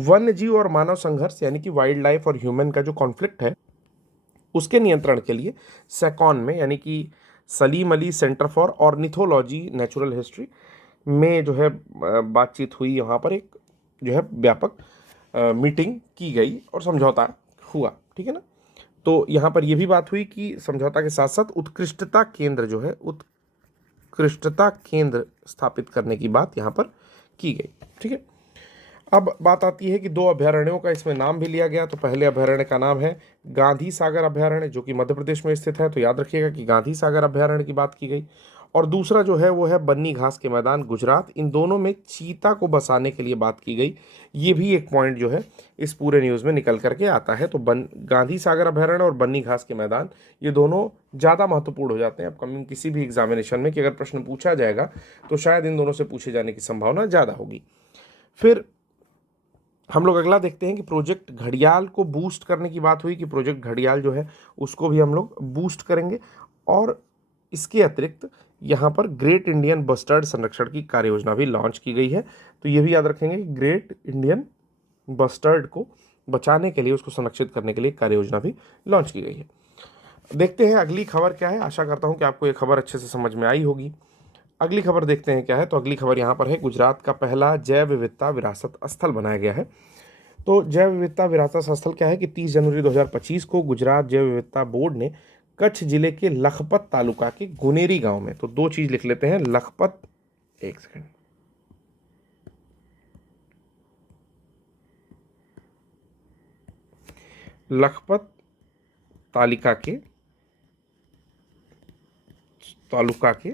वन्य जीव और मानव संघर्ष, यानी कि वाइल्ड लाइफ और ह्यूमन का जो कॉन्फ्लिक्ट है, उसके नियंत्रण के लिए सैकॉन में, यानी कि Salim Ali centre for ornithology natural history में जो है बातचीत हुई। यहाँ पर एक जो है व्यापक मीटिंग की गई और समझौता हुआ। ठीक है ना, तो यहाँ पर यह भी बात हुई कि समझौता के साथ साथ उत्कृष्टता केंद्र जो है, उत्कृष्टता केंद्र स्थापित करने की बात यहाँ पर की गई। ठीक है, अब बात आती है कि 2 अभयारण्यों का इसमें नाम भी लिया गया। तो पहले अभयारण्य का नाम है गांधी सागर अभयारण्य, जो कि मध्य प्रदेश में स्थित है, तो याद रखिएगा कि गांधी सागर अभयारण्य की बात की गई। और दूसरा जो है वो है बन्नी घास के मैदान, गुजरात। इन दोनों में चीता को बसाने के लिए बात की गई। ये भी एक पॉइंट जो है इस पूरे न्यूज़ में निकल करके आता है। तो गांधी सागर अभयारण्य और बन्नी घास के मैदान, ये दोनों ज़्यादा महत्वपूर्ण हो जाते हैं अपकमिंग किसी भी एग्जामिनेशन में, कि अगर प्रश्न पूछा जाएगा तो शायद इन दोनों से पूछे जाने की संभावना ज़्यादा होगी। फिर हम लोग अगला देखते हैं कि प्रोजेक्ट घड़ियाल को बूस्ट करने की बात हुई, कि प्रोजेक्ट घड़ियाल जो है उसको भी हम लोग बूस्ट करेंगे। और इसके अतिरिक्त यहाँ पर ग्रेट इंडियन बस्टर्ड संरक्षण की कार्य योजना भी लॉन्च की गई है। तो ये भी याद रखेंगे कि ग्रेट इंडियन बस्टर्ड को बचाने के लिए, उसको संरक्षित करने के लिए कार्य योजना भी लॉन्च की गई है। देखते हैं अगली खबर क्या है। आशा करता हूँ कि आपको ये खबर अच्छे से समझ में आई होगी। अगली खबर देखते हैं क्या है। तो अगली खबर यहाँ पर है, गुजरात का पहला जैव विविधता विरासत स्थल बनाया गया है। तो जैव विविधता विरासत स्थल क्या है कि 30 जनवरी 2025 को गुजरात जैव विविधता बोर्ड ने कच्छ जिले के लखपत तालुका के गुनेरी गांव में, तो 2 चीज़ लिख लेते हैं, लखपत, एक सेकंड, लखपत तालुका के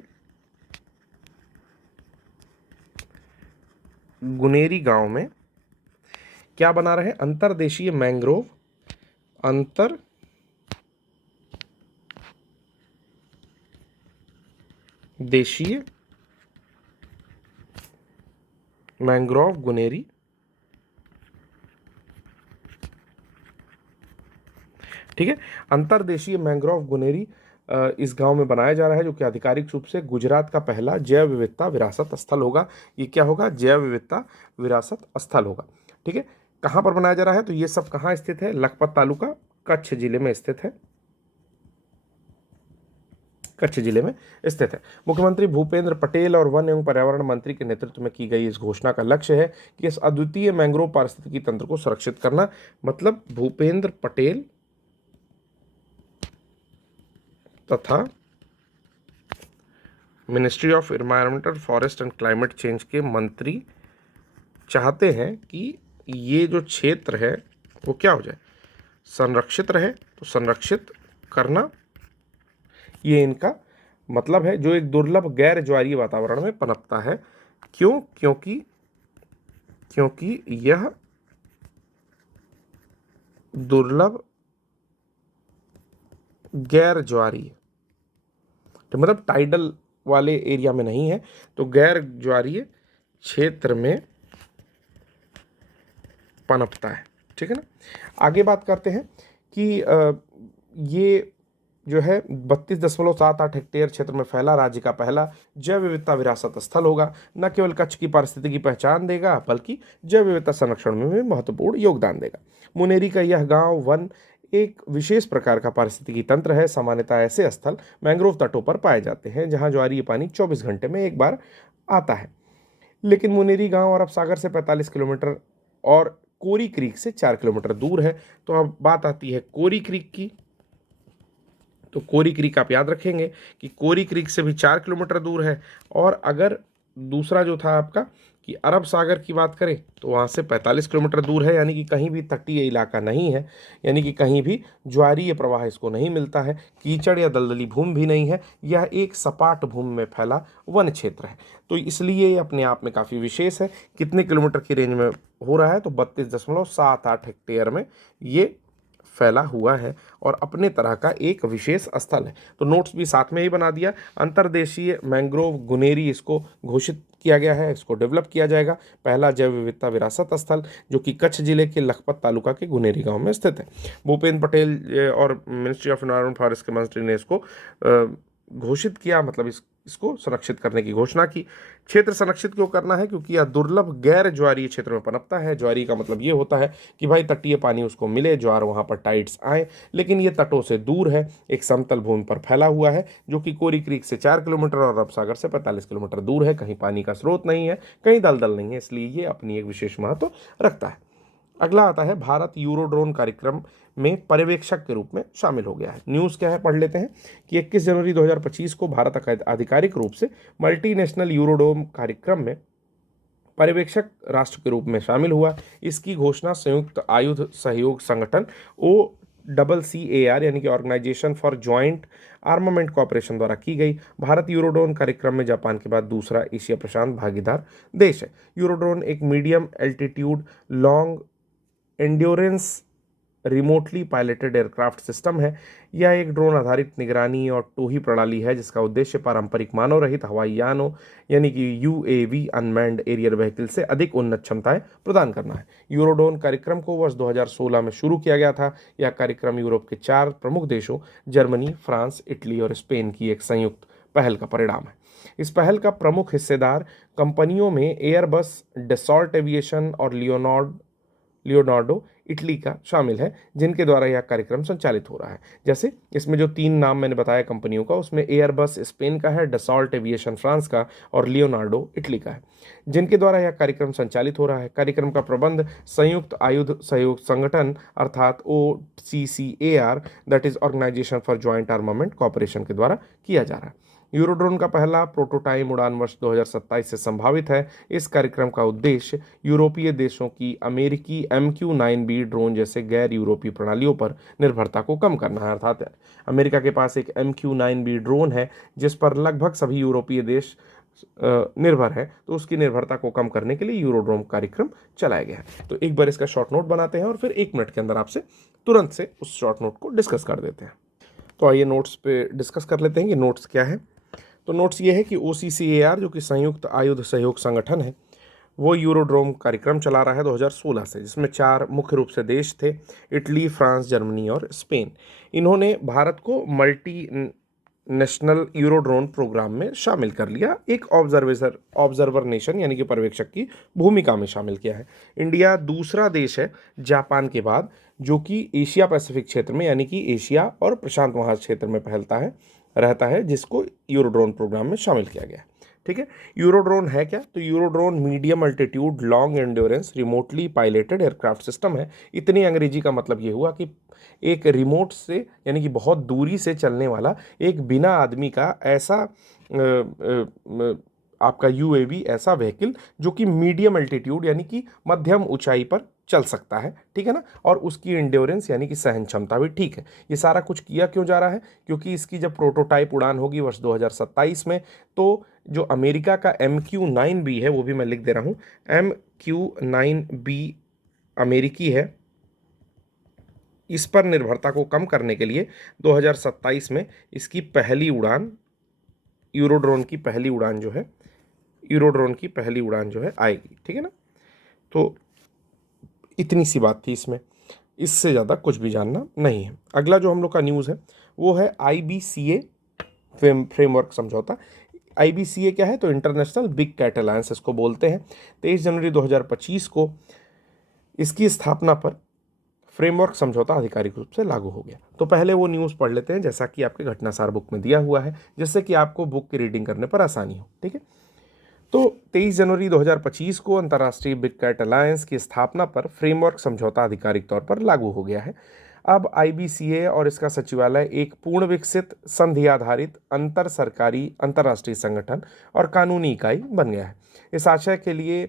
गुनेरी गांव में क्या बना रहे? अंतर्देशीय मैंग्रोव गुनेरी, ठीक है। अंतर्देशीय मैंग्रोव गुनेरी इस गांव में बनाया जा रहा है, जो कि आधिकारिक रूप से गुजरात का पहला जैव विविधता विरासत स्थल होगा। ये क्या होगा? जैव विविधता विरासत स्थल होगा, ठीक है। कहां पर बनाया जा रहा है? तो ये सब कहां स्थित है? लखपत तालुका, कच्छ जिले में स्थित है। कच्छ जिले में स्थित है। मुख्यमंत्री भूपेंद्र पटेल और वन एवं पर्यावरण मंत्री के नेतृत्व में की गई इस घोषणा का लक्ष्य है कि इस अद्वितीय मैंग्रोव पारिस्थितिकी तंत्र को सुरक्षित करना। मतलब भूपेंद्र पटेल तथा ministry of environmental, forest and climate change के मंत्री चाहते हैं कि ये जो क्षेत्र है वो क्या हो जाए? संरक्षित रहे। तो संरक्षित करना ये इनका मतलब है, जो एक दुर्लभ गैर ज्वारीय वातावरण में पनपता है। क्यों? क्योंकि यह दुर्लभ गैर ज्वारीय, तो मतलब टाइडल वाले एरिया में नहीं है, तो गैर ज्वारीय क्षेत्र में पनपता है, ठीक है ना। आगे बात करते हैं कि ये जो है 32.78 हेक्टेयर क्षेत्र में फैला राज्य का पहला जैव विविधता विरासत स्थल होगा। न केवल कच्छ की पारिस्थितिकी की पहचान देगा, बल्कि जैव विविधता संरक्षण में भी महत्वपूर्ण योगदान देगा। मुनेरी का यह गांव वन एक विशेष प्रकार का पारिस्थितिकी तंत्र है। सामान्यतः ऐसे स्थल मैंग्रोव तटों पर पाए जाते हैं, जहां ज्वारीय पानी 24 घंटे में एक बार आता है। लेकिन मुनेरी गांव अरब सागर से 45 किलोमीटर और कोरी क्रीक से 4 किलोमीटर दूर है। तो अब बात आती है कोरी क्रीक की। तो कोरी क्रीक आप याद रखेंगे कि कोरी क्रीक से भी 4 किलोमीटर दूर है। और अगर दूसरा जो था आपका कि अरब सागर की बात करें, तो वहाँ से 45 किलोमीटर दूर है, यानी कि कहीं भी तटीय इलाका नहीं है, यानी कि कहीं भी ज्वारीय प्रवाह इसको नहीं मिलता है, कीचड़ या दलदली भूमि भी नहीं है। यह एक सपाट भूमि में फैला वन क्षेत्र है। तो इसलिए ये अपने आप में काफ़ी विशेष है। कितने किलोमीटर की रेंज में हो रहा है? तो 32.78 हेक्टेयर में ये फैला हुआ है और अपने तरह का एक विशेष स्थल है। तो नोट्स भी साथ में ही बना दिया। अंतर्देशीय मैंग्रोव गुनेरी इसको घोषित किया गया है, इसको डेवलप किया जाएगा। पहला जैव विविधता विरासत स्थल जो कि कच्छ जिले के लखपत तालुका के गुनेरी गांव में स्थित है। भूपेंद्र पटेल और मिनिस्ट्री ऑफ एनवायरमेंट फॉरेस्ट के मंत्री ने इसको घोषित किया, मतलब इसको संरक्षित करने की घोषणा की। क्षेत्र संरक्षित क्यों करना है? क्योंकि यह दुर्लभ गैर ज्वारीय क्षेत्र में पनपता है। ज्वारीय का मतलब ये होता है कि भाई तटीय पानी उसको मिले, ज्वार वहाँ पर टाइड्स आए, लेकिन ये तटों से दूर है, एक समतल भूमि पर फैला हुआ है, जो कि कोरी क्रीक से 4 किलोमीटर और अरब सागर से 45 किलोमीटर दूर है। कहीं पानी का स्रोत नहीं है, कहीं दलदल नहीं है, इसलिए ये अपनी एक विशेष महत्व रखता है। अगला आता है भारत यूरोड्रोन कार्यक्रम में पर्यवेक्षक के रूप में शामिल हो गया है। न्यूज़ क्या है पढ़ लेते हैं कि 21 जनवरी 2025 को भारत आधिकारिक रूप से मल्टीनेशनल यूरोड्रोन कार्यक्रम में पर्यवेक्षक राष्ट्र के रूप में शामिल हुआ। इसकी घोषणा संयुक्त आयुध सहयोग संगठन OCCAR यानी कि Organization for Joint Armament Cooperation द्वारा की गई। भारत यूरोड्रोन कार्यक्रम में जापान के बाद दूसरा एशिया प्रशांत भागीदार देश है। यूरोड्रोन एक medium altitude long endurance remotely piloted aircraft system है। यह एक ड्रोन आधारित निगरानी और टोही प्रणाली है, जिसका उद्देश्य पारंपरिक मानव रहित हवाई यानों यानी कि UAV अनमैन्ड एरियल व्हीकल से अधिक उन्नत क्षमताएं प्रदान करना है। यूरोड्रोन कार्यक्रम को वर्ष 2016 में शुरू किया गया था। यह कार्यक्रम यूरोप के 4 प्रमुख देशों जर्मनी, फ्रांस, इटली और स्पेन की एक संयुक्त पहल का परिणाम है। इस पहल का प्रमुख हिस्सेदार कंपनियों में एयरबस, डसॉल्ट एविएशन और लियोनार्डो इटली का शामिल है, जिनके द्वारा यह कार्यक्रम संचालित हो रहा है। जैसे इसमें जो 3 नाम मैंने बताया कंपनियों का, उसमें एयरबस स्पेन का है, डसॉल्ट एविएशन फ्रांस का और लियोनार्डो इटली का है, जिनके द्वारा यह कार्यक्रम संचालित हो रहा है। कार्यक्रम का प्रबंध संयुक्त आयुध सहयोग संगठन अर्थात OCCAR that is Organization for Joint Armament Cooperation के द्वारा किया जा रहा है। यूरोड्रोन का पहला प्रोटोटाइप उड़ान वर्ष 2027 से संभावित है। इस कार्यक्रम का उद्देश्य यूरोपीय देशों की अमेरिकी MQ-9B ड्रोन जैसे गैर यूरोपीय प्रणालियों पर निर्भरता को कम करना है। अर्थात अमेरिका के पास एक MQ-9B ड्रोन है जिस पर लगभग सभी यूरोपीय देश निर्भर है, तो उसकी निर्भरता को कम करने के लिए यूरोड्रोन कार्यक्रम चलाया गया है। तो एक बार इसका शॉर्ट नोट बनाते हैं और फिर 1 मिनट के अंदर आपसे तुरंत से उस शॉर्ट नोट को डिस्कस कर देते हैं। तो आइए नोट्स पे डिस्कस कर लेते हैं कि नोट्स क्या है। तो नोट्स ये है कि OCCAR जो कि संयुक्त आयुध सहयोग संगठन है, वो यूरोड्रोम कार्यक्रम चला रहा है 2016 से, जिसमें 4 मुख्य रूप से देश थे: इटली, फ्रांस, जर्मनी और स्पेन। इन्होंने भारत को मल्टी नेशनल यूरोड्रोन प्रोग्राम में शामिल कर लिया, एक ऑब्जर्वर नेशन यानी कि पर्यवेक्षक की भूमिका में शामिल किया है। इंडिया दूसरा देश है जापान के बाद जो कि एशिया पैसिफिक क्षेत्र में यानी कि एशिया और प्रशांत महासागर में रहता है, जिसको यूरोड्रोन प्रोग्राम में शामिल किया गया है। ठीक है, यूरोड्रोन है क्या? तो Eurodrone medium altitude long endurance remotely piloted aircraft system है। इतनी अंग्रेजी का मतलब ये हुआ कि एक रिमोट से यानी कि बहुत दूरी से चलने वाला एक बिना आदमी का ऐसा आपका UAV, ऐसा व्हीकल जो कि मीडियम अल्टीट्यूड यानी कि मध्यम ऊंचाई पर चल सकता है। ठीक है ना, और उसकी एंड्योरेंस यानी कि सहन क्षमता भी ठीक है। ये सारा कुछ किया क्यों जा रहा है? क्योंकि इसकी जब प्रोटोटाइप उड़ान होगी वर्ष 2027 में, तो जो अमेरिका का MQ-9B है, वो भी मैं लिख दे रहा हूँ, MQ-9B अमेरिकी है, इस पर निर्भरता को कम करने के लिए 2027 में इसकी पहली उड़ान, यूरोड्रोन की पहली उड़ान जो है आएगी। ठीक है ना, तो इतनी सी बात थी इसमें, इससे ज़्यादा कुछ भी जानना नहीं है। अगला जो हम लोग का न्यूज़ है वो है IBCA फ्रेमवर्क समझौता। IBCA क्या है? तो इंटरनेशनल बिग कैट अलायंस इसको बोलते हैं। 23 जनवरी 2025 को इसकी स्थापना पर फ्रेमवर्क समझौता आधिकारिक रूप से लागू हो गया। तो पहले वो न्यूज़ पढ़ लेते हैं जैसा कि आपके घटनासार बुक में दिया हुआ है, जिससे कि आपको बुक की रीडिंग करने पर आसानी हो। ठीक है, तो 23 जनवरी 2025 को अंतर्राष्ट्रीय बिग कैट अलायंस की स्थापना पर फ्रेमवर्क समझौता आधिकारिक तौर पर लागू हो गया है। अब IBCA और इसका सचिवालय एक पूर्ण विकसित संधि आधारित अंतर सरकारी अंतर्राष्ट्रीय संगठन और कानूनी इकाई बन गया है। इस आशय के लिए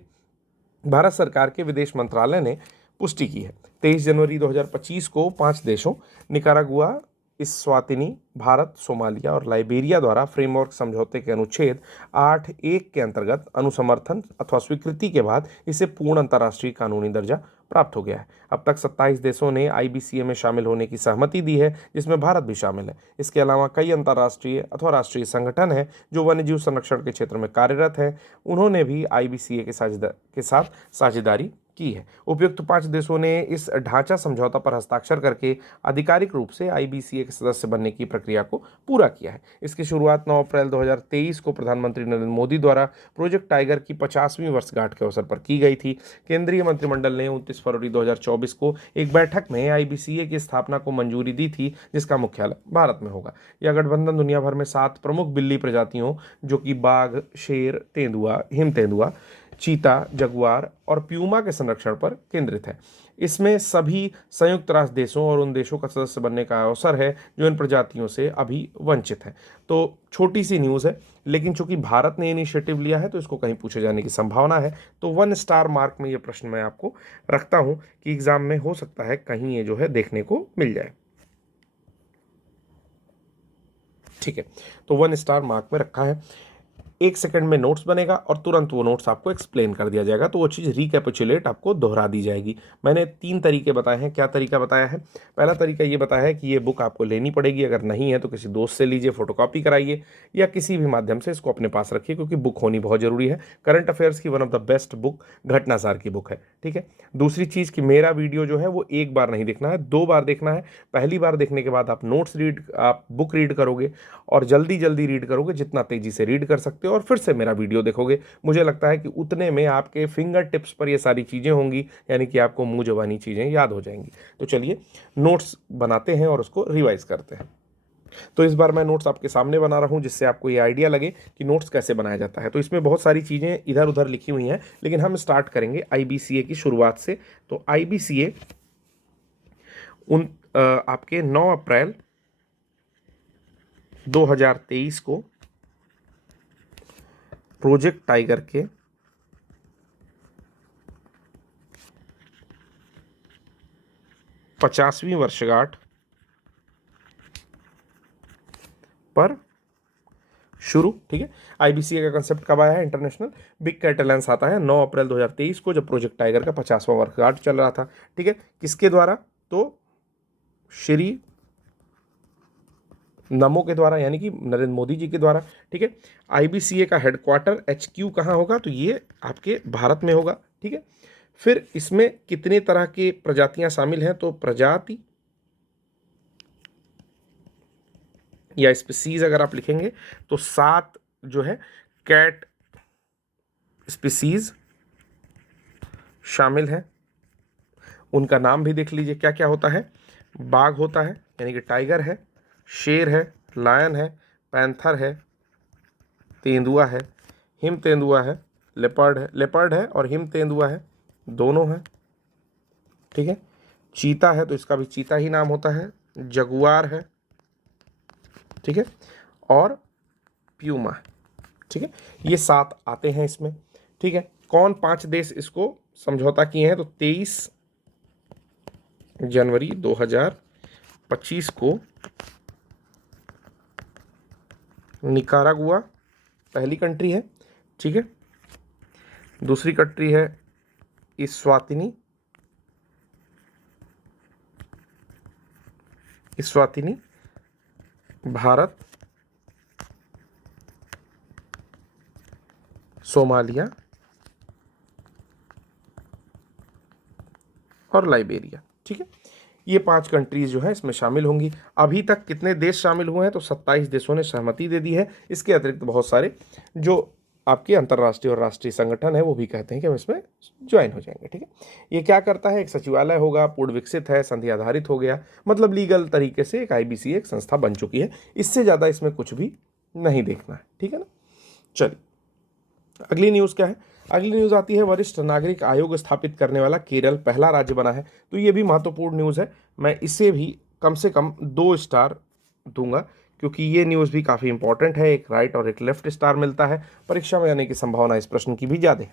भारत सरकार के विदेश मंत्रालय ने पुष्टि की है। 23 जनवरी 2025 को 5 देशों निकारागुआ, इस्वातिनी, भारत, सोमालिया और लाइबेरिया द्वारा फ्रेमवर्क समझौते के अनुच्छेद 8(1) के अंतर्गत अनुसमर्थन अथवा स्वीकृति के बाद इसे पूर्ण अंतर्राष्ट्रीय कानूनी दर्जा प्राप्त हो गया है। अब तक 27 देशों ने IBCA में शामिल होने की सहमति दी है, जिसमें भारत भी शामिल है। इसके अलावा कई अंतर्राष्ट्रीय अथवा राष्ट्रीय संगठन हैं जो वन्यजीव संरक्षण के क्षेत्र में कार्यरत हैं, उन्होंने भी IBCA के साथ साझेदारी की है। उपयुक्त 5 देशों ने इस ढांचा समझौता पर हस्ताक्षर करके आधिकारिक रूप से IBCA के सदस्य बनने की प्रक्रिया को पूरा किया है। इसकी शुरुआत 9 अप्रैल 2023 को प्रधानमंत्री नरेंद्र मोदी द्वारा प्रोजेक्ट टाइगर की 50वीं वर्षगांठ के अवसर पर की गई थी। केंद्रीय मंत्रिमंडल ने 29 फरवरी 2024 को एक बैठक में IBCA की स्थापना को मंजूरी दी थी, जिसका मुख्यालय भारत में होगा। यह गठबंधन दुनिया भर में 7 प्रमुख बिल्ली प्रजातियों जो कि बाघ, शेर, तेंदुआ, हिम तेंदुआ, चीता, जगुआर और प्यूमा के संरक्षण पर केंद्रित है। इसमें सभी संयुक्त राष्ट्र देशों और उन देशों का सदस्य बनने का अवसर है जो इन प्रजातियों से अभी वंचित हैं। तो छोटी सी न्यूज़ है, लेकिन चूंकि भारत ने इनिशिएटिव लिया है तो इसको कहीं पूछे जाने की संभावना है। तो 1 स्टार मार्क में ये प्रश्न मैं आपको रखता हूं कि एग्जाम में हो सकता है कहीं ये जो है देखने को मिल जाए। ठीक है, तो 1 स्टार मार्क में रखा है। 1 सेकंड में नोट्स बनेगा और तुरंत वो नोट्स आपको एक्सप्लेन कर दिया जाएगा, तो वो चीज़ रिकैपिचुलेट आपको दोहरा दी जाएगी। मैंने 3 तरीके बताए हैं। क्या तरीका बताया है? पहला तरीका ये बताया है कि ये बुक आपको लेनी पड़ेगी, अगर नहीं है तो किसी दोस्त से लीजिए, फोटोकॉपी कराइए या किसी भी माध्यम से इसको अपने पास रखिए, क्योंकि बुक होनी बहुत ज़रूरी है। करंट अफेयर्स की one of the best book Ghatnasar की बुक है। ठीक है, दूसरी चीज़ कि मेरा वीडियो जो है वो एक बार नहीं देखना है, 2 बार देखना है। पहली बार देखने के बाद आप बुक रीड करोगे और जल्दी जल्दी रीड करोगे, जितना तेज़ी से रीड कर सकते हो, और फिर से मेरा वीडियो देखोगे। मुझे लगता है कि उतने में आपके फिंगर टिप्स पर ये सारी चीज़ें होंगी, यानी कि आपको मुंह ज़बानी चीज़ें याद हो जाएंगी। तो चलिए नोट्स बनाते हैं और उसको रिवाइज करते हैं। तो इस बार मैं नोट्स आपके सामने बना रहा हूं, जिससे आपको ये आइडिया लगे कि नोट्स कैसे बनाया जाता है। तो इसमें बहुत सारी चीज़ें इधर उधर लिखी हुई हैं, लेकिन हम स्टार्ट करेंगे IBCA की शुरुआत से। तो IBCA आपके 9 अप्रैल 2023 को प्रोजेक्ट टाइगर के पचासवीं वर्षगांठ पर शुरू। ठीक है, आईबीसीए का कंसेप्ट कब आया है? इंटरनेशनल बिग कैट अलायंस आता है 9 अप्रैल 2023 को, जब प्रोजेक्ट टाइगर का 50वां वर्षगांठ चल रहा था। ठीक है, किसके द्वारा? तो श्री नमो के द्वारा, यानी कि नरेंद्र मोदी जी के द्वारा। ठीक है, आईबीसीए का हेडक्वार्टर HQ कहाँ होगा? तो ये आपके भारत में होगा। ठीक है, फिर इसमें कितने तरह के प्रजातियां शामिल हैं? तो प्रजाति या स्पीसीज अगर आप लिखेंगे तो 7 जो है कैट स्पीसीज शामिल है। उनका नाम भी देख लीजिए क्या क्या होता है। बाघ होता है, यानी कि टाइगर है, शेर है, लायन है, पैंथर है, तेंदुआ है, हिम तेंदुआ है, लेपर्ड है और हिम तेंदुआ है, दोनों हैं। ठीक है, चीता है तो इसका भी चीता ही नाम होता है, जगुआर है। ठीक है, और प्यूमा। ठीक है, ये 7 आते हैं इसमें। ठीक है, कौन 5 देश इसको समझौता किए हैं? तो 23 जनवरी 2025 को निकारागुआ पहली कंट्री है। ठीक है, दूसरी कंट्री है इस्वातिनी। भारत, सोमालिया और लाइबेरिया। ठीक है, ये 5 कंट्रीज जो है इसमें शामिल होंगी। अभी तक कितने देश शामिल हुए हैं? तो 27 देशों ने सहमति दे दी है। इसके अतिरिक्त बहुत सारे जो आपके अंतर्राष्ट्रीय और राष्ट्रीय संगठन है वो भी कहते हैं कि हम इसमें ज्वाइन हो जाएंगे। ठीक है, ये क्या करता है? एक सचिवालय होगा, पूर्ण विकसित है, संधि आधारित हो गया, मतलब लीगल तरीके से एक आईबीसी एक संस्था बन चुकी है। इससे ज़्यादा इसमें कुछ भी नहीं देखना है। ठीक है ना, चलिए अगली न्यूज़ क्या है? अगली न्यूज़ आती है वरिष्ठ नागरिक आयोग स्थापित करने वाला केरल पहला राज्य बना है। तो ये भी महत्वपूर्ण न्यूज़ है, मैं इसे भी कम से कम 2 स्टार दूंगा, क्योंकि ये न्यूज़ भी काफ़ी इंपॉर्टेंट है। एक राइट और एक लेफ्ट स्टार मिलता है, परीक्षा में आने की संभावना इस प्रश्न की भी ज़्यादा है।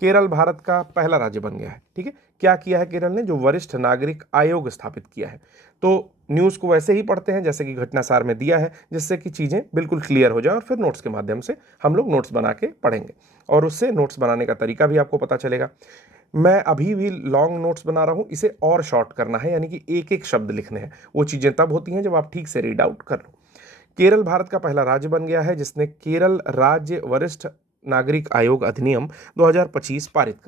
केरल भारत का पहला राज्य बन गया है। ठीक है, क्या किया है केरल ने? जो वरिष्ठ नागरिक आयोग स्थापित किया है। तो न्यूज़ को वैसे ही पढ़ते हैं जैसे कि घटनासार में दिया है, जिससे कि चीज़ें बिल्कुल क्लियर हो जाए, और फिर नोट्स के माध्यम से हम लोग नोट्स बना के पढ़ेंगे, और उससे नोट्स बनाने का तरीका भी आपको पता चलेगा। मैं अभी भी लॉन्ग नोट्स बना रहा हूँ, इसे और शॉर्ट करना है, यानी कि एक एक शब्द लिखने हैं। वो चीज़ें तब होती हैं जब आप ठीक से रीड आउट कर लो। केरल भारत का पहला राज्य बन गया है जिसने केरल राज्य वरिष्ठ नागरिक आयोग अधिनियम 2025 पारित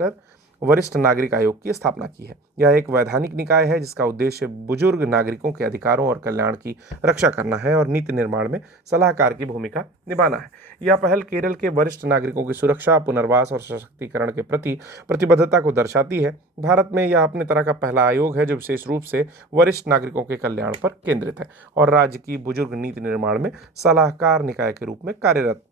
कर वरिष्ठ नागरिक आयोग की स्थापना की है। यह एक वैधानिक निकाय है जिसका उद्देश्य बुजुर्ग नागरिकों के अधिकारों और कल्याण की रक्षा करना है और नीति निर्माण में सलाहकार की भूमिका निभाना है। यह पहल केरल के वरिष्ठ नागरिकों की सुरक्षा, पुनर्वास और सशक्तिकरण के प्रति प्रतिबद्धता को दर्शाती है। भारत में यह अपने तरह का पहला आयोग है जो विशेष रूप से वरिष्ठ नागरिकों के कल्याण पर केंद्रित है और राज्य की बुजुर्ग नीति निर्माण में सलाहकार निकाय के रूप में कार्यरत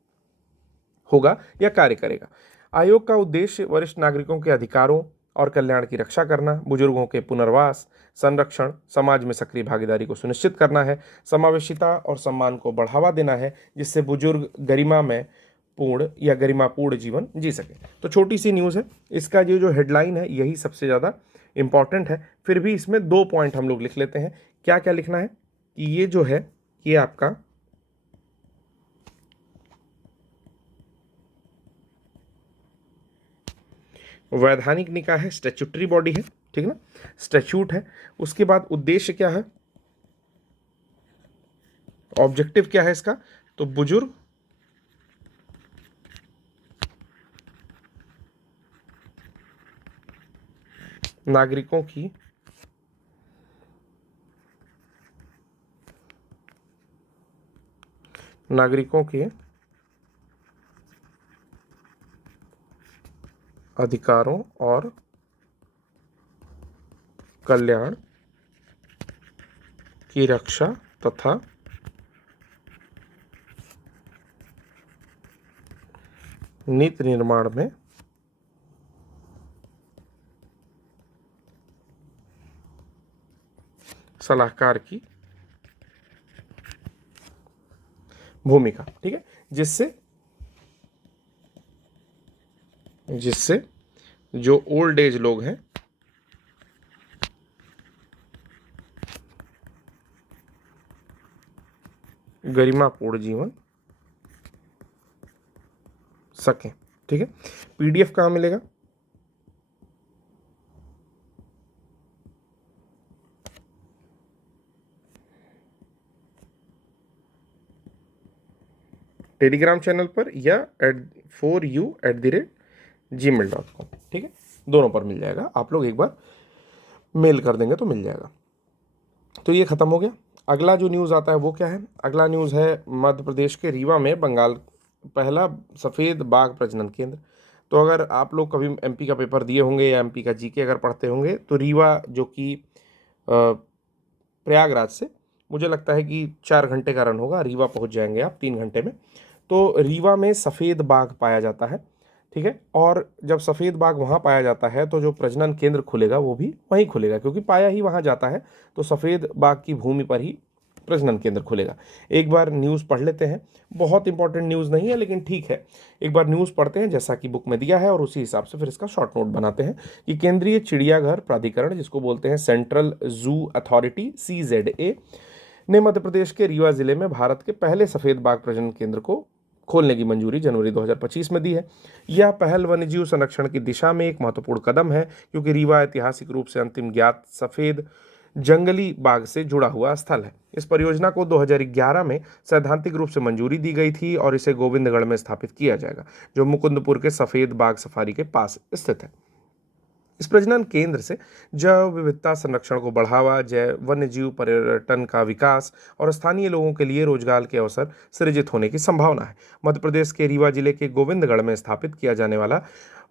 होगा या कार्य करेगा। आयोग का उद्देश्य वरिष्ठ नागरिकों के अधिकारों और कल्याण की रक्षा करना, बुजुर्गों के पुनर्वास, संरक्षण, समाज में सक्रिय भागीदारी को सुनिश्चित करना है, समावेशिता और सम्मान को बढ़ावा देना है, जिससे बुजुर्ग गरिमा में पूर्ण या गरिमापूर्ण जीवन जी सके। तो छोटी सी न्यूज़ है, इसका ये जो हेडलाइन है यही सबसे ज़्यादा इंपॉर्टेंट है। फिर भी इसमें 2 पॉइंट हम लोग लिख लेते हैं। क्या क्या लिखना है कि ये जो है ये आपका वैधानिक निकाय है, स्टैट्यूटरी बॉडी है। ठीक ना, स्टैट्यूट है। उसके बाद उद्देश्य क्या है, ऑब्जेक्टिव क्या है इसका? तो बुजुर्ग नागरिकों की नागरिकों के अधिकारों और कल्याण की रक्षा तथा नीति निर्माण में सलाहकार की भूमिका। ठीक है, जिससे जिससे जो ओल्ड एज लोग हैं गरिमापूर्ण जीवन सकें। ठीक है, पीडीएफ कहाँ मिलेगा? टेलीग्राम चैनल पर या @4u@gmail.com। ठीक है, दोनों पर मिल जाएगा। आप लोग एक बार मेल कर देंगे तो मिल जाएगा। तो ये खत्म हो गया। अगला जो न्यूज़ आता है वो क्या है? अगला न्यूज़ है मध्य प्रदेश के रीवा में बंगाल पहला सफ़ेद बाघ प्रजनन केंद्र। तो अगर आप लोग कभी एमपी का पेपर दिए होंगे या एमपी का जीके अगर पढ़ते होंगे तो रीवा जो कि प्रयागराज से मुझे लगता है कि 4 घंटे का रन होगा, रीवा पहुंच जाएंगे आप 3 घंटे में। तो रीवा में सफ़ेद बाघ पाया जाता है। ठीक है, और जब सफ़ेद बाघ वहाँ पाया जाता है तो जो प्रजनन केंद्र खुलेगा वो भी वहीं खुलेगा, क्योंकि पाया ही वहाँ जाता है। तो सफ़ेद बाघ की भूमि पर ही प्रजनन केंद्र खुलेगा। एक बार न्यूज़ पढ़ लेते हैं, बहुत इंपॉर्टेंट न्यूज़ नहीं है लेकिन ठीक है, एक बार न्यूज़ पढ़ते हैं जैसा कि बुक में दिया है और उसी हिसाब से फिर इसका शॉर्ट नोट बनाते हैं कि केंद्रीय चिड़ियाघर प्राधिकरण, जिसको बोलते हैं सेंट्रल जू अथॉरिटी CZA, ने मध्य प्रदेश के रीवा जिले में भारत के पहले सफ़ेद बाघ प्रजनन केंद्र को खोलने की मंजूरी जनवरी 2025 में दी है। यह पहल वन्यजीव संरक्षण की दिशा में एक महत्वपूर्ण कदम है, क्योंकि रीवा ऐतिहासिक रूप से अंतिम ज्ञात सफ़ेद जंगली बाघ से जुड़ा हुआ स्थल है। इस परियोजना को 2011 में सैद्धांतिक रूप से मंजूरी दी गई थी और इसे गोविंदगढ़ में स्थापित किया जाएगा, जो मुकुंदपुर के सफ़ेद बाघ सफारी के पास स्थित है। इस प्रजनन केंद्र से जैव विविधता संरक्षण को बढ़ावा, जैव वन्यजीव पर्यटन का विकास और स्थानीय लोगों के लिए रोजगार के अवसर सृजित होने की संभावना है। मध्य प्रदेश के रीवा जिले के गोविंदगढ़ में स्थापित किया जाने वाला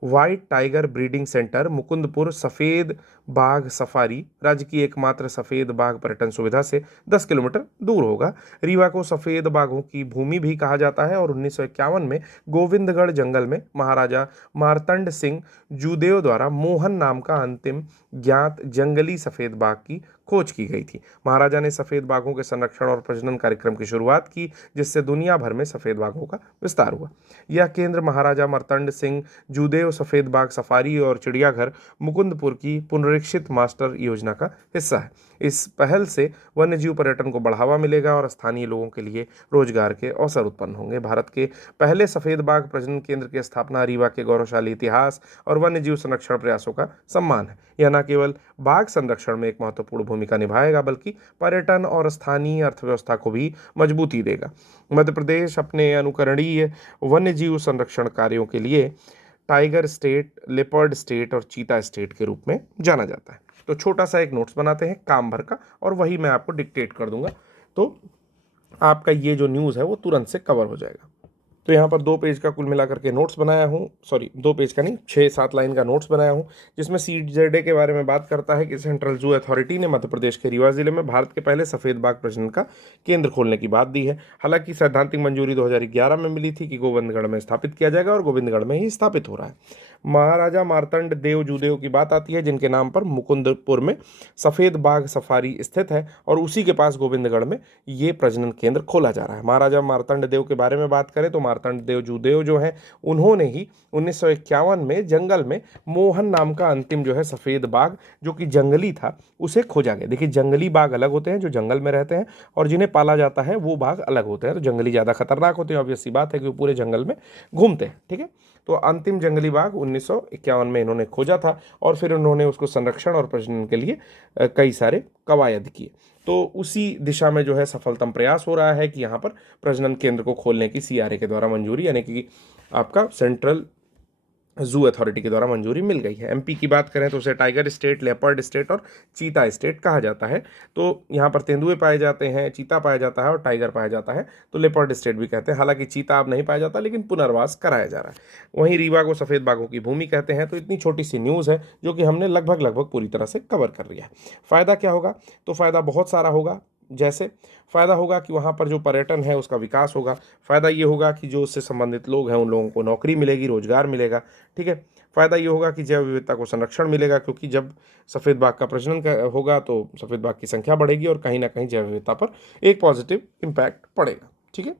white tiger breeding centre Mukundpur सफ़ेद बाघ सफारी राज्य की एकमात्र सफ़ेद बाघ पर्यटन सुविधा से 10 किलोमीटर दूर होगा। रीवा को सफ़ेद बाघों की भूमि भी कहा जाता है और 1951 में गोविंदगढ़ जंगल में महाराजा मार्तंड सिंह जूदेव द्वारा मोहन नाम का अंतिम ज्ञात जंगली सफ़ेद बाघ की खोज की गई थी। महाराजा ने सफ़ेद बाघों के संरक्षण और प्रजनन कार्यक्रम की शुरुआत की, जिससे दुनिया भर में सफ़ेद बाघों का विस्तार हुआ। यह केंद्र महाराजा मार्तंड सिंह जूदेव सफ़ेद बाघ सफारी और चिड़ियाघर मुकुंदपुर की पुनरीक्षित मास्टर योजना का हिस्सा है। इस पहल से वन्यजीव पर्यटन को बढ़ावा मिलेगा और स्थानीय लोगों के लिए रोजगार के अवसर उत्पन्न होंगे। भारत के पहले सफ़ेद बाघ प्रजनन केंद्र की स्थापना रीवा के गौरवशाली इतिहास और वन्यजीव संरक्षण प्रयासों का सम्मान है। यह न केवल बाघ संरक्षण में एक महत्वपूर्ण भूमिका निभाएगा, बल्कि पर्यटन और स्थानीय अर्थव्यवस्था को भी मजबूती देगा। मध्य प्रदेश अपने अनुकरणीय वन्यजीव संरक्षण कार्यों के लिए टाइगर स्टेट, लेपर्ड स्टेट और चीता स्टेट के रूप में जाना जाता है। तो छोटा सा एक नोट्स बनाते हैं काम भर का, और वही मैं आपको डिक्टेट कर दूंगा, तो आपका ये जो न्यूज़ है वो तुरंत से कवर हो जाएगा। तो यहाँ पर 2 पेज का कुल मिलाकर के नोट्स बनाया हूँ, सॉरी 2 पेज का नहीं, 6-7 लाइन का नोट्स बनाया हूँ, जिसमें CZA के बारे में बात करता है कि सेंट्रल जू अथॉरिटी ने मध्य प्रदेश के रीवा जिले में भारत के पहले सफ़ेद बाघ प्रजनन का केंद्र खोलने की बात दी है। हालांकि सैद्धांतिक मंजूरी 2011 में मिली थी कि गोविंदगढ़ में स्थापित किया जाएगा, और गोविंदगढ़ में ही स्थापित हो रहा है। महाराजा मार्तंड देव जूदेव की बात आती है, जिनके नाम पर मुकुंदपुर में सफ़ेद बाघ सफारी स्थित है, और उसी के पास गोविंदगढ़ में ये प्रजनन केंद्र खोला जा रहा है। महाराजा मार्तंड देव के बारे में बात करें तो मार्तंड देव जूदेव जो हैं, उन्होंने ही 1951 में जंगल में मोहन नाम का अंतिम जो है सफ़ेद बाघ, जो कि जंगली था, उसे खोजा गया। देखिए, जंगली बाघ अलग होते हैं जो जंगल में रहते हैं, और जिन्हें पाला जाता है वो बाघ अलग होते हैं। तो जंगली ज़्यादा खतरनाक होते हैं, ऑब्वियस सी बात है कि वो पूरे जंगल में घूमते हैं। ठीक है, तो अंतिम जंगली बाघ 1951 में इन्होंने खोजा था, और फिर उन्होंने उसको संरक्षण और प्रजनन के लिए कई सारे कवायद किए। तो उसी दिशा में जो है सफलतम प्रयास हो रहा है कि यहाँ पर प्रजनन केंद्र को खोलने की CRA के द्वारा मंजूरी, यानी कि आपका सेंट्रल जू अथॉरिटी के द्वारा मंजूरी मिल गई है। MP की बात करें तो उसे टाइगर स्टेट, लेपर्ड स्टेट और चीता स्टेट कहा जाता है। तो यहाँ पर तेंदुए पाए जाते हैं, चीता पाया जाता है और टाइगर पाया जाता है, तो लेपर्ड स्टेट भी कहते हैं। हालांकि चीता अब नहीं पाया जाता, लेकिन पुनर्वास कराया जा रहा है। वहीं रीवा को सफ़ेद बाघों की भूमि कहते हैं। तो इतनी छोटी सी न्यूज़ है जो कि हमने लगभग पूरी तरह से कवर कर लिया है। फ़ायदा क्या होगा? तो फ़ायदा बहुत सारा होगा। जैसे फ़ायदा होगा कि वहाँ पर जो पर्यटन है उसका विकास होगा। फ़ायदा ये होगा कि जो उससे संबंधित लोग हैं उन लोगों को नौकरी मिलेगी, रोजगार मिलेगा। ठीक है, फ़ायदा ये होगा कि जैव विविधता को संरक्षण मिलेगा, क्योंकि जब सफ़ेद बाघ का प्रजनन होगा तो सफ़ेद बाघ की संख्या बढ़ेगी और कहीं ना कहीं जैव विविधता पर एक पॉजिटिव इम्पैक्ट पड़ेगा। ठीक है,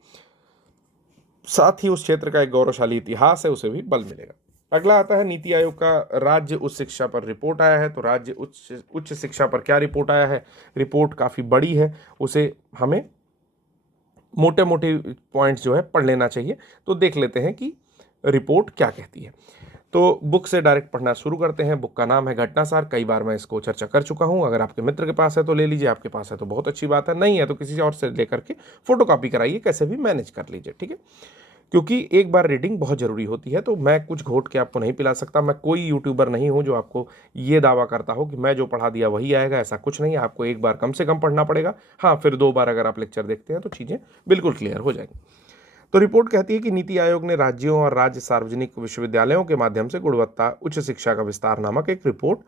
साथ ही उस क्षेत्र का एक गौरवशाली इतिहास है, उसे भी बल मिलेगा। अगला आता है नीति आयोग का राज्य उच्च शिक्षा पर रिपोर्ट आया है। तो राज्य उच्च शिक्षा पर क्या रिपोर्ट आया है? रिपोर्ट काफ़ी बड़ी है, उसे हमें मोटे मोटे पॉइंट्स जो है पढ़ लेना चाहिए। तो देख लेते हैं कि रिपोर्ट क्या कहती है। तो बुक से डायरेक्ट पढ़ना शुरू करते हैं। बुक का नाम है घटनासार। कई बार मैं इसको चर्चा कर चुका हूं। अगर आपके मित्र के पास है तो ले लीजिए, आपके पास है तो बहुत अच्छी बात है, नहीं है तो किसी और से लेकर के फोटोकॉपी कराइए, कैसे भी मैनेज कर लीजिए, ठीक है। क्योंकि एक बार रीडिंग बहुत ज़रूरी होती है। तो मैं कुछ घोट के आपको नहीं पिला सकता। मैं कोई यूट्यूबर नहीं हूं जो आपको ये दावा करता हो कि मैं जो पढ़ा दिया वही आएगा, ऐसा कुछ नहीं है। आपको एक बार कम से कम पढ़ना पड़ेगा। हाँ, फिर 2 बार अगर आप लेक्चर देखते हैं तो चीज़ें बिल्कुल क्लियर हो जाएंगी। तो रिपोर्ट कहती है कि नीति आयोग ने राज्यों और राज्य सार्वजनिक विश्वविद्यालयों के माध्यम से गुणवत्ता उच्च शिक्षा का विस्तार नामक एक रिपोर्ट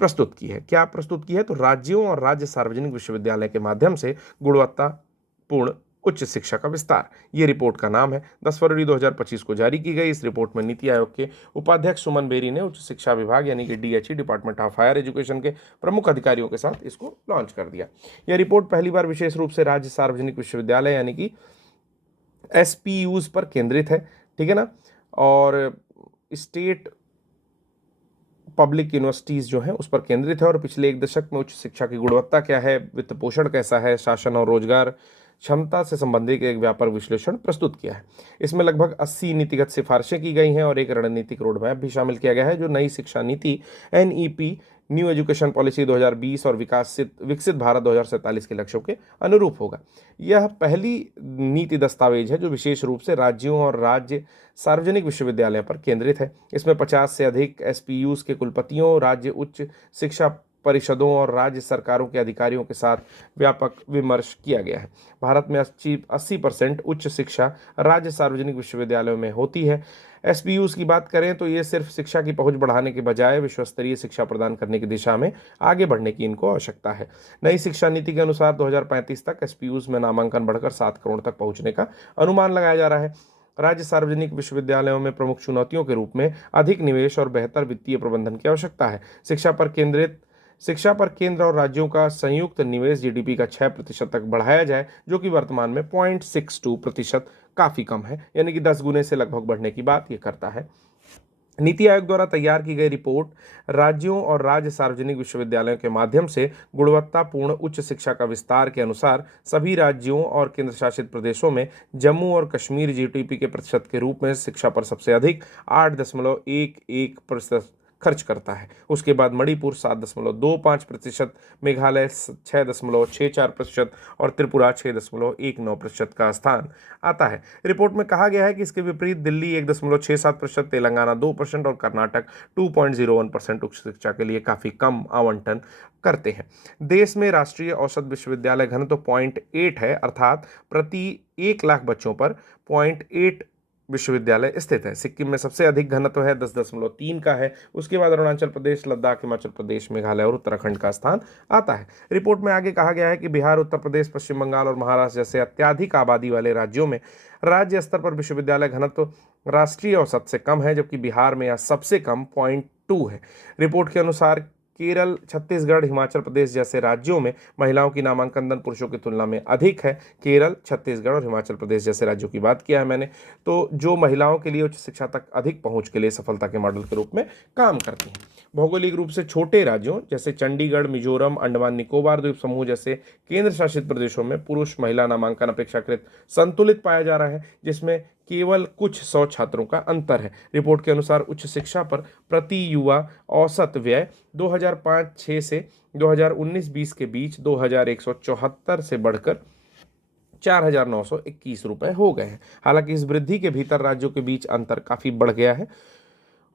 प्रस्तुत की है। क्या प्रस्तुत की है? तो राज्यों और राज्य सार्वजनिक विश्वविद्यालय के माध्यम से गुणवत्तापूर्ण उच्च शिक्षा का विस्तार, ये रिपोर्ट का नाम है। 10 फरवरी 2025 को जारी की गई। इस रिपोर्ट में नीति आयोग के उपाध्यक्ष सुमन बेरी ने उच्च शिक्षा विभाग यानी कि DHE, Department of Higher Education के प्रमुख अधिकारियों के साथ इसको लॉन्च कर दिया। यह रिपोर्ट पहली बार विशेष रूप से राज्य सार्वजनिक विश्वविद्यालय यानी कि SPUs पर केंद्रित है, ठीक है ना। और स्टेट पब्लिक यूनिवर्सिटीज़ जो हैं उस पर केंद्रित है। और पिछले एक दशक में उच्च शिक्षा की गुणवत्ता क्या है, वित्त पोषण कैसा है, शासन और रोजगार क्षमता से संबंधित एक व्यापक विश्लेषण प्रस्तुत किया है। इसमें लगभग 80 नीतिगत सिफारिशें की गई हैं और एक रणनीतिक रोड मैप भी शामिल किया गया है जो नई शिक्षा नीति NEP, न्यू एजुकेशन पॉलिसी 2020 और विकसित भारत 2047 के लक्ष्यों के अनुरूप होगा। यह पहली नीति दस्तावेज है जो विशेष रूप से राज्यों और राज्य सार्वजनिक विश्वविद्यालय पर केंद्रित है। इसमें 50 से अधिक SPUs के कुलपतियों, राज्य उच्च शिक्षा परिषदों और राज्य सरकारों के अधिकारियों के साथ व्यापक विमर्श किया गया है। भारत में 80% उच्च शिक्षा राज्य सार्वजनिक विश्वविद्यालयों में होती है। SPUs की बात करें तो ये सिर्फ शिक्षा की पहुंच बढ़ाने के बजाय विश्वस्तरीय शिक्षा प्रदान करने की दिशा में आगे बढ़ने की इनको आवश्यकता है। नई शिक्षा नीति के अनुसार 2035 तक SPUs में नामांकन बढ़कर 7 करोड़ तक पहुंचने का अनुमान लगाया जा रहा है। राज्य सार्वजनिक विश्वविद्यालयों में प्रमुख चुनौतियों के रूप में अधिक निवेश और बेहतर वित्तीय प्रबंधन की आवश्यकता है। शिक्षा पर केंद्र और राज्यों का संयुक्त निवेश GDP का 6% तक बढ़ाया जाए, जो कि वर्तमान में 0.62% काफ़ी कम है, यानी कि 10 गुने से लगभग बढ़ने की बात ये करता है। नीति आयोग द्वारा तैयार की गई रिपोर्ट राज्यों और राज्य सार्वजनिक विश्वविद्यालयों के माध्यम से गुणवत्तापूर्ण उच्च शिक्षा का विस्तार के अनुसार सभी राज्यों और केंद्र शासित प्रदेशों में जम्मू और कश्मीर GDP के प्रतिशत के रूप में शिक्षा पर सबसे अधिक 8.11% खर्च करता है। उसके बाद मणिपुर 7.25%, मेघालय 6.64% और त्रिपुरा 6.19% का स्थान आता है। रिपोर्ट में कहा गया है कि इसके विपरीत दिल्ली 1.67%, तेलंगाना 2% और कर्नाटक 2.01% उच्च शिक्षा के लिए काफ़ी कम आवंटन करते हैं। देश में राष्ट्रीय औसत विश्वविद्यालय घनत्व 0.8 है, अर्थात प्रति 1 लाख बच्चों पर 0.8 विश्वविद्यालय स्थित है। सिक्किम में सबसे अधिक घनत्व है, 10.3 का है। उसके बाद अरुणाचल प्रदेश, लद्दाख, हिमाचल प्रदेश, मेघालय और उत्तराखंड का स्थान आता है। रिपोर्ट में आगे कहा गया है कि बिहार, उत्तर प्रदेश, पश्चिम बंगाल और महाराष्ट्र जैसे अत्यधिक आबादी वाले राज्यों में राज्य स्तर पर विश्वविद्यालय घनत्व राष्ट्रीय औसत से कम है, जबकि बिहार में यह सबसे कम 0.2 है। रिपोर्ट के अनुसार केरल, छत्तीसगढ़, हिमाचल प्रदेश जैसे राज्यों में महिलाओं की नामांकन दर पुरुषों की तुलना में अधिक है। केरल, छत्तीसगढ़ और हिमाचल प्रदेश जैसे राज्यों की बात किया है मैंने, तो जो महिलाओं के लिए उच्च शिक्षा तक अधिक पहुंच के लिए सफलता के मॉडल के रूप में काम करती हैं। भौगोलिक रूप से छोटे राज्यों जैसे चंडीगढ़, मिजोरम, अंडमान निकोबार द्वीप समूह जैसे केंद्र शासित प्रदेशों में पुरुष महिला नामांकन अपेक्षाकृत संतुलित पाया जा रहा है, जिसमें केवल कुछ 100 छात्रों का अंतर है। रिपोर्ट के अनुसार उच्च शिक्षा पर प्रति युवा औसत व्यय 2005-6 से 2019-20 के बीच 2,174 से बढ़कर 4,921 रुपये हो गए हैं। हालांकि इस वृद्धि के भीतर राज्यों के बीच अंतर काफ़ी बढ़ गया है।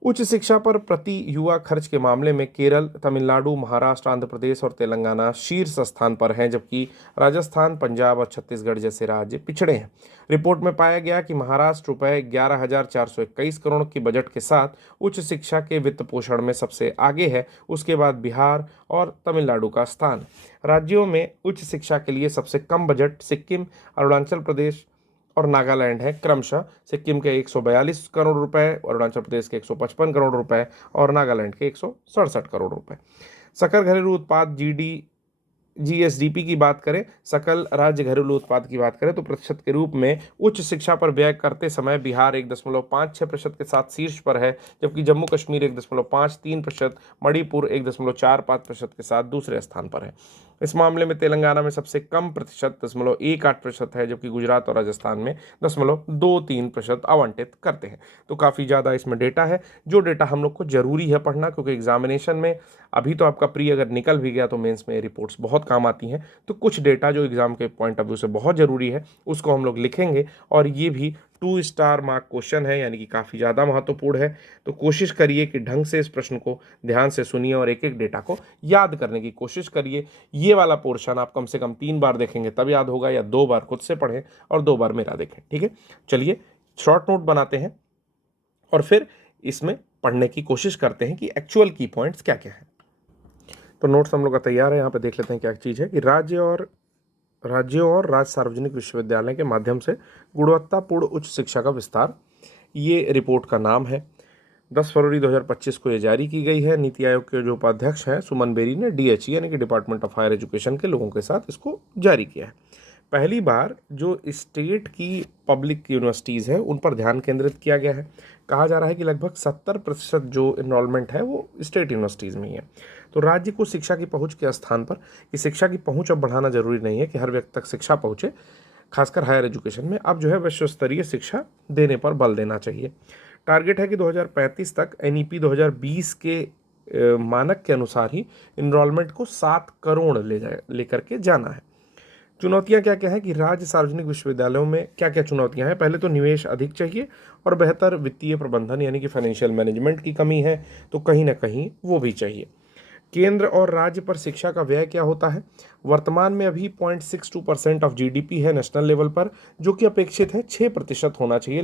उच्च शिक्षा पर प्रति युवा खर्च के मामले में केरल, तमिलनाडु, महाराष्ट्र, आंध्र प्रदेश और तेलंगाना शीर्ष स्थान पर हैं, जबकि राजस्थान, पंजाब और छत्तीसगढ़ जैसे राज्य पिछड़े हैं। रिपोर्ट में पाया गया कि महाराष्ट्र रुपये 11,421 करोड़ के बजट के साथ उच्च शिक्षा के वित्त पोषण में सबसे आगे है। उसके बाद बिहार और तमिलनाडु का स्थान। राज्यों में उच्च शिक्षा के लिए सबसे कम बजट सिक्किम, अरुणाचल प्रदेश और नागालैंड है, क्रमशः सिक्किम के 142 करोड़ रुपए, अरुणाचल प्रदेश के 155 करोड़ रुपए और नागालैंड के 167 करोड़ रुपए। सकल घरेलू उत्पाद जीएसडीपी की बात करें, सकल राज्य घरेलू उत्पाद की बात करें, तो प्रतिशत के रूप में उच्च शिक्षा पर व्यय करते समय बिहार 1.56% के साथ शीर्ष पर है, जबकि जम्मू कश्मीर 1.53%, मणिपुर 1.45% के साथ दूसरे स्थान पर है। इस मामले में तेलंगाना में सबसे कम प्रतिशत 0.18% है, जबकि गुजरात और राजस्थान में 0.23% आवंटित करते हैं। तो काफ़ी ज़्यादा इसमें डेटा है, जो डेटा हम लोग को जरूरी है पढ़ना, क्योंकि एग्जामिनेशन में अभी तो आपका प्री अगर निकल भी गया तो मेंस में रिपोर्ट्स बहुत काम आती हैं। तो कुछ डेटा जो एग्जाम के पॉइंट ऑफ व्यू से बहुत ज़रूरी है उसको हम लोग लिखेंगे, और ये भी 2 स्टार मार्क क्वेश्चन है, यानी कि काफ़ी ज़्यादा महत्वपूर्ण है। तो कोशिश करिए कि ढंग से इस प्रश्न को ध्यान से सुनिए और एक एक डेटा को याद करने की कोशिश करिए। ये वाला पोर्शन आप कम से कम 3 बार देखेंगे तब याद होगा, या 2 बार खुद से पढ़ें और 2 बार मेरा देखें। ठीक है, चलिए शॉर्ट नोट बनाते हैं और फिर इसमें पढ़ने की कोशिश करते हैं कि एक्चुअल की पॉइंट्स क्या क्या हैं। तो नोट्स हम लोग का तैयार है, यहाँ पे देख लेते हैं क्या चीज़ है कि राज्यों और राज्य सार्वजनिक विश्वविद्यालय के माध्यम से गुणवत्तापूर्ण उच्च शिक्षा का विस्तार, ये रिपोर्ट का नाम है। 10 फरवरी 2025 को ये जारी की गई है। नीति आयोग के जो उपाध्यक्ष हैं सुमन बेरी ने डीएचई यानी कि डिपार्टमेंट ऑफ हायर एजुकेशन के लोगों के साथ इसको जारी किया है। पहली बार जो स्टेट की पब्लिक यूनिवर्सिटीज़ हैं उन पर ध्यान केंद्रित किया गया है। कहा जा रहा है कि लगभग 70% जो इनरोलमेंट है वो स्टेट यूनिवर्सिटीज़ में ही है। तो राज्य को शिक्षा की पहुंच के स्थान पर, कि शिक्षा की पहुंच अब बढ़ाना जरूरी नहीं है कि हर व्यक्ति तक शिक्षा पहुंचे, खासकर हायर एजुकेशन में अब जो है विश्व स्तरीय शिक्षा देने पर बल देना चाहिए। टारगेट है कि 2035 तक एनईपी 2020 के मानक के अनुसार ही इनरोलमेंट को 7 करोड़ लेकर के जाना है। चुनौतियां क्या क्या है कि राज्य सार्वजनिक विश्वविद्यालयों में क्या क्या चुनौतियां हैं। पहले तो निवेश अधिक चाहिए और बेहतर वित्तीय प्रबंधन यानी कि फाइनेंशियल मैनेजमेंट की कमी है, तो कहीं ना कहीं वो भी चाहिए। केंद्र और राज्य पर शिक्षा का व्यय क्या होता है। वर्तमान में अभी 0.62% ऑफ जीडीपी है नेशनल लेवल पर, जो कि अपेक्षित है 6% होना चाहिए।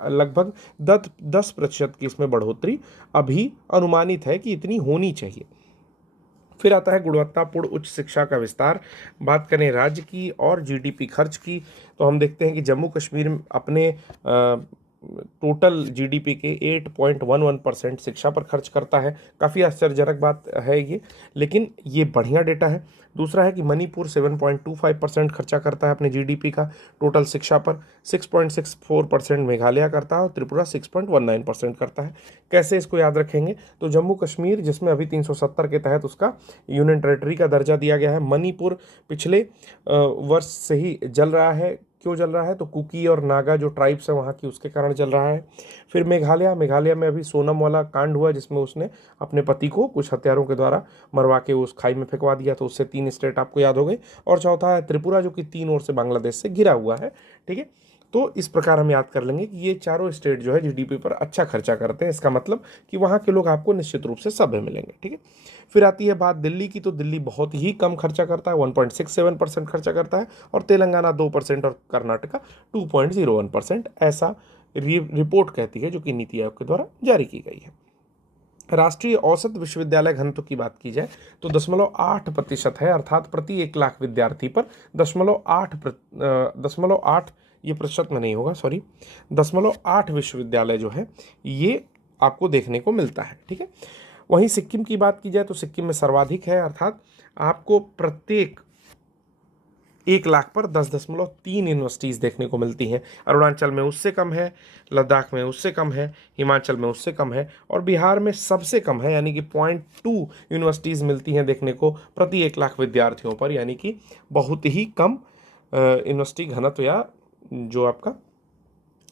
लगभग 10% की इसमें बढ़ोतरी अभी अनुमानित है कि इतनी होनी चाहिए। फिर आता है गुणवत्तापूर्ण उच्च शिक्षा का विस्तार। बात करें राज्य की और जीडीपी खर्च की, तो हम देखते हैं कि जम्मू कश्मीर अपने टोटल जीडीपी के 8.11% शिक्षा पर खर्च करता है। काफ़ी आश्चर्यजनक बात है ये, लेकिन ये बढ़िया डेटा है। दूसरा है कि मणिपुर 7.25% खर्चा करता है अपने जीडीपी का टोटल शिक्षा पर। 6.64% मेघालय करता है और त्रिपुरा 6.19% करता है। कैसे इसको याद रखेंगे, तो जम्मू कश्मीर जिसमें अभी 370 के तहत उसका यूनियन टेरिटरी का दर्जा दिया गया है। मणिपुर पिछले वर्ष से ही जल रहा है। क्यों जल रहा है, तो कुकी और नागा जो ट्राइब्स है वहाँ की, उसके कारण जल रहा है। फिर मेघालय में अभी सोनम वाला कांड हुआ जिसमें उसने अपने पति को कुछ हथियारों के द्वारा मरवा के उस खाई में फेंकवा दिया, तो उससे 3 स्टेट आपको याद हो गए। और चौथा है त्रिपुरा जो कि 3 ओर से बांग्लादेश से घिरा हुआ है। ठीक है, तो इस प्रकार हम याद कर लेंगे कि ये चारों स्टेट जो है जीडीपी पर अच्छा खर्चा करते हैं। इसका मतलब कि वहाँ के लोग आपको निश्चित रूप से सभ्य मिलेंगे। ठीक है, फिर आती है बात दिल्ली की, तो दिल्ली बहुत ही कम खर्चा करता है, 1.67% खर्चा करता है, और तेलंगाना 2% और कर्नाटका 2.01%, ऐसा रिपोर्ट कहती है जो कि नीति आयोग के द्वारा जारी की गई है। राष्ट्रीय औसत विश्वविद्यालय घनत्व की बात की जाए तो 0.8% है, अर्थात प्रति 1 लाख विद्यार्थी पर 0.8 ये प्रतिशत में नहीं होगा, सॉरी, 0.8 विश्वविद्यालय जो है ये आपको देखने को मिलता है। ठीक है, वहीं सिक्किम की बात की जाए तो सिक्किम में सर्वाधिक है, अर्थात आपको प्रत्येक 1 लाख पर 10.3 यूनिवर्सिटीज़ देखने को मिलती हैं। अरुणाचल में उससे कम है, लद्दाख में उससे कम है, हिमाचल में उससे कम है, और बिहार में सबसे कम है, यानी कि 0.2 यूनिवर्सिटीज़ मिलती हैं देखने को प्रति 1 लाख विद्यार्थियों पर, यानी कि बहुत ही कम यूनिवर्सिटी घनत्व या जो आपका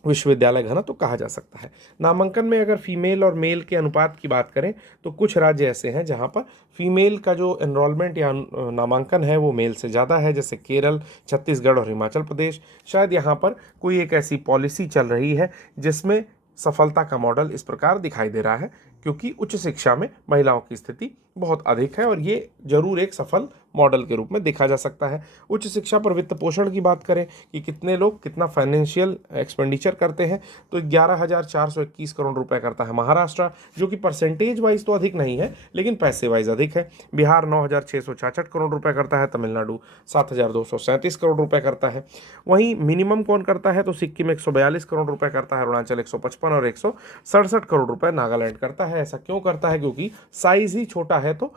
विश्वविद्यालय घनत्व तो कहा जा सकता है। नामांकन में अगर फीमेल और मेल के अनुपात की बात करें तो कुछ राज्य ऐसे हैं जहां पर फीमेल का जो एनरोलमेंट या नामांकन है वो मेल से ज़्यादा है, जैसे केरल, छत्तीसगढ़ और हिमाचल प्रदेश। शायद यहाँ पर कोई एक ऐसी पॉलिसी चल रही है जिसमें सफलता का मॉडल इस प्रकार दिखाई दे रहा है, क्योंकि उच्च शिक्षा में महिलाओं की स्थिति बहुत अधिक है और ये जरूर एक सफल मॉडल के रूप में देखा जा सकता है। उच्च शिक्षा पर वित्त पोषण की बात करें कि कितने लोग कितना फाइनेंशियल एक्सपेंडिचर करते हैं, तो 11,421 करोड़ रुपए करता है महाराष्ट्र, जो कि परसेंटेज वाइज तो अधिक नहीं है लेकिन पैसे वाइज अधिक है। बिहार 9,666 करोड़ रुपए करता है, तमिलनाडु 7,237 करोड़ रुपए करता है। वहीं मिनिमम कौन करता है, तो सिक्किम 142 करोड़ रुपए करता है, अरुणाचल 155 और 167 करोड़ रुपए नागालैंड करता है। ऐसा क्यों करता है, क्योंकि साइज ही छोटा है तो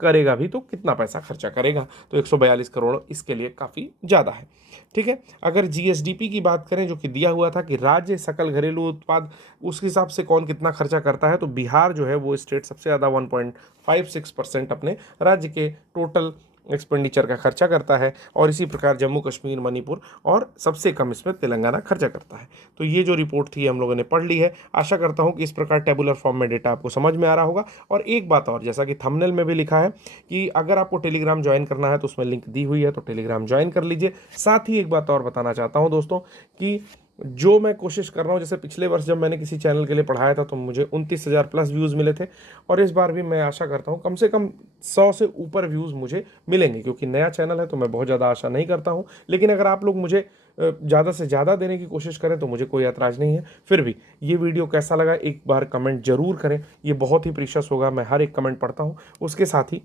करेगा भी तो कितना पैसा खर्चा करेगा, तो 142 करोड़ इसके लिए काफ़ी ज़्यादा है। ठीक है, अगर जीएसडीपी की बात करें जो कि दिया हुआ था कि राज्य सकल घरेलू उत्पाद, उस हिसाब से कौन कितना खर्चा करता है, तो बिहार जो है वो स्टेट सबसे ज़्यादा 1.56% अपने राज्य के टोटल एक्सपेंडिचर का खर्चा करता है, और इसी प्रकार जम्मू कश्मीर, मणिपुर और सबसे कम इसमें तेलंगाना खर्चा करता है। तो ये जो रिपोर्ट थी हम लोगों ने पढ़ ली है। आशा करता हूँ कि इस प्रकार टेबुलर फॉर्म में डेटा आपको समझ में आ रहा होगा। और एक बात और, जैसा कि थंबनेल में भी लिखा है कि अगर आपको टेलीग्राम ज्वाइन करना है तो उसमें लिंक दी हुई है, तो टेलीग्राम ज्वाइन कर लीजिए। साथ ही एक बात और बताना चाहता हूँ दोस्तों कि जो मैं कोशिश कर रहा हूँ, जैसे पिछले वर्ष जब मैंने किसी चैनल के लिए पढ़ाया था तो मुझे 29,000 प्लस व्यूज़ मिले थे, और इस बार भी मैं आशा करता हूँ कम से कम 100 से ऊपर व्यूज़ मुझे मिलेंगे, क्योंकि नया चैनल है तो मैं बहुत ज़्यादा आशा नहीं करता हूँ। लेकिन अगर आप लोग मुझे ज़्यादा से ज़्यादा देने की कोशिश करें तो मुझे कोई ऐतराज़ नहीं है। फिर भी ये वीडियो कैसा लगा एक बार कमेंट जरूर करें, ये बहुत ही प्रीशियस होगा, मैं हर एक कमेंट पढ़ता हूँ। उसके साथ ही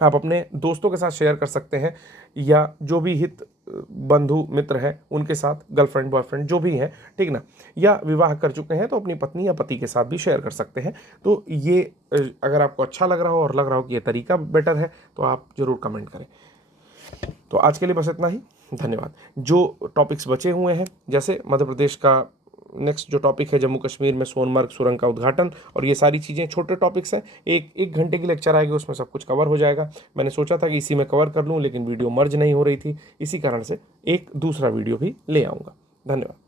आप अपने दोस्तों के साथ शेयर कर सकते हैं, या जो भी हित बंधु मित्र है उनके साथ, गर्लफ्रेंड बॉयफ्रेंड जो भी हैं, ठीक ना, या विवाह कर चुके हैं तो अपनी पत्नी या पति के साथ भी शेयर कर सकते हैं। तो ये अगर आपको अच्छा लग रहा हो और लग रहा हो कि ये तरीका बेटर है तो आप ज़रूर कमेंट करें। तो आज के लिए बस इतना ही, धन्यवाद। जो टॉपिक्स बचे हुए हैं, जैसे मध्य प्रदेश का नेक्स्ट जो टॉपिक है जम्मू कश्मीर में सोनमर्ग सुरंग का उद्घाटन, और ये सारी चीज़ें छोटे टॉपिक्स हैं, एक घंटे की लेक्चर आएगी, उसमें सब कुछ कवर हो जाएगा। मैंने सोचा था कि इसी में कवर कर लूँ, लेकिन वीडियो मर्ज नहीं हो रही थी, इसी कारण से एक दूसरा वीडियो भी ले आऊँगा। धन्यवाद।